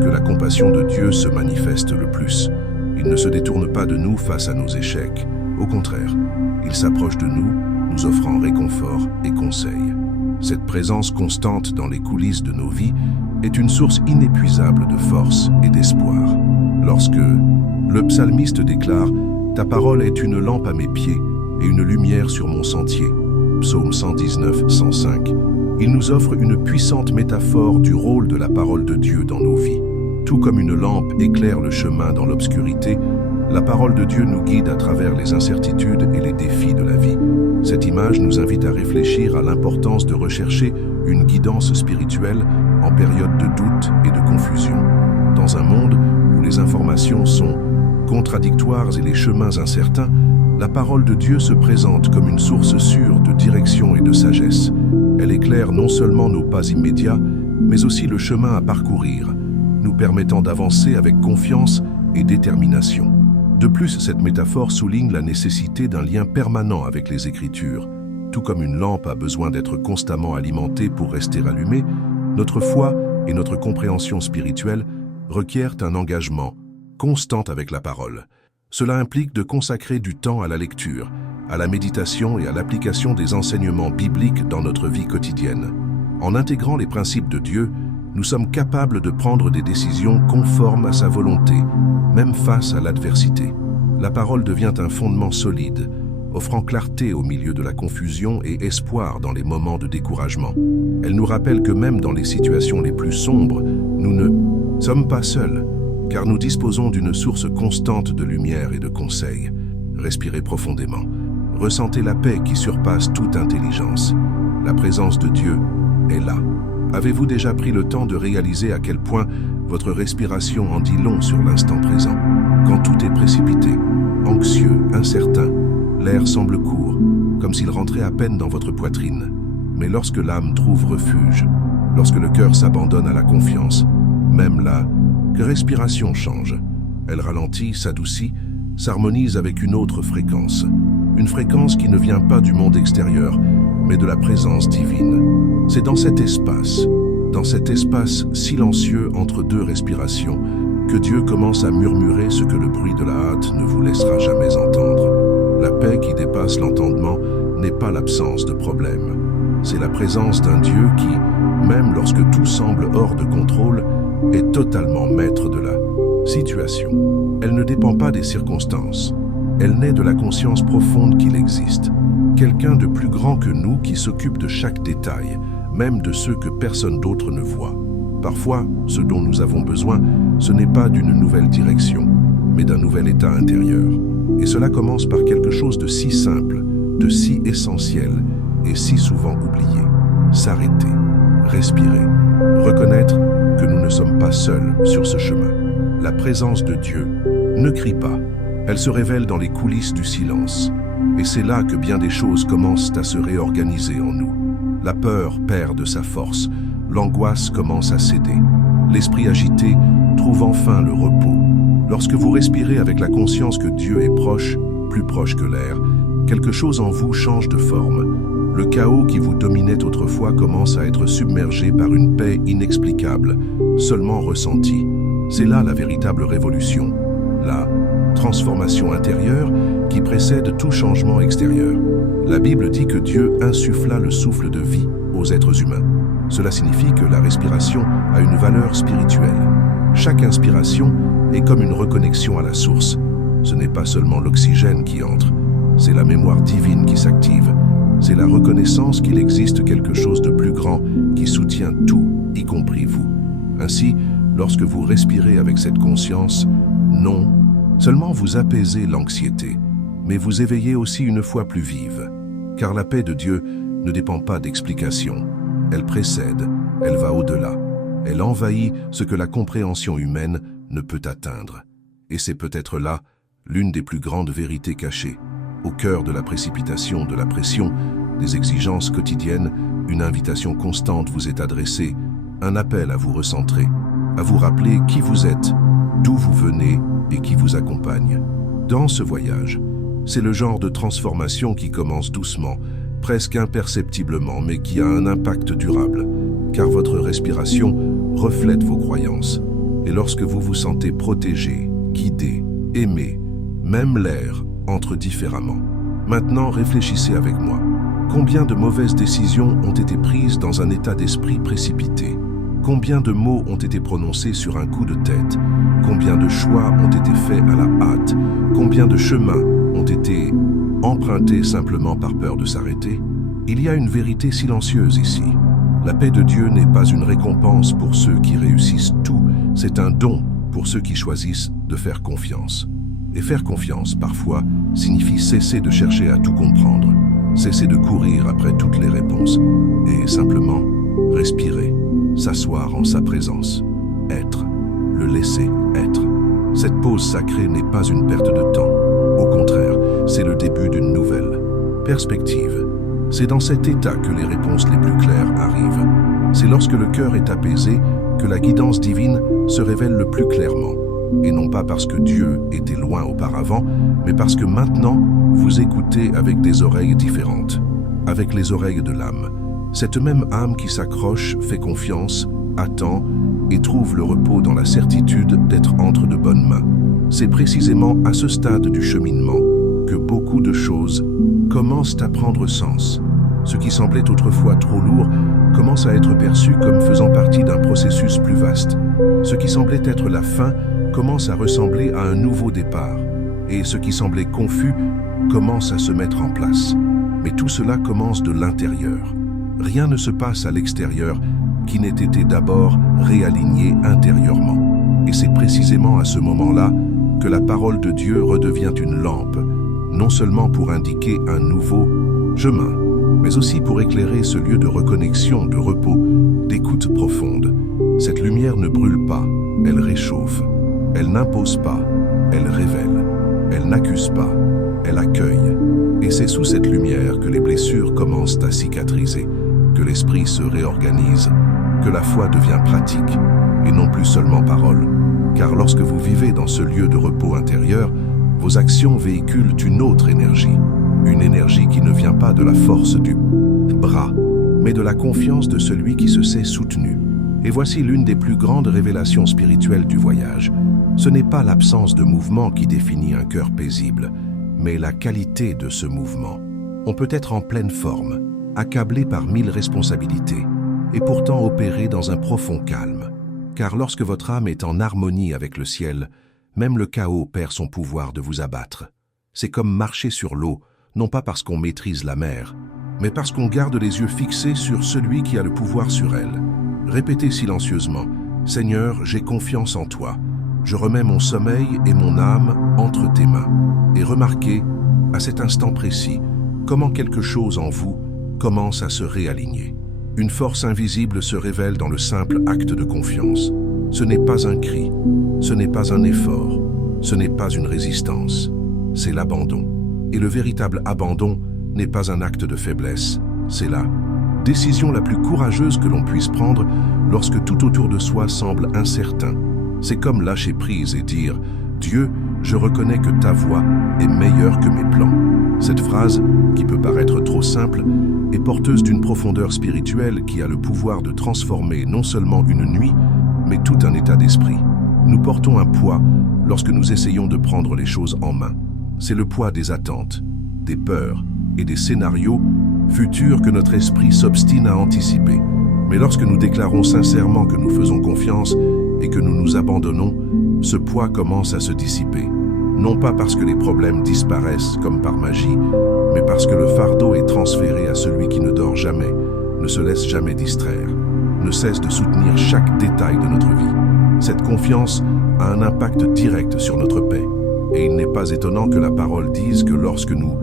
que la compassion de Dieu se manifeste le plus. Il ne se détourne pas de nous face à nos échecs. Au contraire, il s'approche de nous, nous offrant réconfort et conseil. Cette présence constante dans les coulisses de nos vies est une source inépuisable de force et d'espoir. Lorsque le psalmiste déclare « Ta parole est une lampe à mes pieds et une lumière sur mon sentier » Psaume 119, 105, il nous offre une puissante métaphore du rôle de la parole de Dieu dans nos vies. Tout comme une lampe éclaire le chemin dans l'obscurité, la parole de Dieu nous guide à travers les incertitudes et les défis de la vie. Cette image nous invite à réfléchir à l'importance de rechercher une guidance spirituelle en période de doute et de confusion. Dans un monde où les informations sont contradictoires et les chemins incertains, la parole de Dieu se présente comme une source sûre de direction et de sagesse. Elle éclaire non seulement nos pas immédiats, mais aussi le chemin à parcourir, nous permettant d'avancer avec confiance et détermination. De plus, cette métaphore souligne la nécessité d'un lien permanent avec les Écritures. Tout comme une lampe a besoin d'être constamment alimentée pour rester allumée, notre foi et notre compréhension spirituelle requièrent un engagement constant avec la parole. Cela implique de consacrer du temps à la lecture, à la méditation et à l'application des enseignements bibliques dans notre vie quotidienne. En intégrant les principes de Dieu, nous sommes capables de prendre des décisions conformes à sa volonté, même face à l'adversité. La parole devient un fondement solide, offrant clarté au milieu de la confusion et espoir dans les moments de découragement. Elle nous rappelle que même dans les situations les plus sombres, nous ne sommes pas seuls, car nous disposons d'une source constante de lumière et de conseils. Respirez profondément. Ressentez la paix qui surpasse toute intelligence. La présence de Dieu est là. Avez-vous déjà pris le temps de réaliser à quel point votre respiration en dit long sur l'instant présent? Quand tout est précipité, anxieux, incertain, l'air semble court, comme s'il rentrait à peine dans votre poitrine. Mais lorsque l'âme trouve refuge, lorsque le cœur s'abandonne à la confiance, même la respiration change. Elle ralentit, s'adoucit, s'harmonise avec une autre fréquence. Une fréquence qui ne vient pas du monde extérieur, mais de la présence divine. C'est dans cet espace silencieux entre deux respirations, que Dieu commence à murmurer ce que le bruit de la hâte ne vous laissera jamais entendre. La paix qui dépasse l'entendement n'est pas l'absence de problème. C'est la présence d'un Dieu qui, même lorsque tout semble hors de contrôle, est totalement maître de la situation. Elle ne dépend pas des circonstances. Elle naît de la conscience profonde qu'il existe. Quelqu'un de plus grand que nous qui s'occupe de chaque détail, même de ceux que personne d'autre ne voit. Parfois, ce dont nous avons besoin, ce n'est pas d'une nouvelle direction, mais d'un nouvel état intérieur. Et cela commence par quelque chose de si simple, de si essentiel et si souvent oublié. S'arrêter, respirer, reconnaître que nous ne sommes pas seuls sur ce chemin. La présence de Dieu ne crie pas, elle se révèle dans les coulisses du silence. Et c'est là que bien des choses commencent à se réorganiser en nous. La peur perd de sa force, l'angoisse commence à céder. L'esprit agité trouve enfin le repos. Lorsque vous respirez avec la conscience que Dieu est proche, plus proche que l'air, quelque chose en vous change de forme. Le chaos qui vous dominait autrefois commence à être submergé par une paix inexplicable, seulement ressentie. C'est là la véritable révolution, la transformation intérieure qui précède tout changement extérieur. La Bible dit que Dieu insuffla le souffle de vie aux êtres humains. Cela signifie que la respiration a une valeur spirituelle. Chaque inspiration est comme une reconnexion à la source. Ce n'est pas seulement l'oxygène qui entre, c'est la mémoire divine qui s'active. C'est la reconnaissance qu'il existe quelque chose de plus grand qui soutient tout, y compris vous. Ainsi, lorsque vous respirez avec cette conscience, non seulement vous apaisez l'anxiété, mais vous éveillez aussi une foi plus vive. Car la paix de Dieu ne dépend pas d'explications. Elle précède, elle va au-delà. Elle envahit ce que la compréhension humaine ne peut atteindre. Et c'est peut-être là l'une des plus grandes vérités cachées. Au cœur de la précipitation, de la pression, des exigences quotidiennes, une invitation constante vous est adressée, un appel à vous recentrer, à vous rappeler qui vous êtes, d'où vous venez et qui vous accompagne. Dans ce voyage, c'est le genre de transformation qui commence doucement, presque imperceptiblement, mais qui a un impact durable, car votre respiration reflète vos croyances. et lorsque vous vous sentez protégé, guidé, aimé, même l'air entre différemment. Maintenant, réfléchissez avec moi. Combien de mauvaises décisions ont été prises dans un état d'esprit précipité? Combien de mots ont été prononcés sur un coup de tête? Combien de choix ont été faits à la hâte? Combien de chemins ont été empruntés simplement par peur de s'arrêter? Il y a une vérité silencieuse ici. La paix de Dieu n'est pas une récompense pour ceux qui réussissent tout, c'est un don pour ceux qui choisissent de faire confiance. Et faire confiance, parfois, signifie cesser de chercher à tout comprendre, cesser de courir après toutes les réponses, et simplement respirer, s'asseoir en sa présence, être, le laisser être. Cette pause sacrée n'est pas une perte de temps. Au contraire, c'est le début d'une nouvelle perspective. C'est dans cet état que les réponses les plus claires arrivent. C'est lorsque le cœur est apaisé que la guidance divine se révèle le plus clairement. Et non pas parce que Dieu était loin auparavant, mais parce que maintenant, vous écoutez avec des oreilles différentes, avec les oreilles de l'âme. Cette même âme qui s'accroche, fait confiance, attend et trouve le repos dans la certitude d'être entre de bonnes mains. C'est précisément à ce stade du cheminement que beaucoup de choses commencent à prendre sens. Ce qui semblait autrefois trop lourd commence à être perçu comme faisant partie d'un processus plus vaste. Ce qui semblait être la fin commence à ressembler à un nouveau départ. Et ce qui semblait confus commence à se mettre en place. Mais tout cela commence de l'intérieur. Rien ne se passe à l'extérieur qui n'ait été d'abord réaligné intérieurement. Et c'est précisément à ce moment-là que la parole de Dieu redevient une lampe, non seulement pour indiquer un nouveau chemin, mais aussi pour éclairer ce lieu de reconnexion, de repos, d'écoute profonde. Cette lumière ne brûle pas, elle réchauffe. Elle n'impose pas, elle révèle. Elle n'accuse pas, elle accueille. Et c'est sous cette lumière que les blessures commencent à cicatriser, que l'esprit se réorganise, que la foi devient pratique, et non plus seulement parole. Car lorsque vous vivez dans ce lieu de repos intérieur, vos actions véhiculent une autre énergie. Une énergie qui ne vient pas de la force du bras, mais de la confiance de celui qui se sait soutenu. Et voici l'une des plus grandes révélations spirituelles du voyage. Ce n'est pas l'absence de mouvement qui définit un cœur paisible, mais la qualité de ce mouvement. On peut être en pleine forme, accablé par 1000 responsabilités, et pourtant opérer dans un profond calme. Car lorsque votre âme est en harmonie avec le ciel, même le chaos perd son pouvoir de vous abattre. C'est comme marcher sur l'eau, non pas parce qu'on maîtrise la mer, mais parce qu'on garde les yeux fixés sur celui qui a le pouvoir sur elle. Répétez silencieusement, « Seigneur, j'ai confiance en toi. Je remets mon sommeil et mon âme entre tes mains. » Et remarquez, à cet instant précis, comment quelque chose en vous commence à se réaligner. Une force invisible se révèle dans le simple acte de confiance. Ce n'est pas un cri, ce n'est pas un effort, ce n'est pas une résistance, c'est l'abandon. Et le véritable abandon n'est pas un acte de faiblesse, c'est la décision la plus courageuse que l'on puisse prendre lorsque tout autour de soi semble incertain. C'est comme lâcher prise et dire « Dieu, je reconnais que ta voix est meilleure que mes plans ». Cette phrase, qui peut paraître trop simple, est porteuse d'une profondeur spirituelle qui a le pouvoir de transformer non seulement une nuit, mais tout un état d'esprit. Nous portons un poids lorsque nous essayons de prendre les choses en main. C'est le poids des attentes, des peurs et des scénarios futurs que notre esprit s'obstine à anticiper. Mais lorsque nous déclarons sincèrement que nous faisons confiance et que nous nous abandonnons, ce poids commence à se dissiper. Non pas parce que les problèmes disparaissent comme par magie, mais parce que le fardeau est transféré à celui qui ne dort jamais, ne se laisse jamais distraire, ne cesse de soutenir chaque détail de notre vie. Cette confiance a un impact direct sur notre paix. Et il n'est pas étonnant que la parole dise que lorsque nous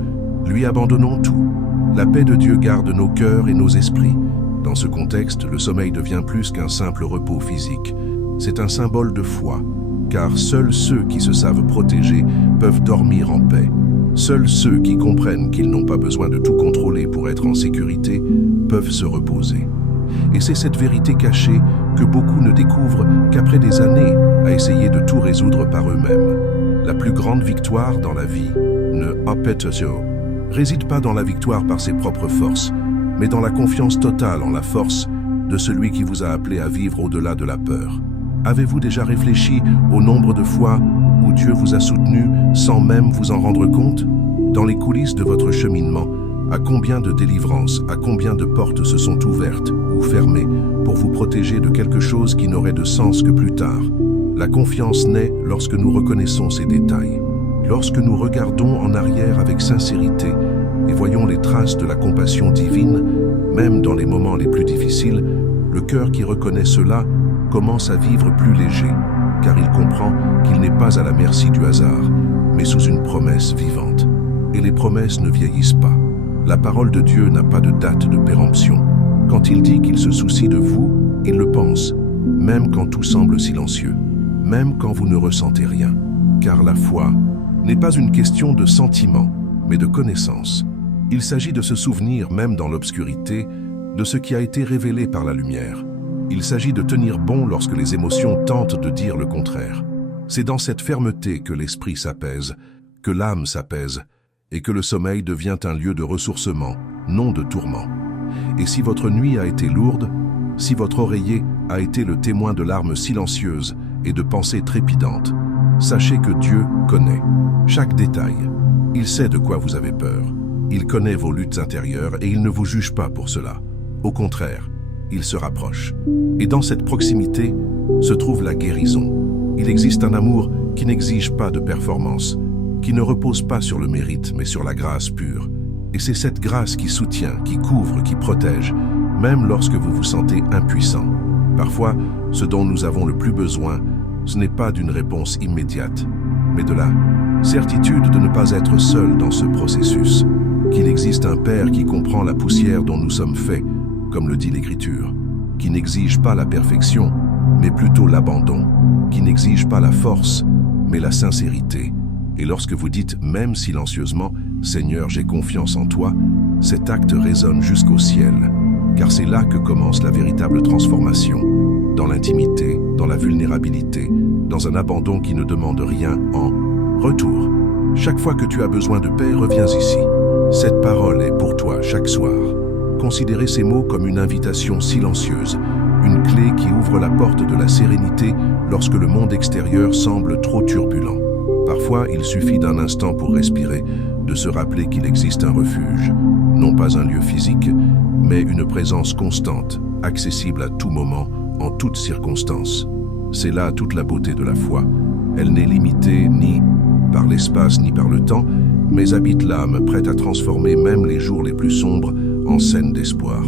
lui abandonnons tout, la paix de Dieu garde nos cœurs et nos esprits. Dans ce contexte, le sommeil devient plus qu'un simple repos physique. C'est un symbole de foi, car seuls ceux qui se savent protégés peuvent dormir en paix. Seuls ceux qui comprennent qu'ils n'ont pas besoin de tout contrôler pour être en sécurité peuvent se reposer. Et c'est cette vérité cachée que beaucoup ne découvrent qu'après des années à essayer de tout résoudre par eux-mêmes. La plus grande victoire dans la vie réside pas dans la victoire par ses propres forces, mais dans la confiance totale en la force de celui qui vous a appelé à vivre au-delà de la peur. Avez-vous déjà réfléchi au nombre de fois où Dieu vous a soutenu sans même vous en rendre compte? Dans les coulisses de votre cheminement, à combien de délivrances, à combien de portes se sont ouvertes ou fermées pour vous protéger de quelque chose qui n'aurait de sens que plus tard? La confiance naît lorsque nous reconnaissons ces détails. Lorsque nous regardons en arrière avec sincérité et voyons les traces de la compassion divine, même dans les moments les plus difficiles, le cœur qui reconnaît cela commence à vivre plus léger, car il comprend qu'il n'est pas à la merci du hasard, mais sous une promesse vivante. Et les promesses ne vieillissent pas. La parole de Dieu n'a pas de date de péremption. Quand il dit qu'il se soucie de vous, il le pense, même quand tout semble silencieux, même quand vous ne ressentez rien. Car la foi n'est pas une question de sentiment, mais de connaissance. Il s'agit de se souvenir, même dans l'obscurité, de ce qui a été révélé par la lumière. Il s'agit de tenir bon lorsque les émotions tentent de dire le contraire. C'est dans cette fermeté que l'esprit s'apaise, que l'âme s'apaise, et que le sommeil devient un lieu de ressourcement, non de tourment. Et si votre nuit a été lourde, si votre oreiller a été le témoin de larmes silencieuses et de pensées trépidantes, sachez que Dieu connaît chaque détail. Il sait de quoi vous avez peur. Il connaît vos luttes intérieures et il ne vous juge pas pour cela. Au contraire, il se rapproche. Et dans cette proximité se trouve la guérison. Il existe un amour qui n'exige pas de performance, qui ne repose pas sur le mérite, mais sur la grâce pure. Et c'est cette grâce qui soutient, qui couvre, qui protège, même lorsque vous vous sentez impuissant. Parfois, ce dont nous avons le plus besoin, ce n'est pas d'une réponse immédiate, mais de la certitude de ne pas être seul dans ce processus, qu'il existe un Père qui comprend la poussière dont nous sommes faits, comme le dit l'Écriture, qui n'exige pas la perfection, mais plutôt l'abandon, qui n'exige pas la force, mais la sincérité. Et lorsque vous dites, même silencieusement, « Seigneur, j'ai confiance en toi », cet acte résonne jusqu'au ciel, car c'est là que commence la véritable transformation, dans l'intimité, dans la vulnérabilité, dans un abandon qui ne demande rien en retour. Chaque fois que tu as besoin de paix, reviens ici. Cette parole est pour toi chaque soir. Considérez ces mots comme une invitation silencieuse, une clé qui ouvre la porte de la sérénité lorsque le monde extérieur semble trop turbulent. Parfois, il suffit d'un instant pour respirer, de se rappeler qu'il existe un refuge, non pas un lieu physique, mais une présence constante, accessible à tout moment, en toutes circonstances. C'est là toute la beauté de la foi. Elle n'est limitée ni par l'espace ni par le temps, mais habite l'âme, prête à transformer même les jours les plus sombres en scène d'espoir.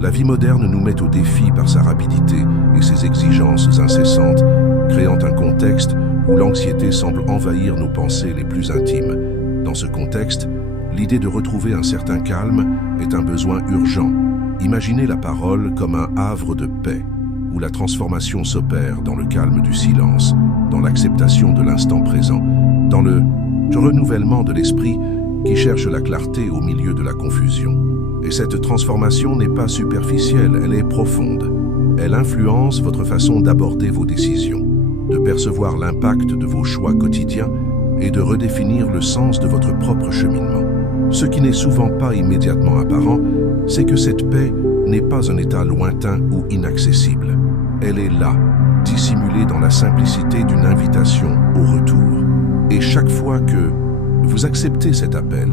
La vie moderne nous met au défi par sa rapidité et ses exigences incessantes, créant un contexte où l'anxiété semble envahir nos pensées les plus intimes. Dans ce contexte, l'idée de retrouver un certain calme est un besoin urgent. Imaginez la parole comme un havre de paix, où la transformation s'opère dans le calme du silence, dans l'acceptation de l'instant présent, dans le renouvellement de l'esprit qui cherche la clarté au milieu de la confusion. Et cette transformation n'est pas superficielle, elle est profonde. Elle influence votre façon d'aborder vos décisions, de percevoir l'impact de vos choix quotidiens et de redéfinir le sens de votre propre cheminement. Ce qui n'est souvent pas immédiatement apparent, c'est que cette paix n'est pas un état lointain ou inaccessible. Elle est là, dissimulée dans la simplicité d'une invitation au retour. Et chaque fois que vous acceptez cet appel,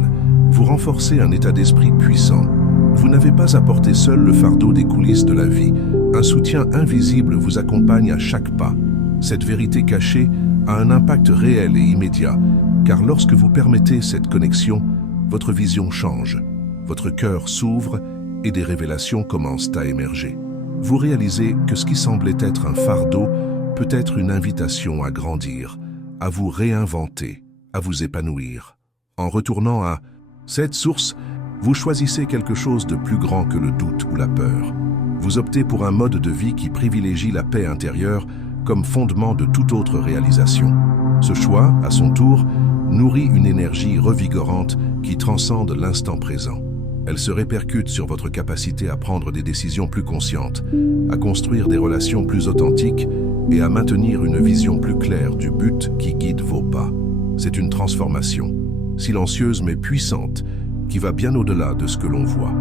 vous renforcez un état d'esprit puissant. Vous n'avez pas à porter seul le fardeau des coulisses de la vie. Un soutien invisible vous accompagne à chaque pas. Cette vérité cachée a un impact réel et immédiat, car lorsque vous permettez cette connexion, votre vision change, votre cœur s'ouvre et des révélations commencent à émerger. Vous réalisez que ce qui semblait être un fardeau peut être une invitation à grandir, à vous réinventer, à vous épanouir. En retournant à cette source, vous choisissez quelque chose de plus grand que le doute ou la peur. Vous optez pour un mode de vie qui privilégie la paix intérieure comme fondement de toute autre réalisation. Ce choix, à son tour, nourrit une énergie revigorante qui transcende l'instant présent. Elle se répercute sur votre capacité à prendre des décisions plus conscientes, à construire des relations plus authentiques et à maintenir une vision plus claire du but qui guide vos pas. C'est une transformation, silencieuse mais puissante, qui va bien au-delà de ce que l'on voit.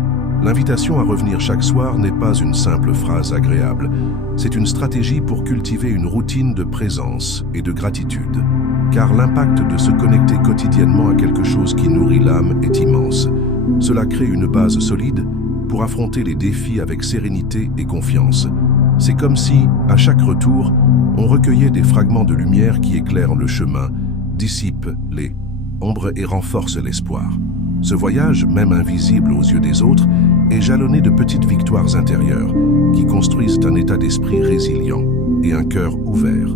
L'invitation à revenir chaque soir n'est pas une simple phrase agréable, c'est une stratégie pour cultiver une routine de présence et de gratitude. Car l'impact de se connecter quotidiennement à quelque chose qui nourrit l'âme est immense. Cela crée une base solide pour affronter les défis avec sérénité et confiance. C'est comme si, à chaque retour, on recueillait des fragments de lumière qui éclairent le chemin, dissipent les ombres et renforcent l'espoir. Ce voyage, même invisible aux yeux des autres, est jalonné de petites victoires intérieures qui construisent un état d'esprit résilient et un cœur ouvert.